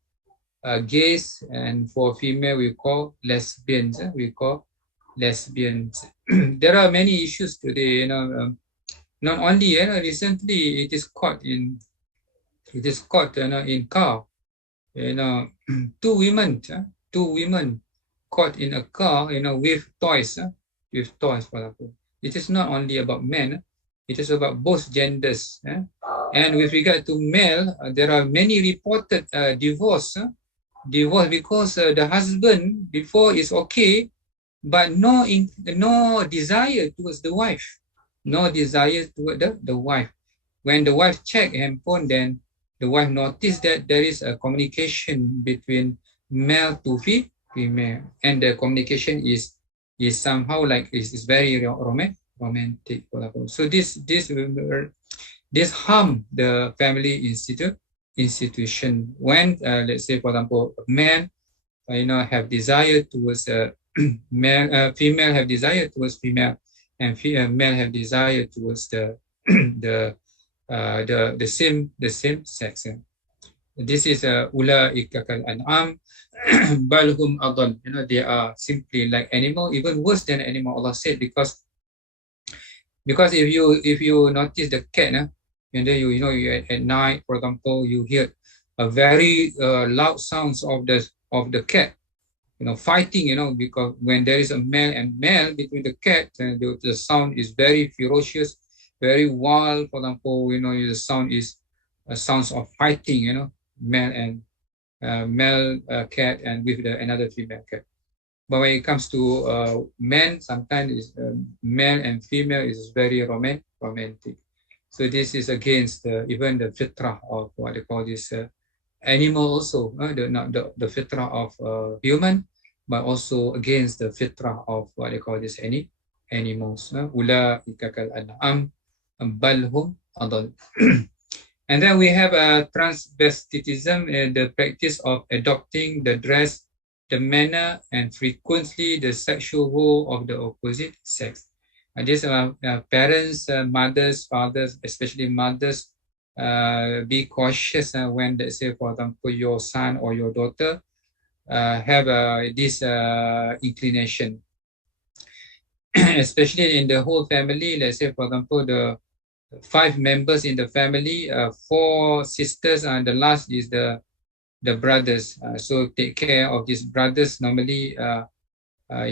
gays, and for female we call lesbians. There are many issues today. Not only, recently it is caught in car. Two women caught in a car, with toys. For example. It is not only about men, it is about both genders. And with regard to male, there are many reported divorce because the husband before is okay, but no desire towards the wife. No desire toward the wife. When the wife checked handphone, then the wife noticed that there is a communication between male to female, and the communication is somehow like is very romantic. So this harm the family institution when let's say, for example, men have desire towards male, female have desire towards female, and male have desire towards the the same sex. This is ulaika kal an'am bal hum adall. They are simply like animal, even worse than animal. Allah said, because if you notice the cat, and then you at night, for example, you hear a very loud sounds of the cat, fighting, because when there is a male and male between the cat, the sound is very ferocious, very wild. For example, the sound is sounds of fighting, male and male cat and with another female cat. But when it comes to men, sometimes male and female is very romantic. So this is against even the fitrah of what they call this animal also, not the fitrah of human, but also against the fitrah of what they call this animals. Ulaika kal an'am bal hum adall. And then we have transvestitism, the practice of adopting the dress, the manner, and frequently the sexual role of the opposite sex. These are parents, mothers, fathers, especially mothers, be cautious when, let's say, for example, your son or your daughter have this inclination, especially in the whole family. Let's say, for example, the 5 members in the family, 4 sisters, and the last is the brothers. So take care of these brothers. Normally,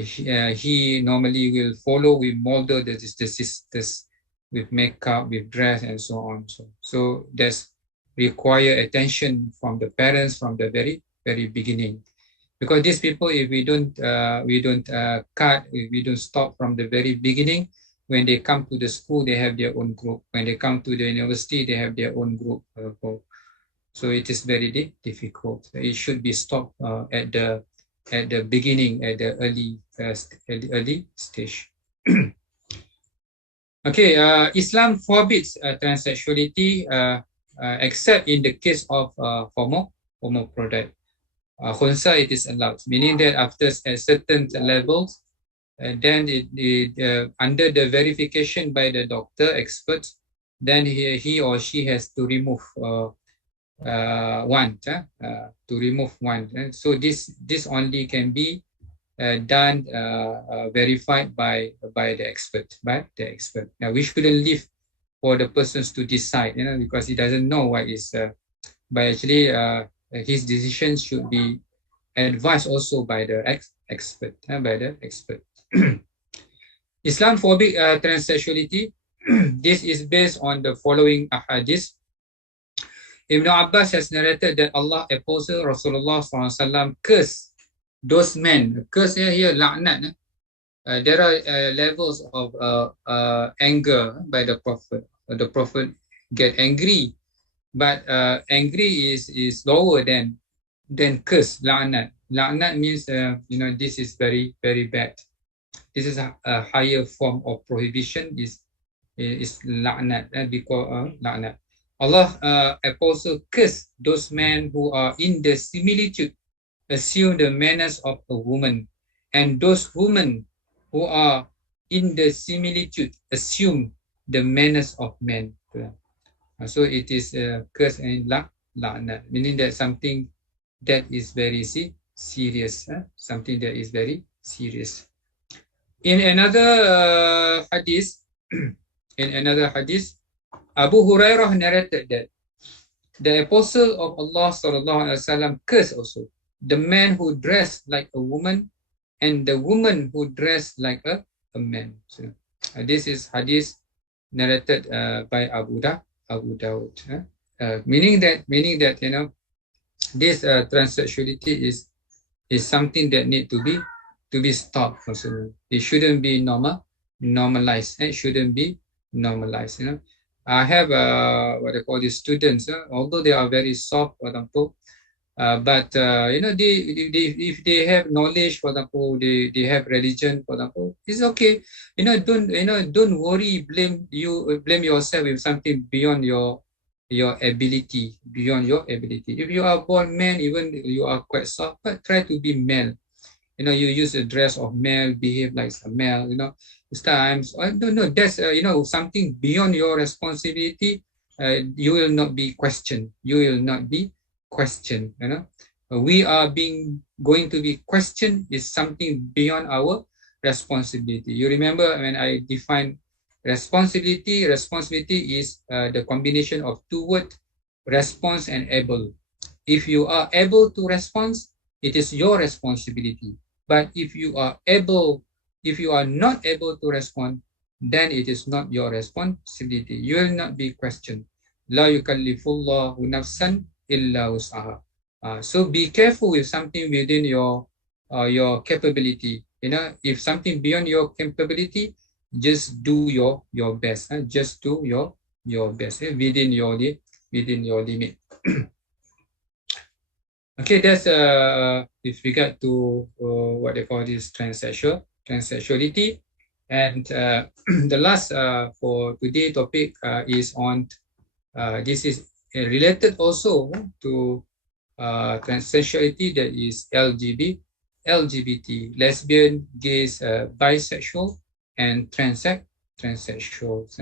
he normally will follow, we model the sisters with makeup, with dress, and so on. So that's require attention from the parents from the very beginning, because these people, if we don't cut, if we don't stop from the very beginning, when they come to the school, they have their own group. When they come to the university, they have their own group. So it is very difficult. It should be stopped at the beginning, at the early stage. Okay, Islam forbids transsexuality except in the case of homophrodite. Khunsa, it is allowed, meaning that after a certain levels, then under the verification by the doctor expert, then he or she has to remove one. So this only can be done, verified by the expert. Now we shouldn't leave for the persons to decide, because he doesn't know what is. But actually, his decision should be advised also by the expert. Islam forbids transsexuality. This is based on the following ahadith. Ibn Abbas has narrated that Allah, Apostle Rasulullah SAW, cursed those men. Curse here, la'nat. There are levels of anger by the Prophet. The Prophet get angry, but angry is lower than curse, la'nat. La'nat means, this is very, very bad. This is a higher form of prohibition, is la'nat, because la'nat. Allah Apostle cursed those men who are in the similitude, assume the manners of a woman, and those women who are in the similitude, assume the manners of men. So it is curse and la'nat, meaning that something that is very serious, something that is very serious. In another hadith, Abu Hurairah narrated that the Apostle of Allah SAW cursed also the man who dressed like a woman and the woman who dressed like a man. So, this is hadith narrated by Abu Dawud. Meaning that this transsexuality is something that need to be stopped. Also, it shouldn't be normalized. It shouldn't be normalized. I have what I call these students, although they are very soft, for example, but if they have knowledge, for example, they have religion, for example, it's okay. Don't worry, blame yourself with something beyond your ability, If you are born man, even you are quite soft, but try to be male. You use a dress of male, behave like a male. Times I don't know. That's something beyond your responsibility. you will not be questioned. You will not be questioned. We are going to be questioned is something beyond our responsibility. You remember when I defined responsibility? Responsibility is the combination of two words, response and able. If you are able to respond, it is your responsibility. But if you are not able to respond, then it is not your responsibility. You will not be questioned. La yukallifullahu nafsan illa wus'aha. So be careful with something within your capability. If something beyond your capability, just do your best. Just do your best within your limit. Okay, that's with regard to what they call this transsexuality. And the last for today topic is on this is related also to transsexuality, that is LGBT, lesbian, gays, bisexual, and transsexuals.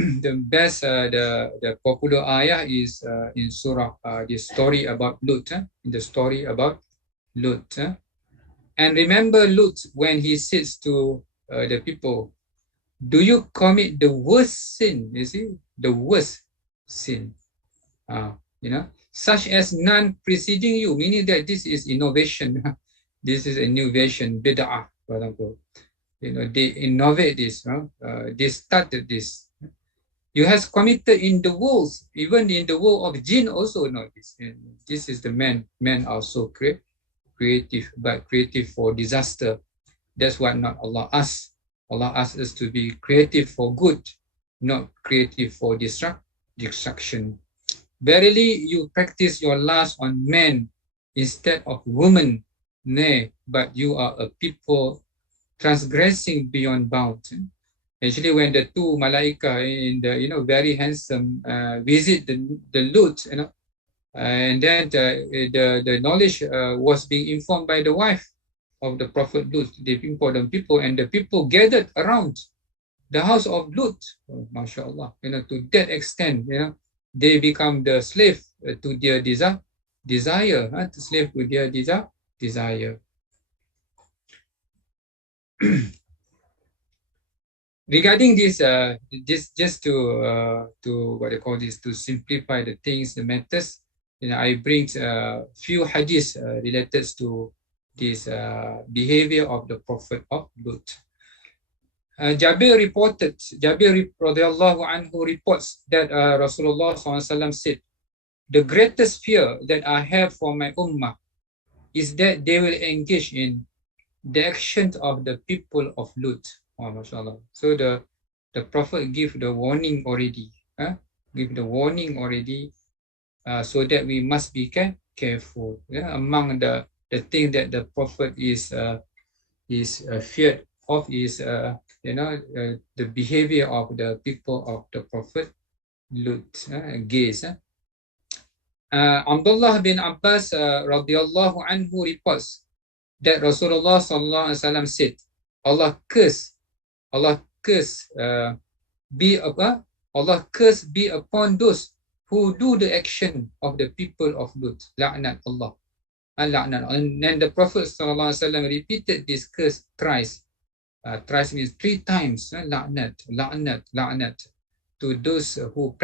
The best, the popular ayah is in Surah, the story about Lut. In the story about Lut. And remember Lut when he says to the people, do you commit the worst sin? You see, the worst sin. Such as none preceding you, meaning that this is innovation. This is innovation, bid'ah, for example. They innovate this. They started this. You have committed in the world, even in the world of jinn also. No, this is the men. Men are so creative, but creative for disaster. That's what not Allah asks. Allah asks us to be creative for good, not creative for destruction. Verily, you practice your lust on men instead of women. Nay, but you are a people transgressing beyond bounds. Actually, when the two malaika in the very handsome visit the Lut, and then the knowledge was being informed by the wife of the Prophet Lut, the important people, and the people gathered around the house of Lut. MashaAllah, to that extent, they become the slave to their desire, to slave to their desire. Regarding this, just to what they call this, to simplify the things, the matters, I bring a few hadiths related to this behavior of the Prophet of Lut. Jabir radiallahu anhu reports that Rasulullah SAW said, the greatest fear that I have for my ummah is that they will engage in the actions of the people of Lut. Oh, mashallah. So the Prophet give the warning already. So that we must be careful. Among the thing that the Prophet is feared of is the behavior of the people of the Prophet Lut, gays. Abdullah bin Abbas radiallahu anhu reports that Rasulullah sallallahu alaihi wasallam said, Allah curse be upon those who do the action of the people of Lut. La'nat Allah. And then the Prophet sallallahu alaihi wasallam repeated this curse thrice. Thrice means 3 times. La'nat to those who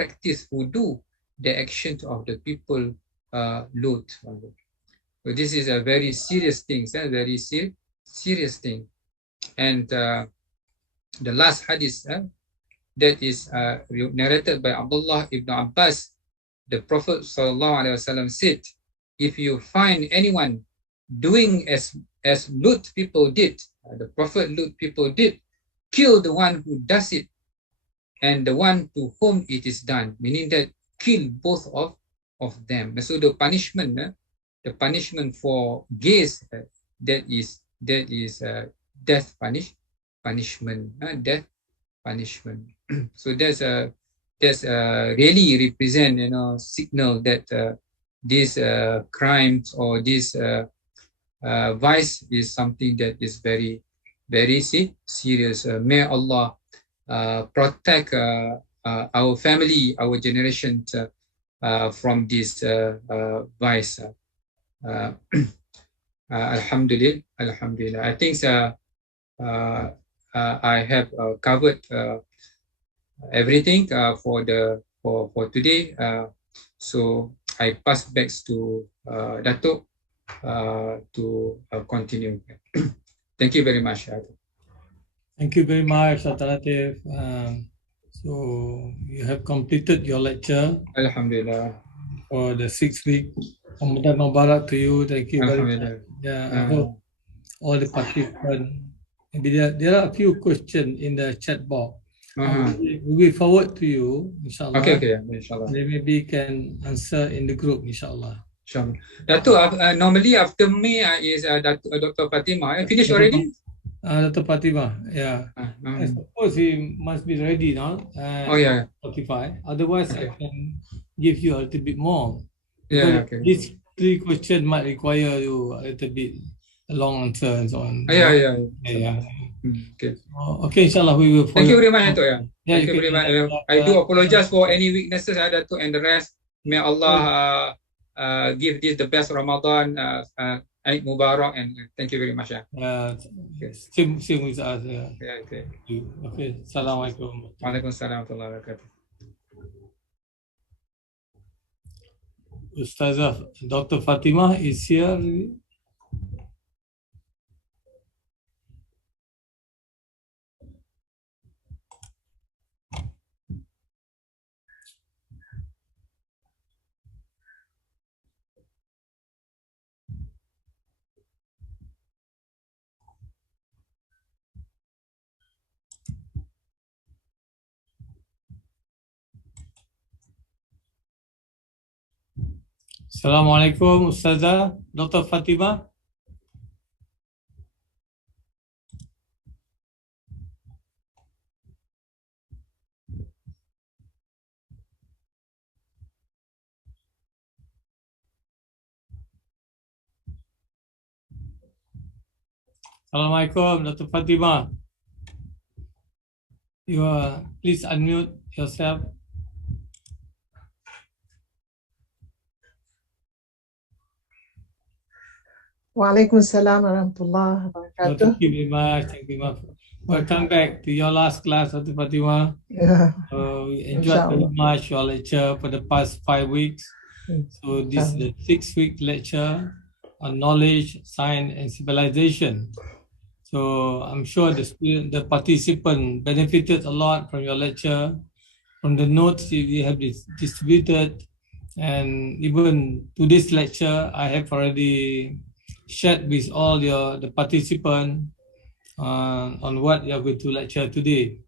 do the actions of the people Lut. So this is a very serious thing, very serious thing. And the last hadith that is narrated by Abdullah ibn Abbas, the Prophet ﷺ said, if you find anyone doing as Lut people did, the Prophet Lut people did, kill the one who does it and the one to whom it is done, meaning that kill both of them. So the punishment for gays, that is death punishment. So that's really represent signal that this crimes or this vice is something that is very, very serious. May Allah protect our family, our generation from this vice. Alhamdulillah, Alhamdulillah. I think I have covered everything for today. So I pass back to Datuk to continue. Thank you very much. Thank you very much, Dr. Latif. So you have completed your lecture. Alhamdulillah. For the 6 week. Ramadan Mubarak to you. Thank you very much. Yeah, I hope all the participants. Maybe there are a few questions in the chat box. We will forward to you, inshallah. Okay, inshallah. They maybe can answer in the group, inshallah. Inshallah. Datuk, normally after me is Dr. Fatimah. Finished already? Dr. Fatimah, yeah. I suppose he must be ready now. Oh yeah. Spotify. Otherwise, I can give you a little bit more. Yeah. Okay. These 3 questions might require you a little bit long answer and so on. Yeah. Okay. Okay, inshallah we will follow. Thank you very much, Datuk. Yeah, Thank you very much. I do apologize for any weaknesses, Datuk, and the rest. May Allah give this the best Ramadan. Eid Mubarak, and thank you very much. Same with us. Yeah, okay. Okay. Assalamualaikum. Waalaikumsalam warahmatullahi wabarakatuh. Ustazah Dr. Fatimah is here. Assalamualaikum Ustazah Dr. Fatimah. Assalamualaikum Dr. Fatimah. Please unmute yourself. Waalaikumsalam warahmatullahi wabarakatuh. Thank you very much. Thank you very much. Welcome back to your last class, Dr. Fatimah. Yeah. We enjoyed very much your lecture for the past 5 weeks. So this is the 6th week lecture on knowledge, science, and civilization. So I'm sure the participant benefited a lot from your lecture, from the notes we have distributed, and even to this lecture, I have already shared with all the participants on what you are going to lecture today.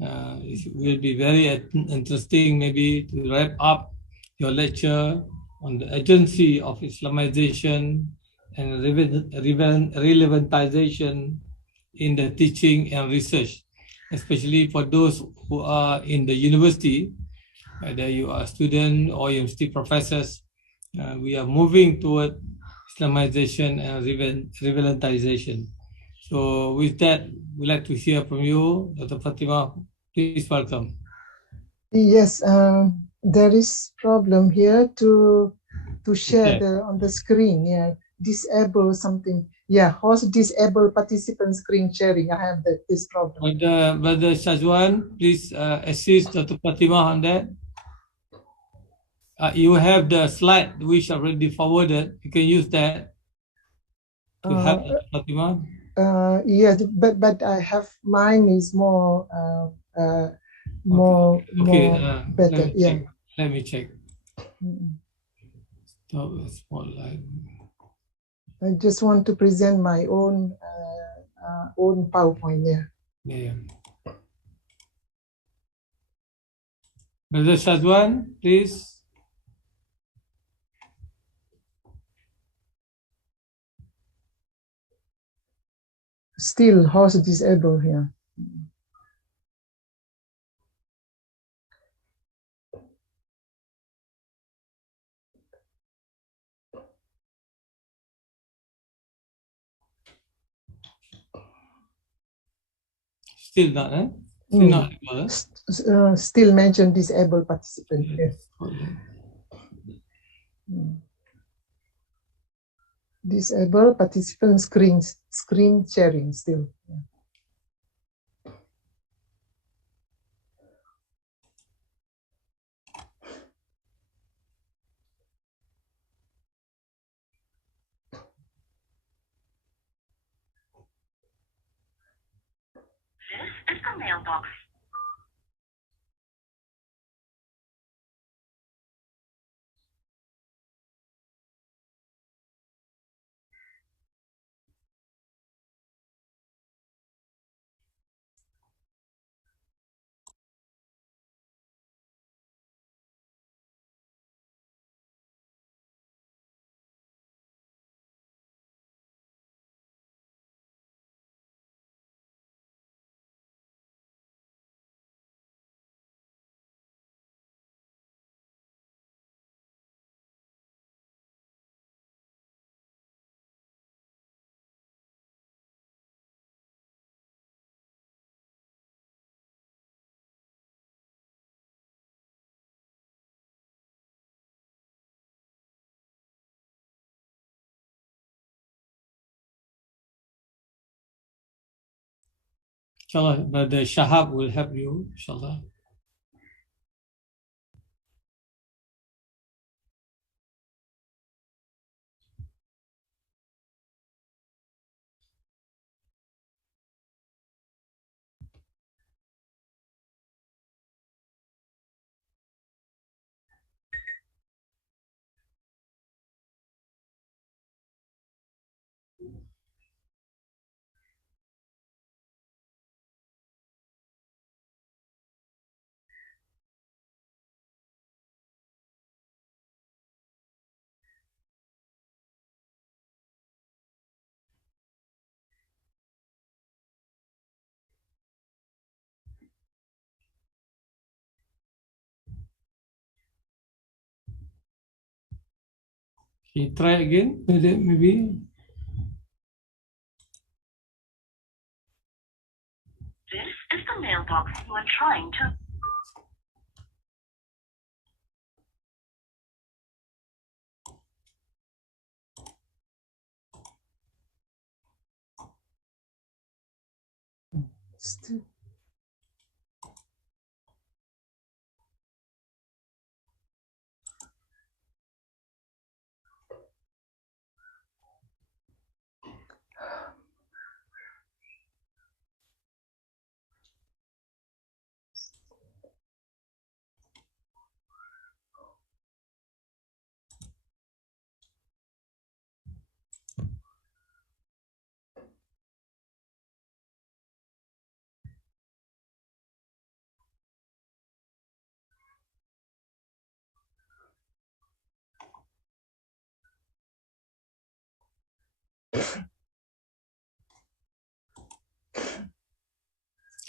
It will be very interesting maybe to wrap up your lecture on the urgency of Islamization and relevantization in the teaching and research, especially for those who are in the university, whether you are a student or university professors. We are moving toward Islamization and relevantization. So with that, we'd like to hear from you, Dr. Fatimah. Please welcome. Yes, there is problem here to share on the screen. Yeah, disable something. Yeah, host disable participant screen sharing. I have this problem. Brother Shazwan, please assist Dr. Fatimah on that. You have the slide which already forwarded. You can use that to help Dr. Fatimah. Yeah, but I have mine is more better. Let me check. Stop the spotlight. I just want to present my own PowerPoint there. Yeah. Brother Shazwan, please. Still host disabled here. Still not, eh? Still not able, Still mention disabled participant. Yes. Disable participant screen sharing still. This is the mailbox. inshallah, Brother Shahab will help you, inshallah. Can you try again? Maybe. This is the mailbox you are trying to. Still.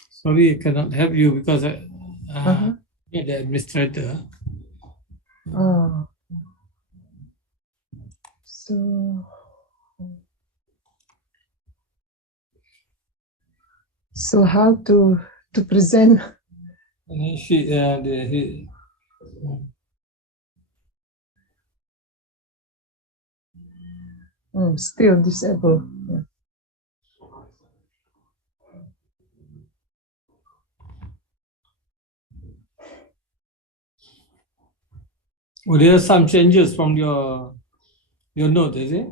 Sorry, I cannot help you because I'm the administrator. Oh. So how to present? Still disabled. Yeah. Well, there are some changes from your note, is it?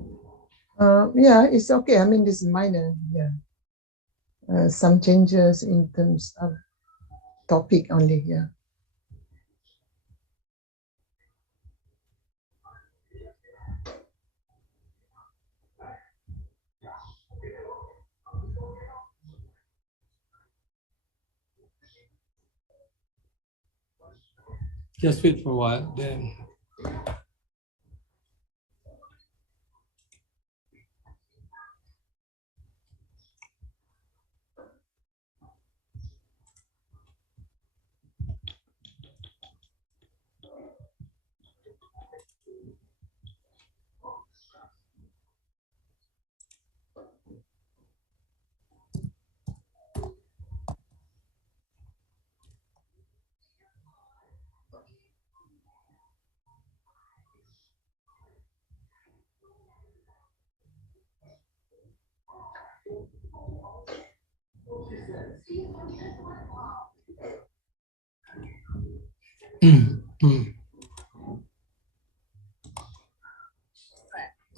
Yeah, it's okay. I mean, this is minor. Yeah. Some changes in terms of topic only. Yeah. Just wait for a while, then.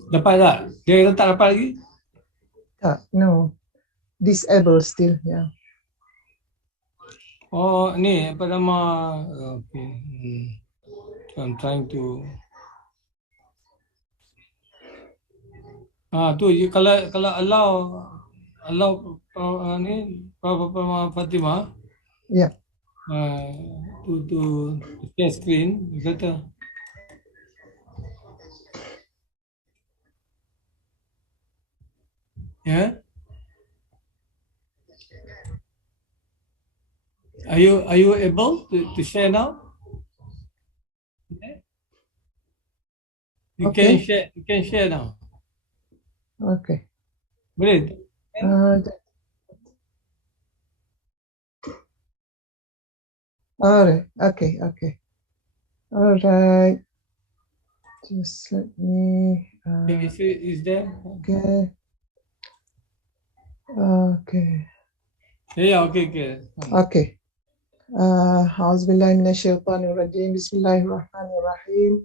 Dapat tak? Dia tak dapat lagi? No, disable still. Yeah. Oh, ni apa nama? Okay. I'm trying to. Tu kalau allow ni Fatimah. Yeah. To share screen, kata. Yeah. Are you able to share now? You Okay. can share now. Okay. Boleh? All right. Okay. Okay. All right. Just let me. Is there? Okay. Okay. Yeah. Okay. Okay. A'udzubillahi minasyaitonirrajim. Bismillahirrahmanirrahim.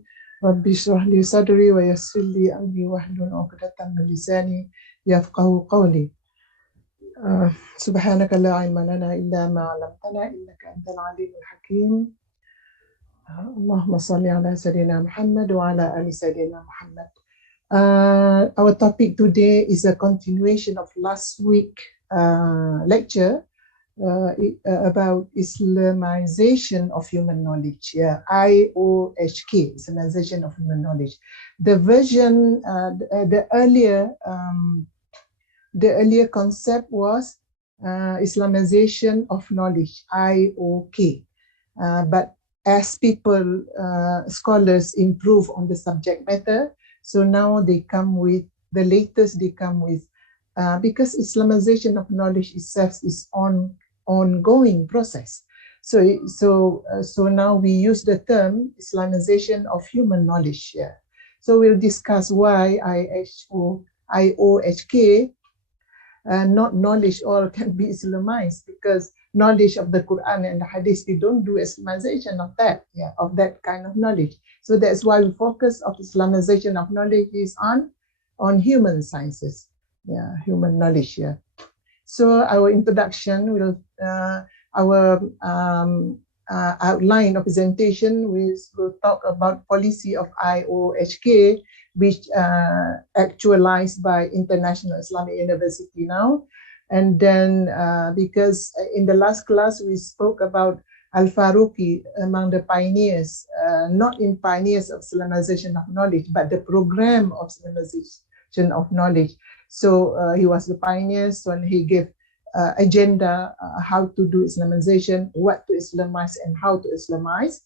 Rabbi shrah li sadri wa yassir li amri wahlul 'uqdatam min lisani yafqahu qawli. Subhanaka la ilma lana illa ma 'allamtana innaka antal alimul hakim. Allahumma salli ala sayyidina Muhammad wa ala ali sayyidina Muhammad. Our topic today is a continuation of last week lecture about Islamization of human knowledge. Yeah, IOHK, Islamization of human knowledge. The version, the earlier concept was Islamization of knowledge, IOK. But as people, scholars improve on the subject matter, so now they come with the latest. They come with because Islamization of knowledge itself is ongoing process. So now we use the term Islamization of human knowledge here. So we'll discuss why IOHK, not knowledge all can be Islamized, because knowledge of the Quran and the Hadith, they don't do Islamization of that, of that kind of knowledge. So that's why we focus of Islamization of knowledge is on human sciences, human knowledge. So our introduction will, our outline of presentation, we will talk about policy of IOHK, which actualized by International Islamic University now. And then because in the last class we spoke about Al-Faruqi among the pioneers, not in pioneers of Islamization of knowledge, but the program of Islamization of knowledge. So he was the pioneer, so he gave agenda, how to do Islamization, what to Islamize and how to Islamize.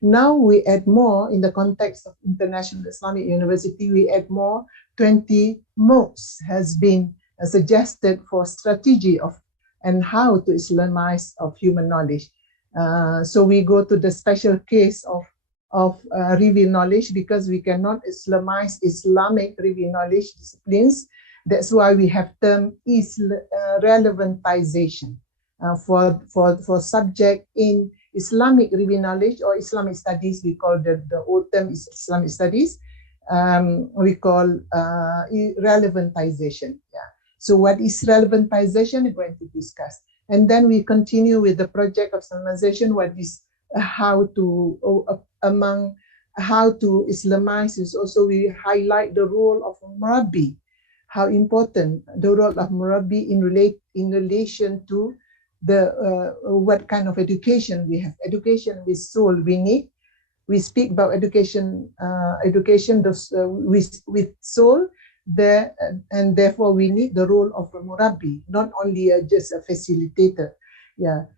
Now we add more in the context of International Islamic University, we add more, 20 modes has been suggested for strategy of and how to Islamize of human knowledge. So we go to the special case of review knowledge, because we cannot Islamize Islamic review knowledge disciplines. That's why we have term relevantization for subject in Islamic review knowledge or Islamic studies. We call the old term is Islamic studies. We call relevantization. So what is relevantization? We're going to discuss. And then we continue with the project of Islamization. What is how to Islamize is also, we highlight the role of Murabbi, how important the role of Murabbi in relation to the what kind of education we have. Education with soul we need. We speak about education with soul. And therefore we need the role of a Murabbi, not only just a facilitator.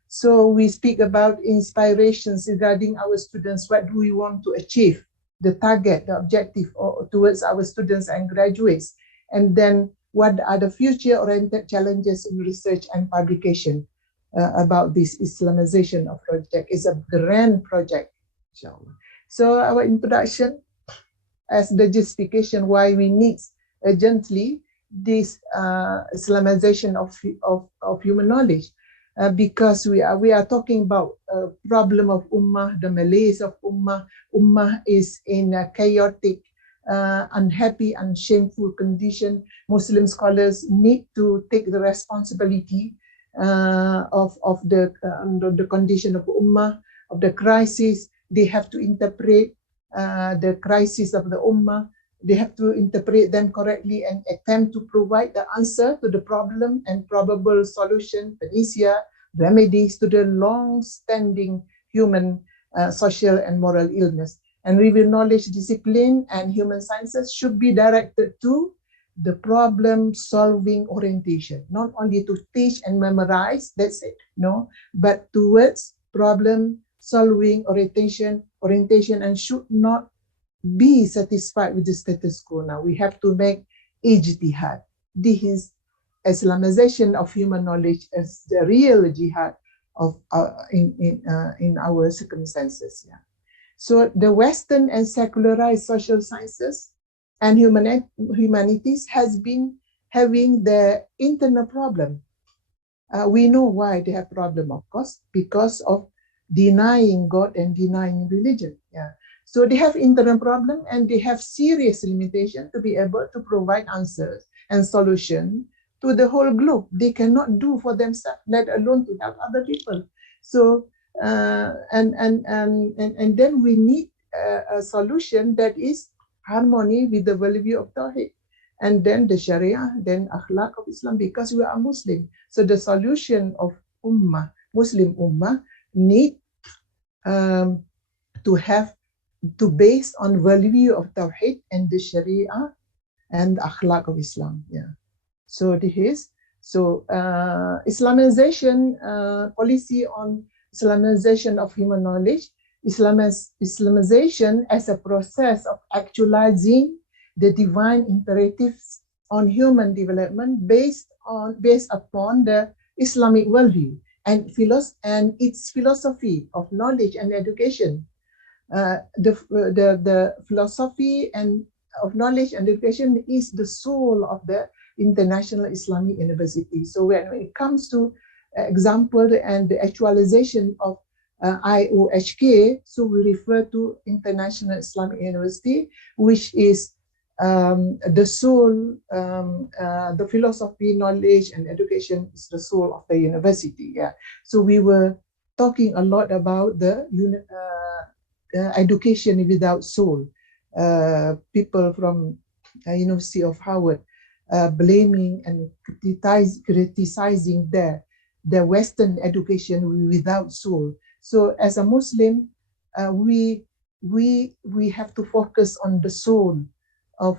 So we speak about inspirations regarding our students. What do we want to achieve? The target, the objective towards our students and graduates. And then what are the future-oriented challenges in research and publication about this Islamization of project? It's a grand project, inshallah. So our introduction as the justification why we need urgently this Islamization of human knowledge, because we are talking about problem of ummah, the malaise of ummah. Ummah is in a chaotic, unhappy and shameful condition. Muslim scholars need to take the responsibility of the condition of ummah, of the crisis. They have to interpret the crisis of the ummah. They have to interpret them correctly and attempt to provide the answer to the problem and probable solution, panacea, remedies to the long-standing human, social and moral illness. And review knowledge discipline and human sciences should be directed to the problem-solving orientation, not only to teach and memorize, that's it, no, but towards problem-solving orientation, and should not be satisfied with the status quo. Now we have to make ijtihad. This is Islamization of human knowledge as the real jihad of in our circumstances. Yeah. So the Western and secularized social sciences and humanities has been having the internal problem. We know why they have problem, of course, because of denying God and denying religion. Yeah. So they have internal problem and they have serious limitation to be able to provide answers and solution to the whole globe. They cannot do for themselves, let alone to help other people. So and then we need a solution that is harmony with the value of Tawheed, and then the Sharia, then Akhlaq of Islam, because we are Muslim. So the solution of Ummah, Muslim Ummah, need to base on value of Tawheed and the Sharia and Akhlaq of Islam. Yeah. So this is Islamization policy on Islamization of human knowledge. Islamization as a process of actualizing the divine imperatives on human development based upon the Islamic worldview and its philosophy of knowledge and education. The philosophy and of knowledge and education is the soul of the International Islamic University. So when it comes to example and the actualization of IOHK, so we refer to International Islamic University, which is the soul, the philosophy, knowledge, and education is the soul of the university. Yeah. So we were talking a lot about the education without soul. People from University of Howard blaming and criticizing the Western education without soul. So as a Muslim, we have to focus on the soul of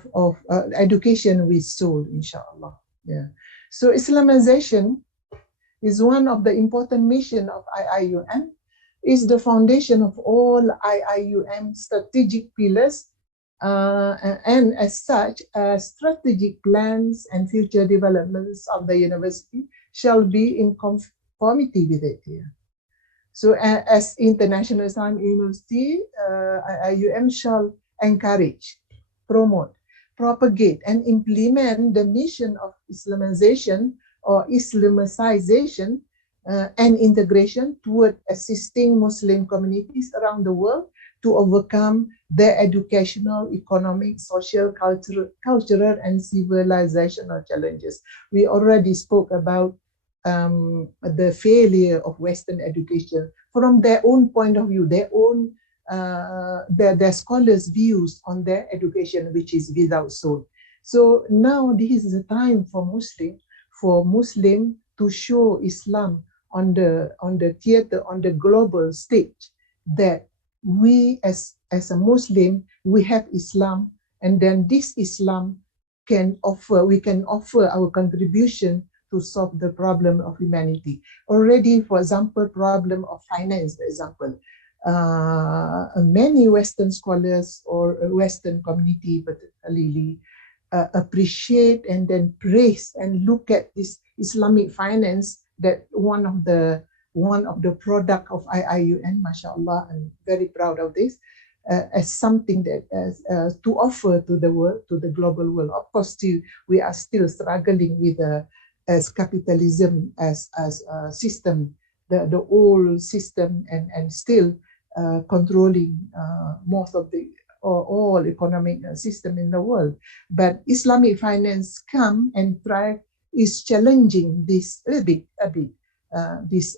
education with soul, inshallah. Yeah. So Islamization is one of the important mission of IIUM, is the foundation of all IIUM strategic pillars, and as such, strategic plans and future developments of the university shall be in conformity with it here. So as International Islamic University, IIUM shall encourage, promote, propagate, and implement the mission of Islamization or Islamicization and integration toward assisting Muslim communities around the world to overcome their educational, economic, social, cultural, and civilizational challenges. We already spoke about the failure of Western education from their own point of view, their own their scholars' views on their education, which is without soul. So now this is a time for Muslim to show Islam on the theater, on the global stage, that we as a Muslim, we have Islam, and then this Islam we can offer our contribution to solve the problem of humanity. Already, for example, problem of finance, for example, many Western scholars or Western community particularly appreciate and then praise and look at this Islamic finance, that one of the product of IIUM, mashallah, I'm very proud of this. as something that to offer to the world, to the global world. Of course, still we are still struggling with as capitalism as a system, the old system, and still controlling most of the all economic system in the world. But Islamic finance come and try is challenging this a bit this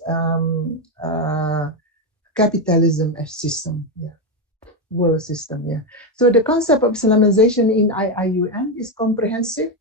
capitalism as system, world system. So the concept of Islamization in IIUM is comprehensive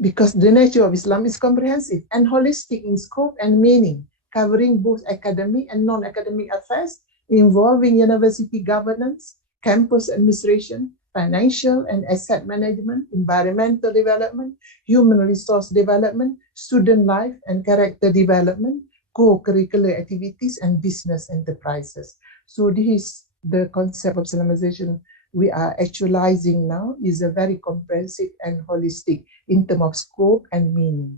because the nature of Islam is comprehensive and holistic in scope and meaning, covering both academic and non-academic affairs, involving university governance, campus administration, financial and asset management, environmental development, human resource development, student life and character development, co-curricular activities, and business enterprises. So this is the concept of Islamization we are actualizing now is a very comprehensive and holistic in terms of scope and meaning.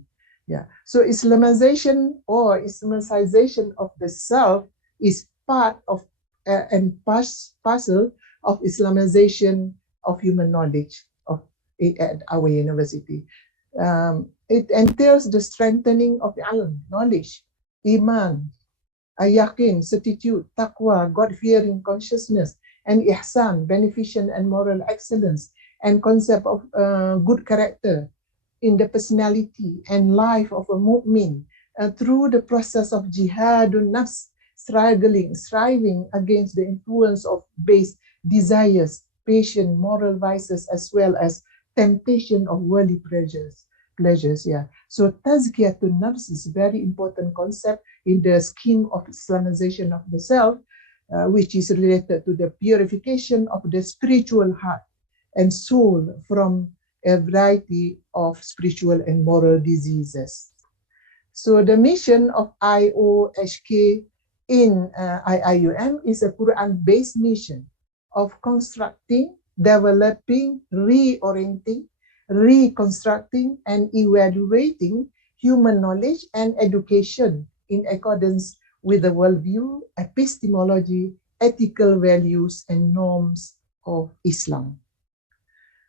So Islamization or Islamicization of the self is part of and parcel of Islamization of human knowledge at our university. It entails the strengthening of the ilm, knowledge, iman, yakin, certitude, taqwa, God-fearing consciousness, and ihsan, beneficent and moral excellence, and concept of good character in the personality and life of a mu'min through the process of jihadun nafs, striving against the influence of base desires, passion, moral vices, as well as temptation of worldly pleasures. So tazkiyatun nafs is a very important concept in the scheme of Islamization of the self, which is related to the purification of the spiritual heart and soul from a variety of spiritual and moral diseases. So the mission of IOHK in IIUM is a Quran-based mission of constructing, developing, reorienting, reconstructing, and evaluating human knowledge and education in accordance with the worldview, epistemology, ethical values, and norms of Islam.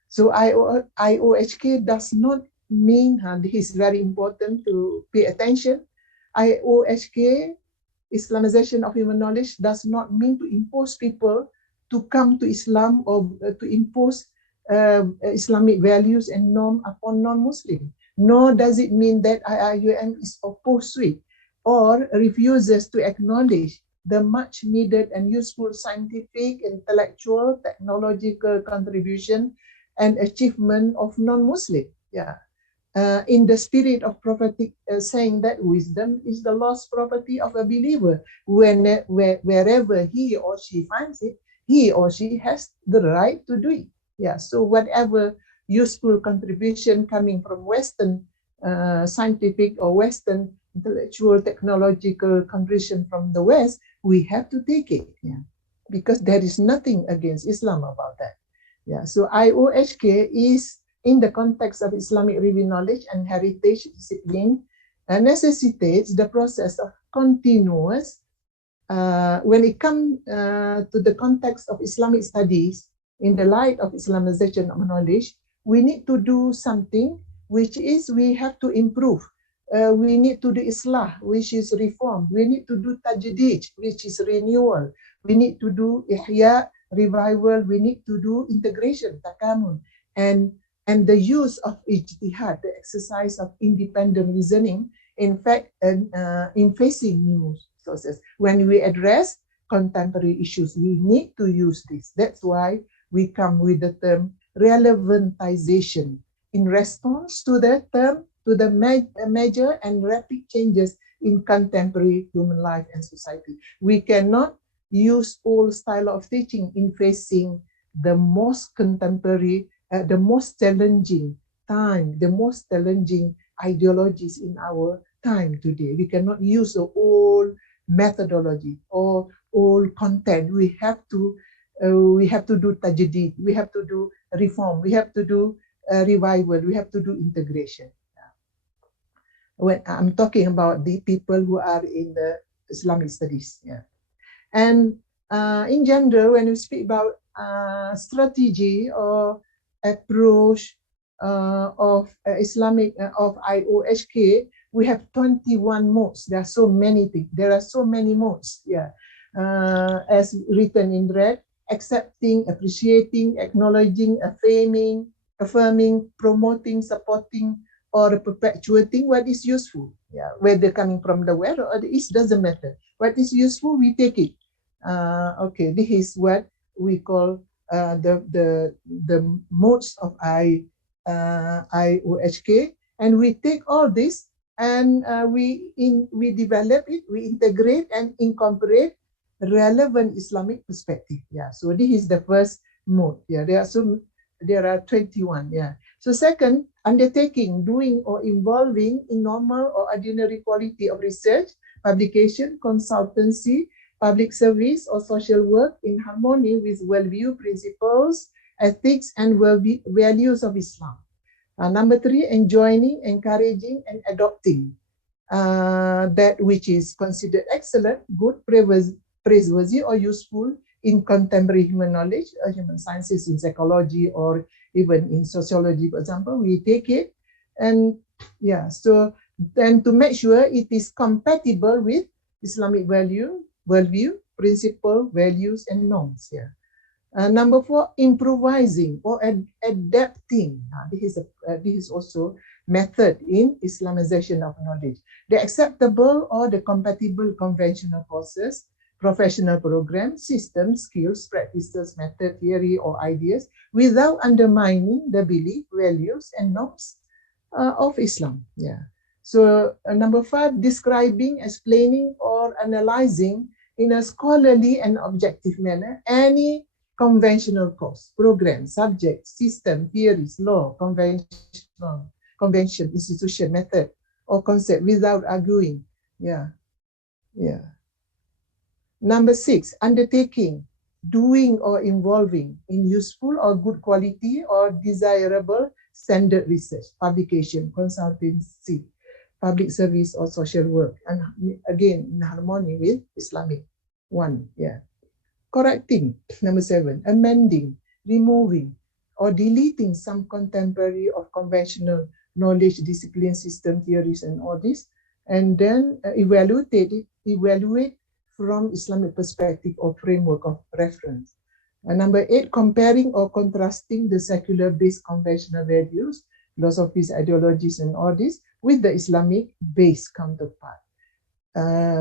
So IOHK does not mean, and this is very important to pay attention, IOHK, Islamization of human knowledge, does not mean to impose people to come to Islam or to impose Islamic values and norm upon non-Muslim. Nor does it mean that IIUM is opposed to it or refuses to acknowledge the much needed and useful scientific, intellectual, technological contribution and achievement of non-Muslim. In the spirit of prophetic saying that wisdom is the lost property of a believer, wherever he or she finds it, he or she has the right to do it. So whatever useful contribution coming from Western scientific or Western intellectual technological contribution from the West, we have to take it, because there is nothing against Islam about that. So IOHK is in the context of Islamic revealed knowledge and heritage discipline necessitates the process of continuous, when it comes to the context of Islamic studies in the light of Islamization of knowledge, we need to do something, which is we have to improve. We need to do islah, which is reform. We need to do tajdid, which is renewal. We need to do ihya, revival. We need to do integration, takamun, and the use of ijtihad, the exercise of independent reasoning, in fact, in facing new sources. When we address contemporary issues, we need to use this. That's why we come with the term relevantization in response to the term, to the major and rapid changes in contemporary human life and society. We cannot use old style of teaching in facing the most contemporary, the most challenging time, the most challenging ideologies in our time today. We cannot use the old methodology or old content. We have to do tajdid, we have to do reform, we have to do revival, we have to do integration. When I'm talking about the people who are in the Islamic studies, and in general, when we speak about strategy or approach of Islamic of IOHK, we have 21 modes. There are so many things. There are so many modes. Yeah, as written in red: accepting, appreciating, acknowledging, affirming, promoting, supporting, or perpetuating what is useful. Yeah, whether coming from the west or the east doesn't matter. What is useful, we take it. Okay, this is what we call the modes of IOHK, and we take all this and we develop it, we integrate and incorporate relevant Islamic perspective. Yeah, so this is the first mode. Yeah, there are 21. Yeah. So second, undertaking, doing or involving in normal or ordinary quality of research, publication, consultancy, public service or social work in harmony with worldview principles, ethics, and values of Islam. Number three, enjoining, encouraging, and adopting that which is considered excellent, good, praiseworthy, or useful in contemporary human knowledge, human sciences, in psychology, or even in sociology, for example. We take it, and yeah, so then to make sure it is compatible with Islamic worldview, principle, values, and norms. Yeah. Number four, improvising or adapting. This is also method in Islamization of knowledge. The acceptable or the compatible conventional courses, professional programs, systems, skills, practices, method, theory, or ideas without undermining the belief, values, and norms of Islam. Yeah. So number five, describing, explaining, or analyzing in a scholarly and objective manner any conventional course, program, subject, system, theories, law, convention, institution, method, or concept without arguing. Yeah. Yeah. Number six, undertaking, doing or involving in useful or good quality or desirable standard research, publication, consultancy, public service, or social work, and again in harmony with Islamic one. Yeah. Correcting, number seven, amending, removing, or deleting some contemporary or conventional knowledge, discipline, system, theories, and all this, and then evaluate from Islamic perspective or framework of reference. And number eight, comparing or contrasting the secular-based conventional values, philosophies, ideologies, and all this with the Islamic-based counterpart.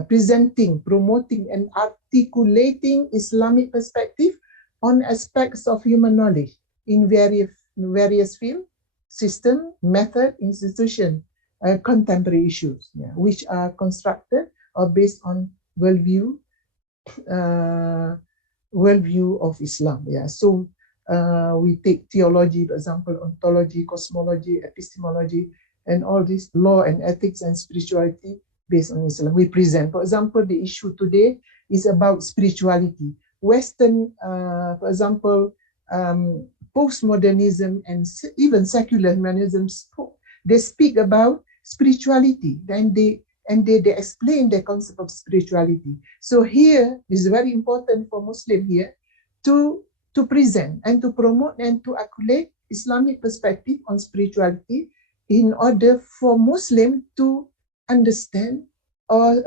Presenting, promoting, and articulating Islamic perspective on aspects of human knowledge in various fields, system, method, institution, contemporary issues, yeah, which are constructed or based on worldview of Islam. Yeah, so we take theology, for example, ontology, cosmology, epistemology, and all this, law and ethics and spirituality based on Islam. We present, for example, the issue today is about spirituality. Western, for example, postmodernism and even secular humanism, they speak about spirituality, and they explain the concept of spirituality. So here is very important for Muslim here to present and to promote and to articulate Islamic perspective on spirituality in order for Muslim to understand or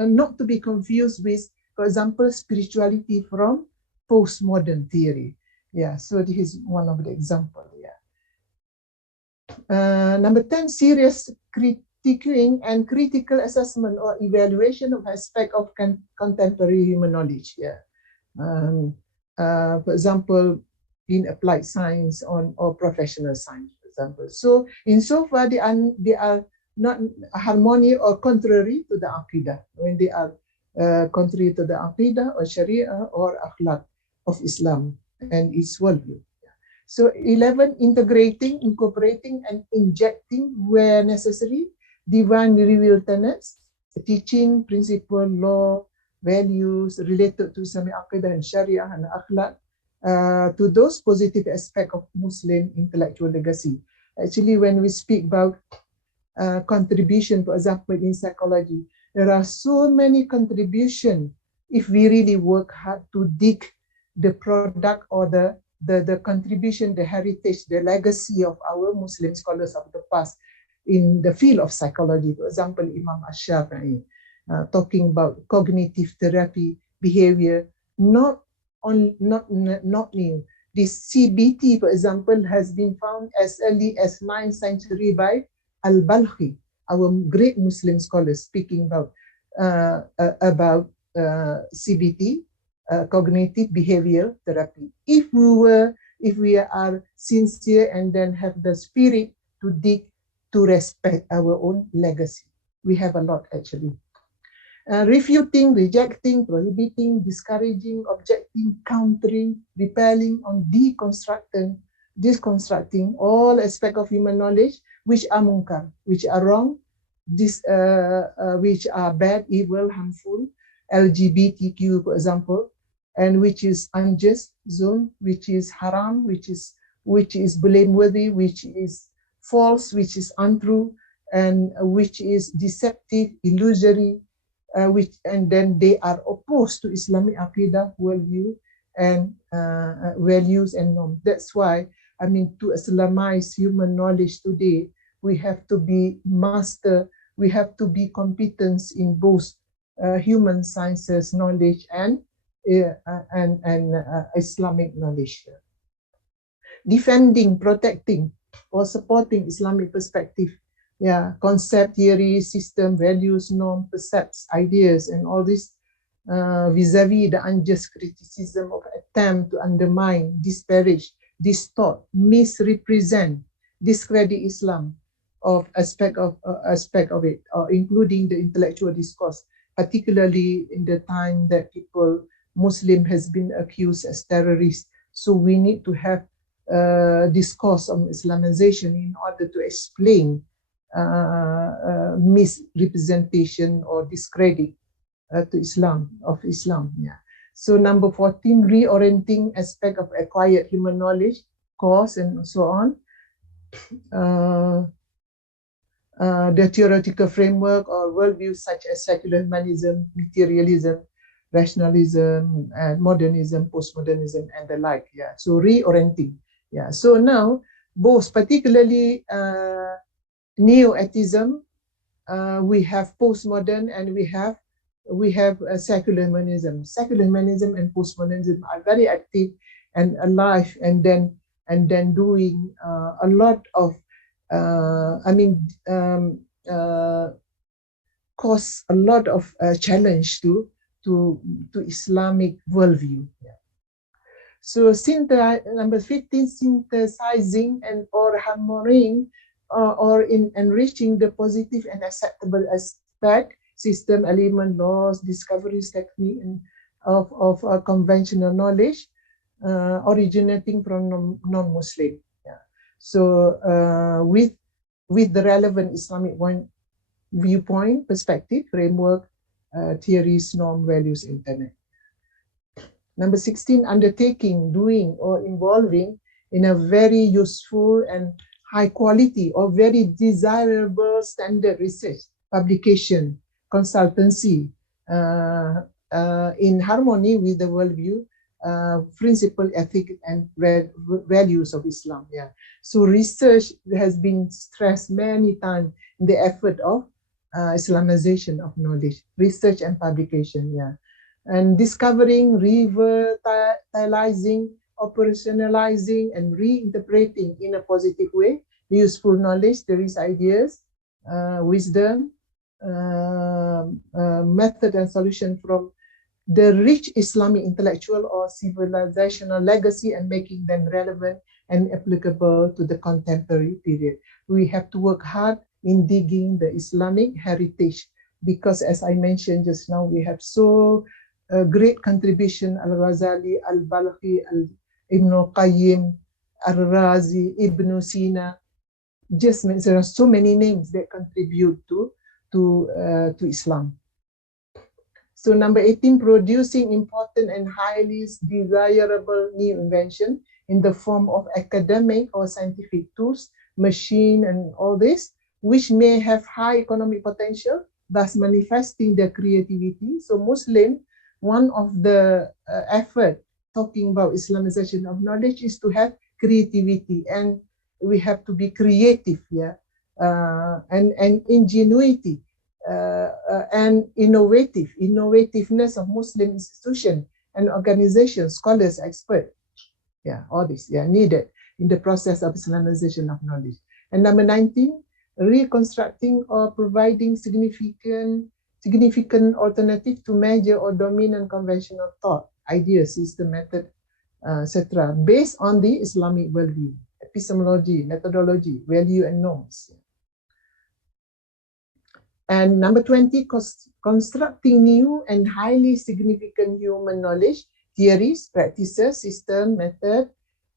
not to be confused with, for example, spirituality from postmodern theory. Yeah, so this is one of the examples. Yeah. Number 10, serious critiquing and critical assessment or evaluation of aspect of contemporary human knowledge. Yeah. For example, in applied science or professional science, for example. So insofar they are not harmony or contrary to the Aqidah, when they are contrary to the Aqidah or Sharia or Akhlaq of Islam and its worldview. So 11, integrating, incorporating, and injecting where necessary divine revealed tenets, teaching, principle, law, values related to Islamic Aqidah and Sharia and Akhlaq to those positive aspects of Muslim intellectual legacy. Actually, when we speak about contribution, for example, in psychology, there are so many contributions if we really work hard to dig the product or the contribution, the heritage, the legacy of our Muslim scholars of the past in the field of psychology. For example, Imam Ash-Shafi'i talking about cognitive therapy, behavior, not new. This CBT, for example, has been found as early as 9th century by Al-Balkhi, our great Muslim scholar, speaking about CBT, cognitive behavioral therapy. If we are sincere and then have the spirit to dig, to respect our own legacy, we have a lot actually. Refuting, rejecting, prohibiting, discouraging, objecting, countering, repelling, on deconstructing all aspects of human knowledge which are munkar, which are wrong, which are bad, evil, harmful, LGBTQ, for example, and which is unjust, zulm, which is haram, which is blameworthy, which is false, which is untrue, and which is deceptive, illusory, and then they are opposed to Islamic aqidah, worldview, and values and norms. That's why, I mean, to Islamize human knowledge today, we have to be master, we have to be competent in both human sciences knowledge and Islamic knowledge. Defending, protecting, or supporting Islamic perspective. Yeah, concept, theory, system, values, norm, percepts, ideas, and all this vis-a-vis the unjust criticism of attempt to undermine, disparage, distort, misrepresent, discredit Islam of aspect of it, including the intellectual discourse, particularly in the time that Muslim has been accused as terrorists. So we need to have discourse on Islamization in order to explain misrepresentation or discredit to Islam. Yeah. So number 14, reorienting aspect of acquired human knowledge, cause, and so on. The theoretical framework or worldviews such as secular humanism, materialism, rationalism, and modernism, postmodernism, and the like. Yeah. So reorienting. Yeah. So now both, particularly neo-atheism, we have postmodern, and we have secular humanism. Secular humanism and postmodernism are very active and alive, and then doing a lot of cause a lot of challenge to Islamic worldview. Yeah. So number 15, synthesizing and or harmonizing or in enriching the positive and acceptable aspect, system, element, laws, discoveries, technique, and of conventional knowledge originating from non-Muslim. Yeah. So with the relevant Islamic viewpoint, perspective, framework, theories, norm, values, internet. Number 16, undertaking, doing, or involving in a very useful and high quality or very desirable standard research, publication, consultancy, in harmony with the worldview, principle, ethic, and values of Islam. Yeah. So research has been stressed many times in the effort of Islamization of knowledge, research and publication. Yeah. And discovering, revitalizing, operationalizing, and reinterpreting in a positive way useful knowledge, theories, ideas, wisdom, method and solution from the rich Islamic intellectual or civilizational legacy, and making them relevant and applicable to the contemporary period. We have to work hard in digging the Islamic heritage, because as I mentioned just now, we have so great contribution, Al-Ghazali, Al-Balkhi, Ibn Qayyim, Al-Razi, Ibn Sina. Just there are so many names that contribute to Islam. So number 18, producing important and highly desirable new invention in the form of academic or scientific tools, machine, and all this, which may have high economic potential, thus manifesting their creativity. So Muslim one of the effort talking about Islamization of knowledge is to have creativity, and we have to be creative, and ingenuity, and innovativeness of Muslim institution and organizations, scholars, experts. All this needed in the process of Islamization of knowledge. And number 19, reconstructing or providing significant alternative to major or dominant conventional thought, ideas, system, method, etc., based on the Islamic worldview, epistemology, methodology, value, and norms. And number 20, constructing new and highly significant human knowledge, theories, practices, system, method,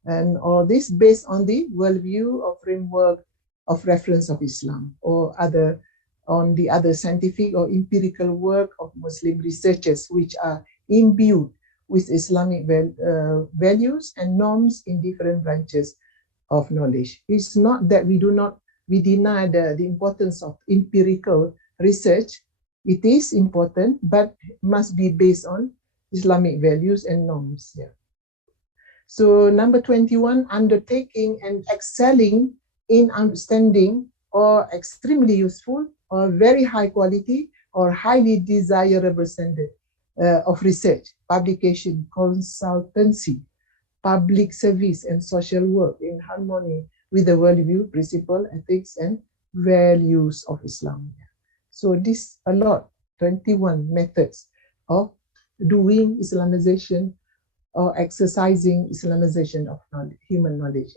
and all this based on the worldview or framework of reference of Islam, or on the other scientific or empirical work of Muslim researchers, which are imbued with Islamic values and norms in different branches of knowledge. It's not that we deny the importance of empirical research. It is important, but must be based on Islamic values and norms. So number 21, undertaking and excelling in understanding or extremely useful or very high quality or highly desirable standard of research, publication, consultancy, public service, and social work in harmony with the worldview, principle, ethics, and values of Islam. So this a lot, 21 methods of doing Islamization or exercising Islamization of knowledge, human knowledge.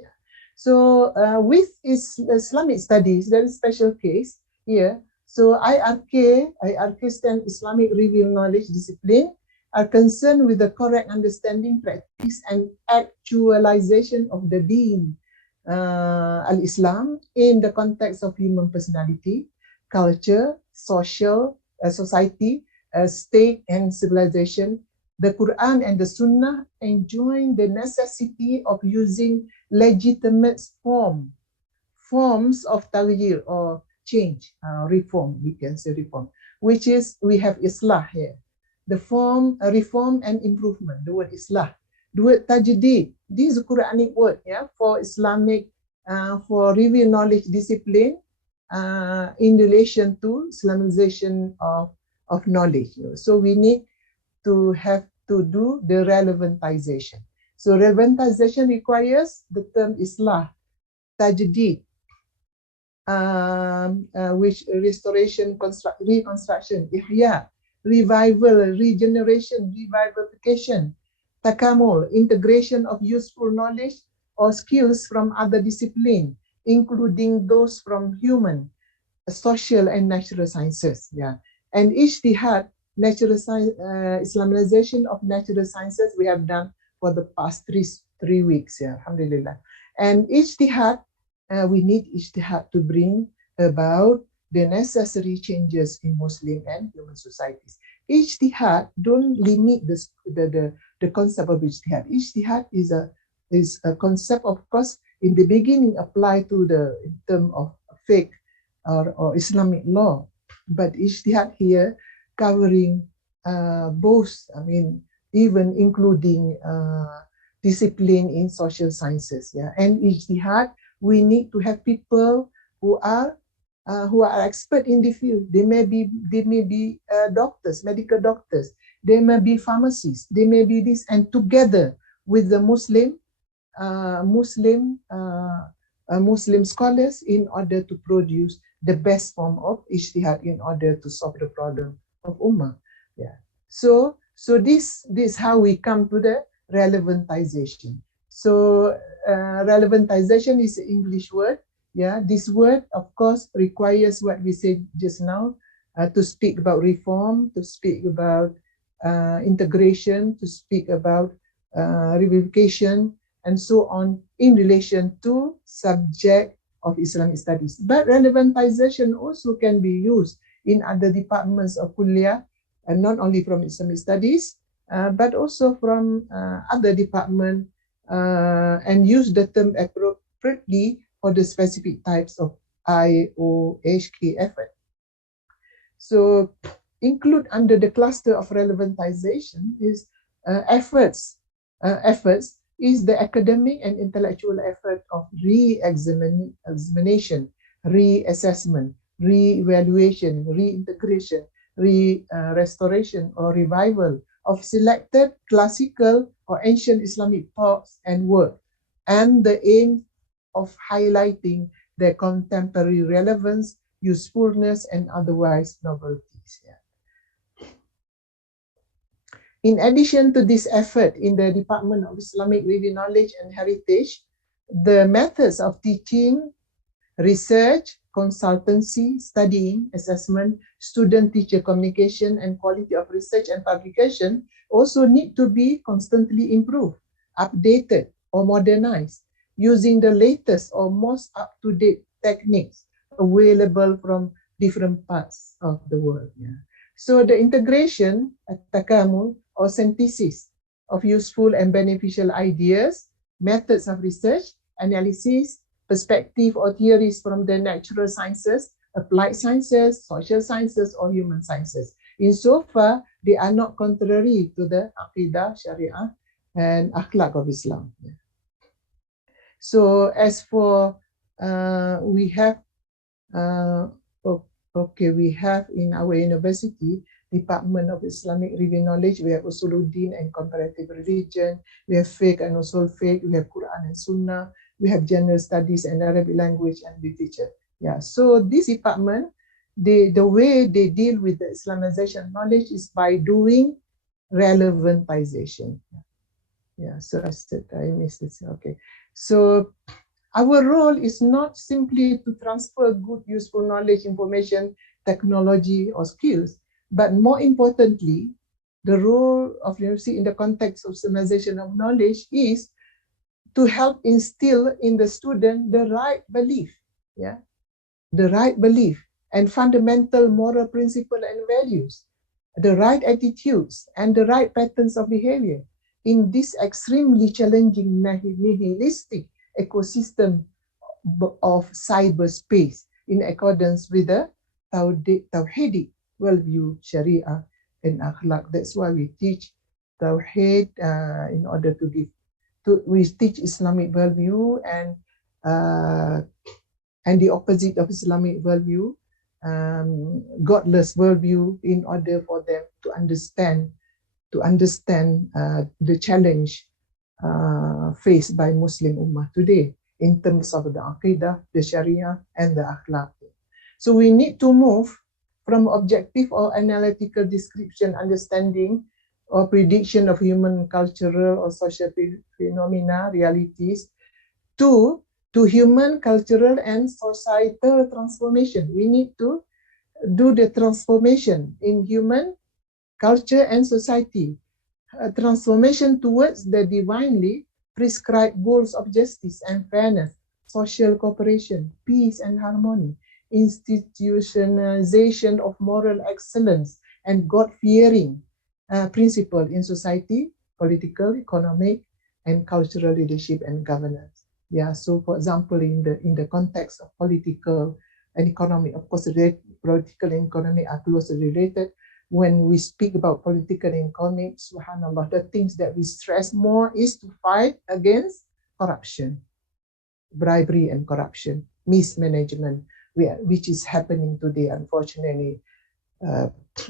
So with Islamic studies, there is a special case here. So IRK stand Islamic Review Knowledge Discipline, are concerned with the correct understanding, practice, and actualization of the deen, al-Islam, in the context of human personality, culture, society, state, and civilization. The Quran and the Sunnah enjoin the necessity of using legitimate forms of taghyir or change, reform, we can say reform, which is, we have islah here. The form, reform and improvement, the word islah. The word tajdid, this is a Quranic word, for Islamic, for review knowledge discipline, in relation to Islamization of knowledge. So we need to have to do the relevantization. So relevantization requires the term islah, tajdid, which restoration, reconstruction, ihya, revival, regeneration, revivification, takamul, integration of useful knowledge or skills from other disciplines, including those from human, social, and natural sciences. And ijtihad, natural science, Islamization of natural sciences, we have done for the past three weeks. Alhamdulillah. And ijtihad, we need ijtihad to bring about the necessary changes in Muslim and human societies. Ijtihad, don't limit the concept of ijtihad. Ijtihad is a concept, of course, in the beginning applied to in term of fiqh or Islamic law, but ijtihad here covering both, I mean, even including discipline in social sciences. And ijtihad, we need to have people who are expert in the field. They may be doctors, medical doctors. They may be pharmacists. They may be this, and together with the Muslim scholars, in order to produce the best form of ijtihad in order to solve the problem of ummah. So this how we come to the relevantization. So relevantization is an English word. This word, of course, requires what we said just now, to speak about reform, to speak about integration, to speak about revivification, and so on, in relation to subject of Islamic studies. But relevantization also can be used in other departments of Kulliyyah, and not only from Islamic studies, but also from other departments, and use the term appropriately for the specific types of IOHK effort. So include under the cluster of relevantization is efforts is the academic and intellectual effort of re-examination, reassessment, re-evaluation, reintegration, restoration or revival of selected classical or ancient Islamic thoughts and work, and the aim of highlighting their contemporary relevance, usefulness, and otherwise novelties. Yeah. In addition to this effort in the Department of Islamic Living Knowledge and Heritage, the methods of teaching, research, consultancy, studying, assessment, student-teacher communication, and quality of research and publication also need to be constantly improved, updated, or modernized using the latest or most up-to-date techniques available from different parts of the world. Yeah. So the integration, takamul, or synthesis of useful and beneficial ideas, methods of research, analysis, perspective or theories from the natural sciences, applied sciences, social sciences, or human sciences. Insofar, they are not contrary to the Aqidah, Sharia, and Akhlaq of Islam. Yeah. So as for, we have in our university, Department of Islamic Living Knowledge, we have Usuluddin and Comparative Religion, we have Fiqh and Usul Fiqh, we have Quran and Sunnah, we have General Studies and Arabic Language and Literature. Yeah, so this department, the way they deal with the Islamization knowledge is by doing relevantization. Yeah, so I said, I missed this, okay. So our role is not simply to transfer good, useful knowledge, information, technology, or skills, but more importantly, the role of university in the context of Islamization of knowledge is to help instill in the student the right belief, yeah, the right belief and fundamental moral principle and values, the right attitudes and the right patterns of behavior in this extremely challenging nihilistic ecosystem of cyberspace in accordance with the Tawhidi worldview, Sharia, and Akhlaq. That's why we teach Tawhid in order to give. We teach Islamic worldview and the opposite of Islamic worldview, godless worldview, in order for them to understand the challenge faced by Muslim Ummah today in terms of the Aqidah, the Sharia, and the Akhlaq. So we need to move from objective or analytical description, understanding, or prediction of human cultural or social phenomena, realities, to human, cultural, and societal transformation. We need to do the transformation in human, culture, and society. A transformation towards the divinely prescribed goals of justice and fairness, social cooperation, peace and harmony, institutionalization of moral excellence, and God-fearing principle in society, political, economic, and cultural leadership and governance. Yeah, so for example, in the context of political and economic, of course, political and economic are closely related. When we speak about political and economic, subhanAllah, the things that we stress more is to fight against corruption, bribery and corruption, mismanagement, which is happening today, unfortunately,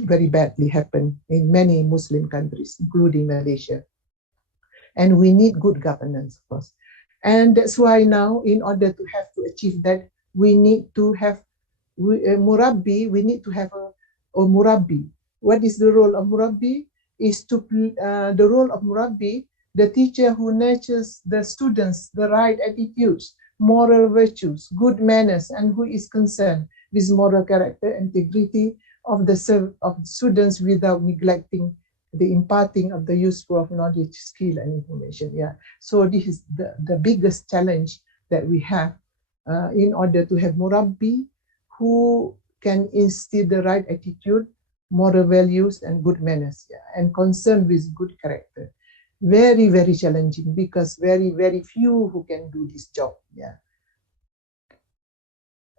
very badly happen in many Muslim countries, including Malaysia. And we need good governance, of course. And that's why now, in order to achieve that, we need to have murabbi, we need to have a murabbi. What is the role of murabbi? Is to the role of murabbi, the teacher who nurtures the students, the right attitudes, moral virtues, good manners, and who is concerned with moral character, integrity of the students without neglecting the imparting of the useful of knowledge, skill, and information. Yeah. So this is the biggest challenge that we have in order to have murabbi who can instill the right attitude, moral values, and good manners, yeah, and concern with good character. Very, very challenging, because very, very few who can do this job. Yeah.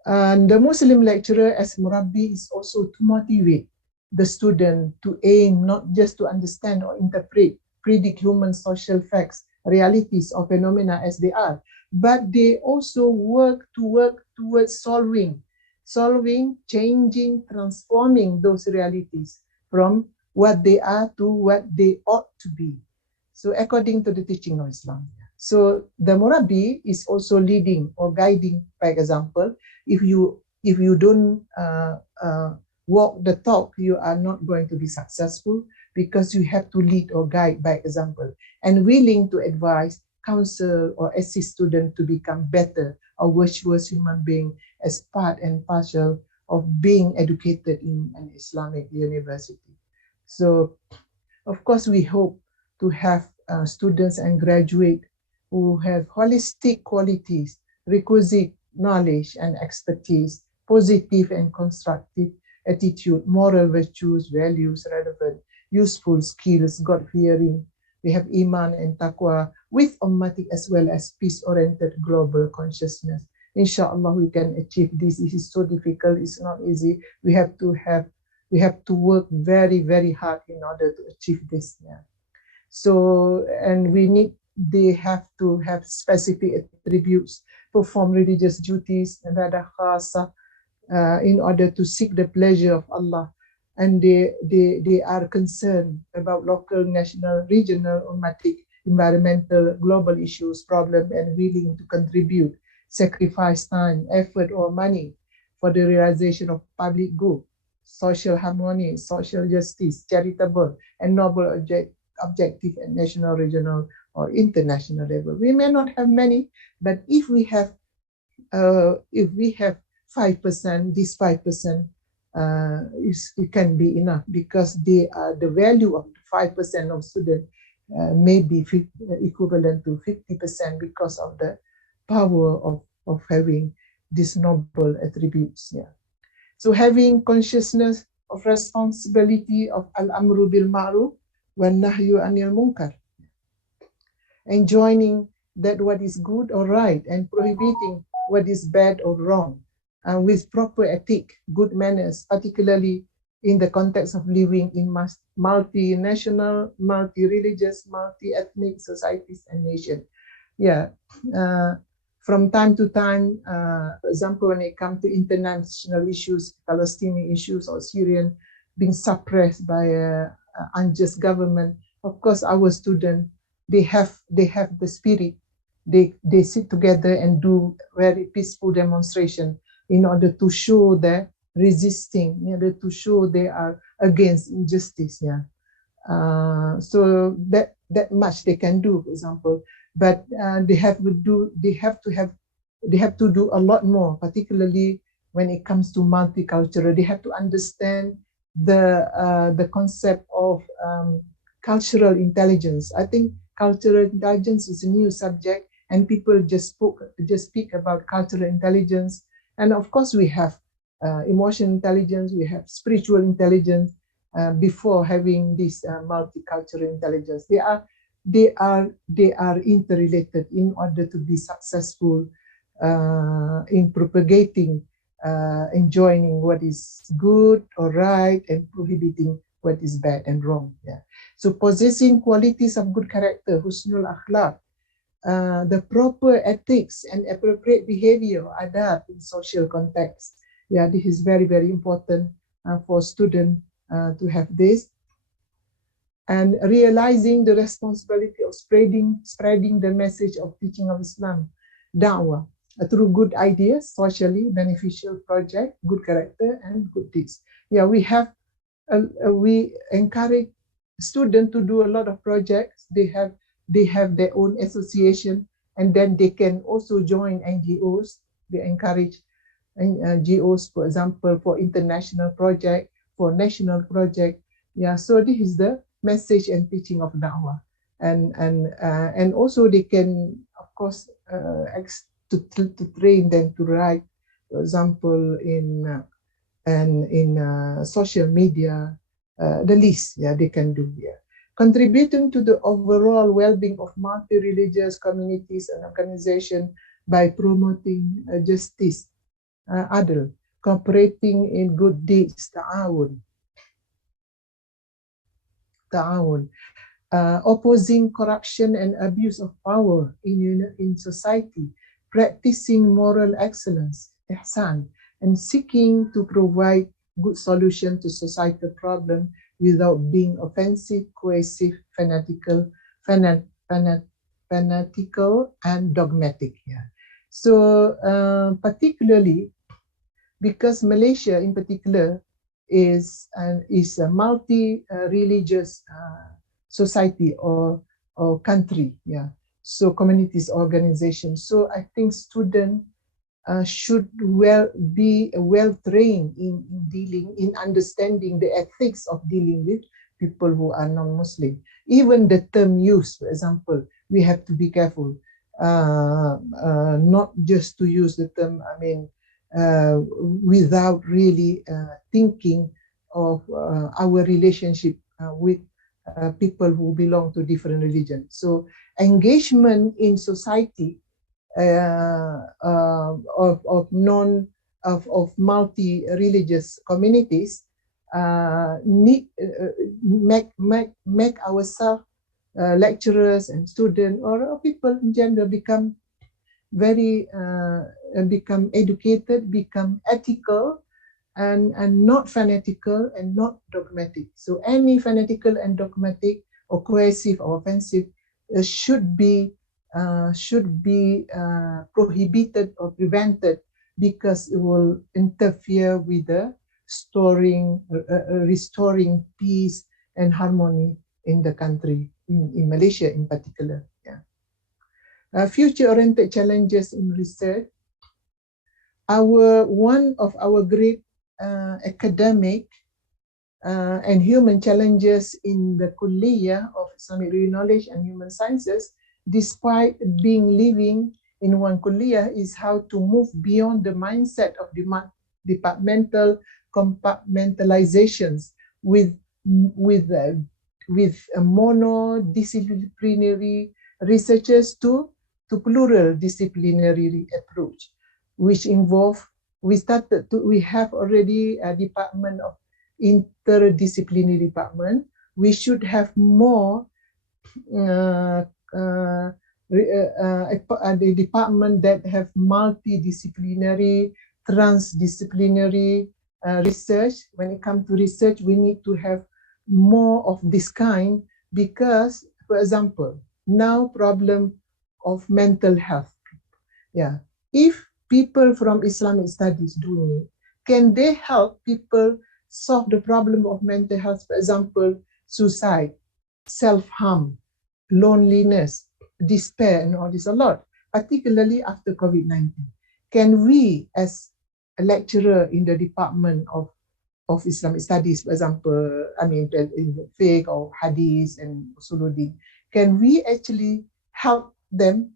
And the Muslim lecturer as murabbi is also to motivate the student to aim not just to understand or interpret, predict human social facts, realities or phenomena as they are, but they also work towards solving, changing, transforming those realities from what they are to what they ought to be. So according to the teaching of Islam. So the Murabbi is also leading or guiding by example. If you don't walk the talk, you are not going to be successful, because you have to lead or guide by example, and willing to advise, counsel or assist students to become better or virtuous human being as part and parcel of being educated in an Islamic university. So of course we hope to have students and graduates who have holistic qualities, requisite knowledge and expertise, positive and constructive attitude, moral virtues, values, relevant, useful skills, God-fearing. We have Iman and Taqwa with ummatic as well as peace-oriented global consciousness. Inshallah, we can achieve this. It is so difficult. It's not easy. We have to work very, very hard in order to achieve this. Yeah. So, and they have to have specific attributes, perform religious duties, and in order to seek the pleasure of Allah. And they are concerned about local, national, regional, ummatic, environmental, global issues, problems, and willing to contribute, sacrifice time, effort, or money for the realization of public good, social harmony, social justice, charitable, and noble objective at national, regional, or international level. We may not have many, but if we have 5%, this 5%, it can be enough, because the value of 5% of students may be equivalent to 50% because of the power of having these noble attributes. Yeah. So having consciousness of responsibility of al-amru bil ma'ruf wa nahyu anil munkar, enjoining that what is good or right and prohibiting what is bad or wrong, with proper ethic, good manners, particularly in the context of living in multinational, multi-religious, multi-ethnic societies and nations. Yeah, from time to time, for example, when it comes to international issues, Palestinian issues or Syrian being suppressed by an unjust government, of course, our students, they have the spirit. They sit together and do very peaceful demonstration in order to show their resisting, in order to show they are against injustice. Yeah. So that much they can do, for example, but they have to do a lot more, particularly when it comes to multicultural. They have to understand the concept of cultural intelligence. I think cultural intelligence is a new subject, and people just speak about cultural intelligence. And of course, we have emotional intelligence, we have spiritual intelligence before having this multicultural intelligence. They are interrelated in order to be successful in propagating, enjoining what is good or right, and prohibiting what is bad and wrong. Yeah. So possessing qualities of good character, husnul akhlaq, the proper ethics and appropriate behavior, adab in social context. Yeah, this is very, very important for students to have this. And realizing the responsibility of spreading the message of teaching of Islam, da'wah, through good ideas, socially beneficial project, good character, and good deeds. Yeah, we encourage students to do a lot of projects. They have their own association, and then they can also join NGOs. They encourage NGOs, for example, for international project, for national project. Yeah, so this is the message and teaching of da'wah, and also they can, of course, to train them to write, for example, in social media, the least, yeah, they can do. Yeah. Contributing to the overall well-being of multi-religious communities and organizations by promoting justice, adl, cooperating in good deeds, ta'awun, ta'awun. Opposing corruption and abuse of power in society, practicing moral excellence, ihsan, and seeking to provide good solution to societal problem without being offensive, coercive, fanatical, and dogmatic. Yeah. So particularly because Malaysia in particular is a multi-religious society or country, yeah. So communities, organizations. So I think students should be well trained in understanding the ethics of dealing with people who are non-Muslim. Even the term used, for example, we have to be careful, not just to use the term, I mean, without really thinking of our relationship with people who belong to different religions. So engagement in society of multi-religious communities make ourselves lecturers and students or people in general become very become educated, become ethical, and not fanatical and not dogmatic. So any fanatical and dogmatic or coercive or offensive should be prohibited or prevented, because it will interfere with the restoring peace and harmony in the country, in Malaysia in particular. Yeah. Future-oriented challenges in research. One of our great academic and human challenges in the Kulliyyah of Islamic Knowledge and Human Sciences, despite living in one Kulliyyah, is how to move beyond the mindset of departmental compartmentalizations with monodisciplinary researchers to plural disciplinary approach, which involve we have already a department of interdisciplinary department. We should have more the department that have multidisciplinary, transdisciplinary research. When it comes to research, we need to have more of this kind, because, for example, now problem of mental health. Yeah, if people from Islamic studies doing it, can they help people solve the problem of mental health? For example, suicide, self-harm, loneliness, despair, and all this a lot, particularly after COVID-19. Can we, as a lecturer in the department of Islamic studies, for example, I mean, in fiqh or hadith and usuluddin, can we actually help them?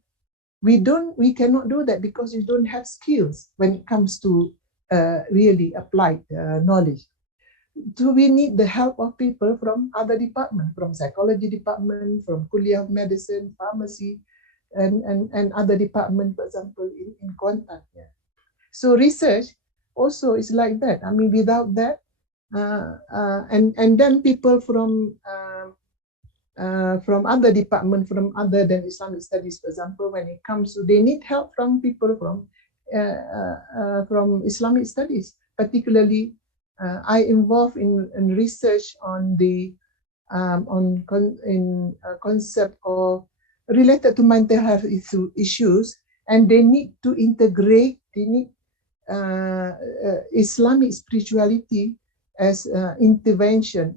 We cannot do that because we don't have skills when it comes to really applied knowledge. So we need the help of people from other departments, from psychology department, from Kulliyyah of medicine, pharmacy, and other departments, for example, in contact. Yeah. So research also is like that. I mean, without that, and then people from other departments, from other than Islamic studies, for example, when it comes to, they need help from people from Islamic studies. Particularly, I involved in research on the concept of related to mental health issues, and they need to integrate. They need Islamic spirituality as intervention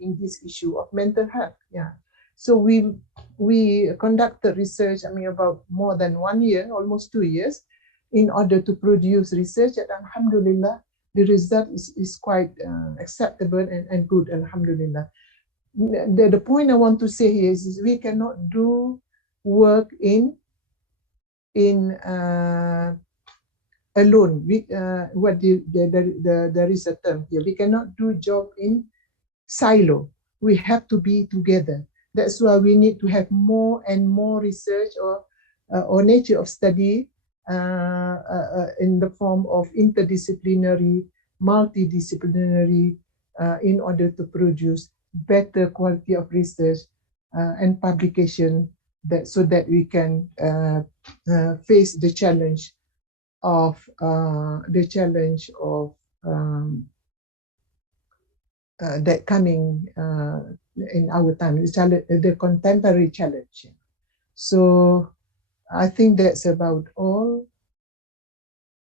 in this issue of mental health. Yeah. So we conducted research, I mean, about more than 1 year, almost 2 years, in order to produce research. And alhamdulillah, the result is quite acceptable and good, alhamdulillah. The point I want to say here is we cannot do work in alone. There is a term here. We cannot do job in silo. We have to be together. That's why we need to have more and more research or nature of study in the form of interdisciplinary, multidisciplinary, in order to produce better quality of research and publication, so that we can face the challenge of that coming in our time, the contemporary challenge. So I think that's about all.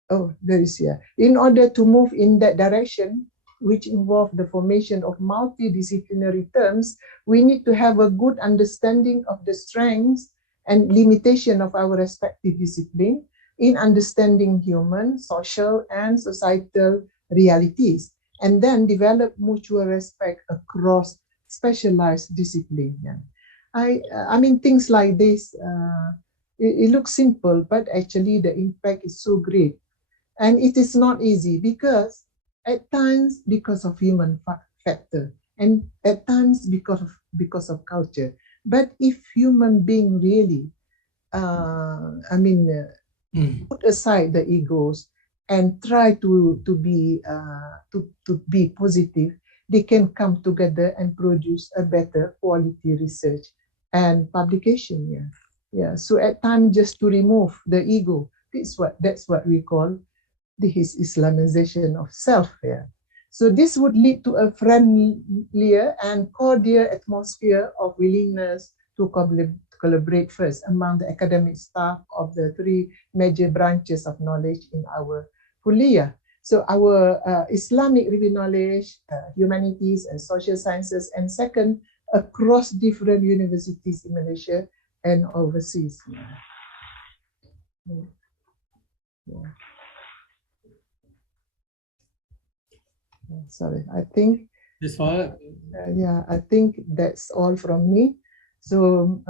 Oh, there is here. In order to move in that direction, which involve the formation of multidisciplinary terms, we need to have a good understanding of the strengths and limitation of our respective discipline in understanding human, social, and societal realities, and then develop mutual respect across specialized discipline. I mean, things like this, it looks simple, but actually the impact is so great. And it is not easy because at times because of human factor, and at times because of culture. But if human being really, put aside the egos and try to be positive, they can come together and produce a better quality research and publication. So at times, just to remove the ego, that's what we call this Islamization of self. So this would lead to a friendlier and cordial atmosphere of willingness to collaborate first among the academic staff of the three major branches of knowledge in our Kulliyyah. So our Islamic review knowledge, humanities and social sciences, and second, across different universities in Malaysia and overseas. Sorry, I think that's all. I think that's all from me. So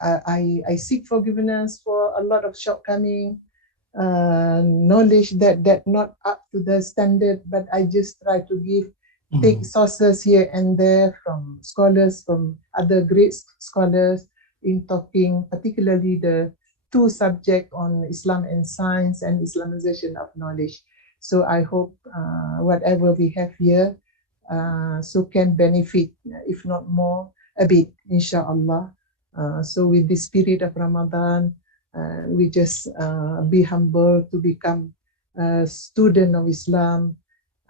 I seek forgiveness for a lot of shortcoming, knowledge that not up to the standard, but I just try to take sources here and there from scholars, from other great scholars, in talking particularly the two subjects on Islam and science and Islamization of knowledge. So I hope whatever we have here so can benefit, if not more, a bit, inshallah. So with the spirit of Ramadan, we just be humble to become a student of Islam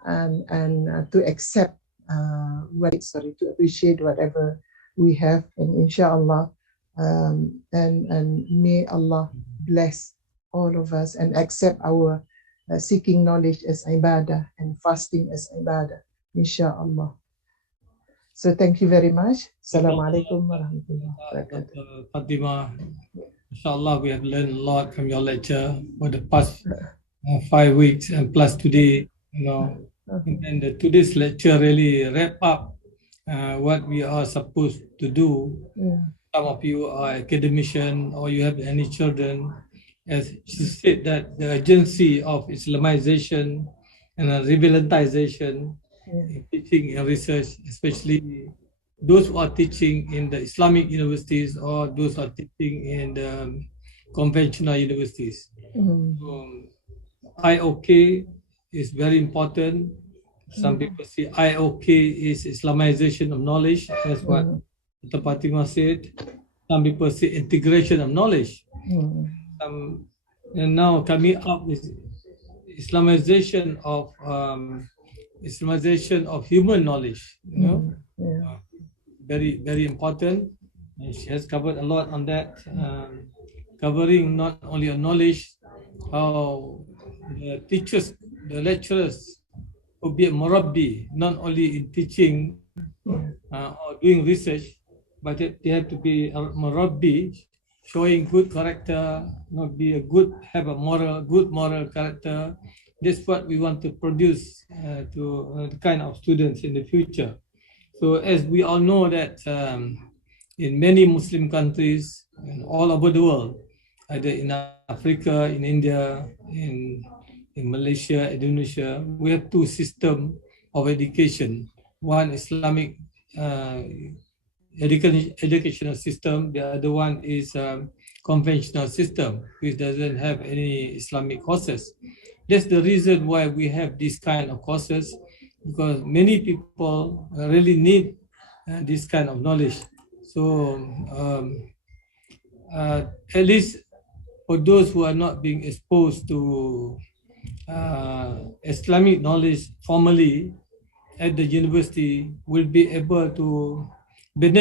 and to accept, to appreciate whatever we have, and inshallah, and may Allah bless all of us and accept our seeking knowledge as ibadah and fasting as ibadah, inshallah. So thank you very much. Assalamualaikum warahmatullahi wabarakatuh. Fatimah, inshallah, we have learned a lot from your lecture for the past 5 weeks and plus today, and today's lecture really wrap up what we are supposed to do. Some of you are academician or you have any children. As she said, that the urgency of Islamization and revitalization in teaching and research, especially those who are teaching in the Islamic universities or those who are teaching in the conventional universities. IOK is very important. Some people say IOK is Islamization of knowledge. That's what Dr. Fatimah said. Some people say integration of knowledge. And now coming up with Islamization of human knowledge. Very, very important. And she has covered a lot on that, covering not only on knowledge, how the teachers, the lecturers will be a murabbi, not only in teaching or doing research, but they have to be a murabbi, showing good character, have a good moral character. That's what we want to produce to the kind of students in the future. So as we all know that in many Muslim countries and all over the world, either in Africa, in India, in Malaysia, Indonesia, we have two systems of education. One Islamic educational system, the other one is conventional system, which doesn't have any Islamic courses. That's the reason why we have this kind of courses, because many people really need this kind of knowledge. So at least for those who are not being exposed to Islamic knowledge formally at the university will be able to benefit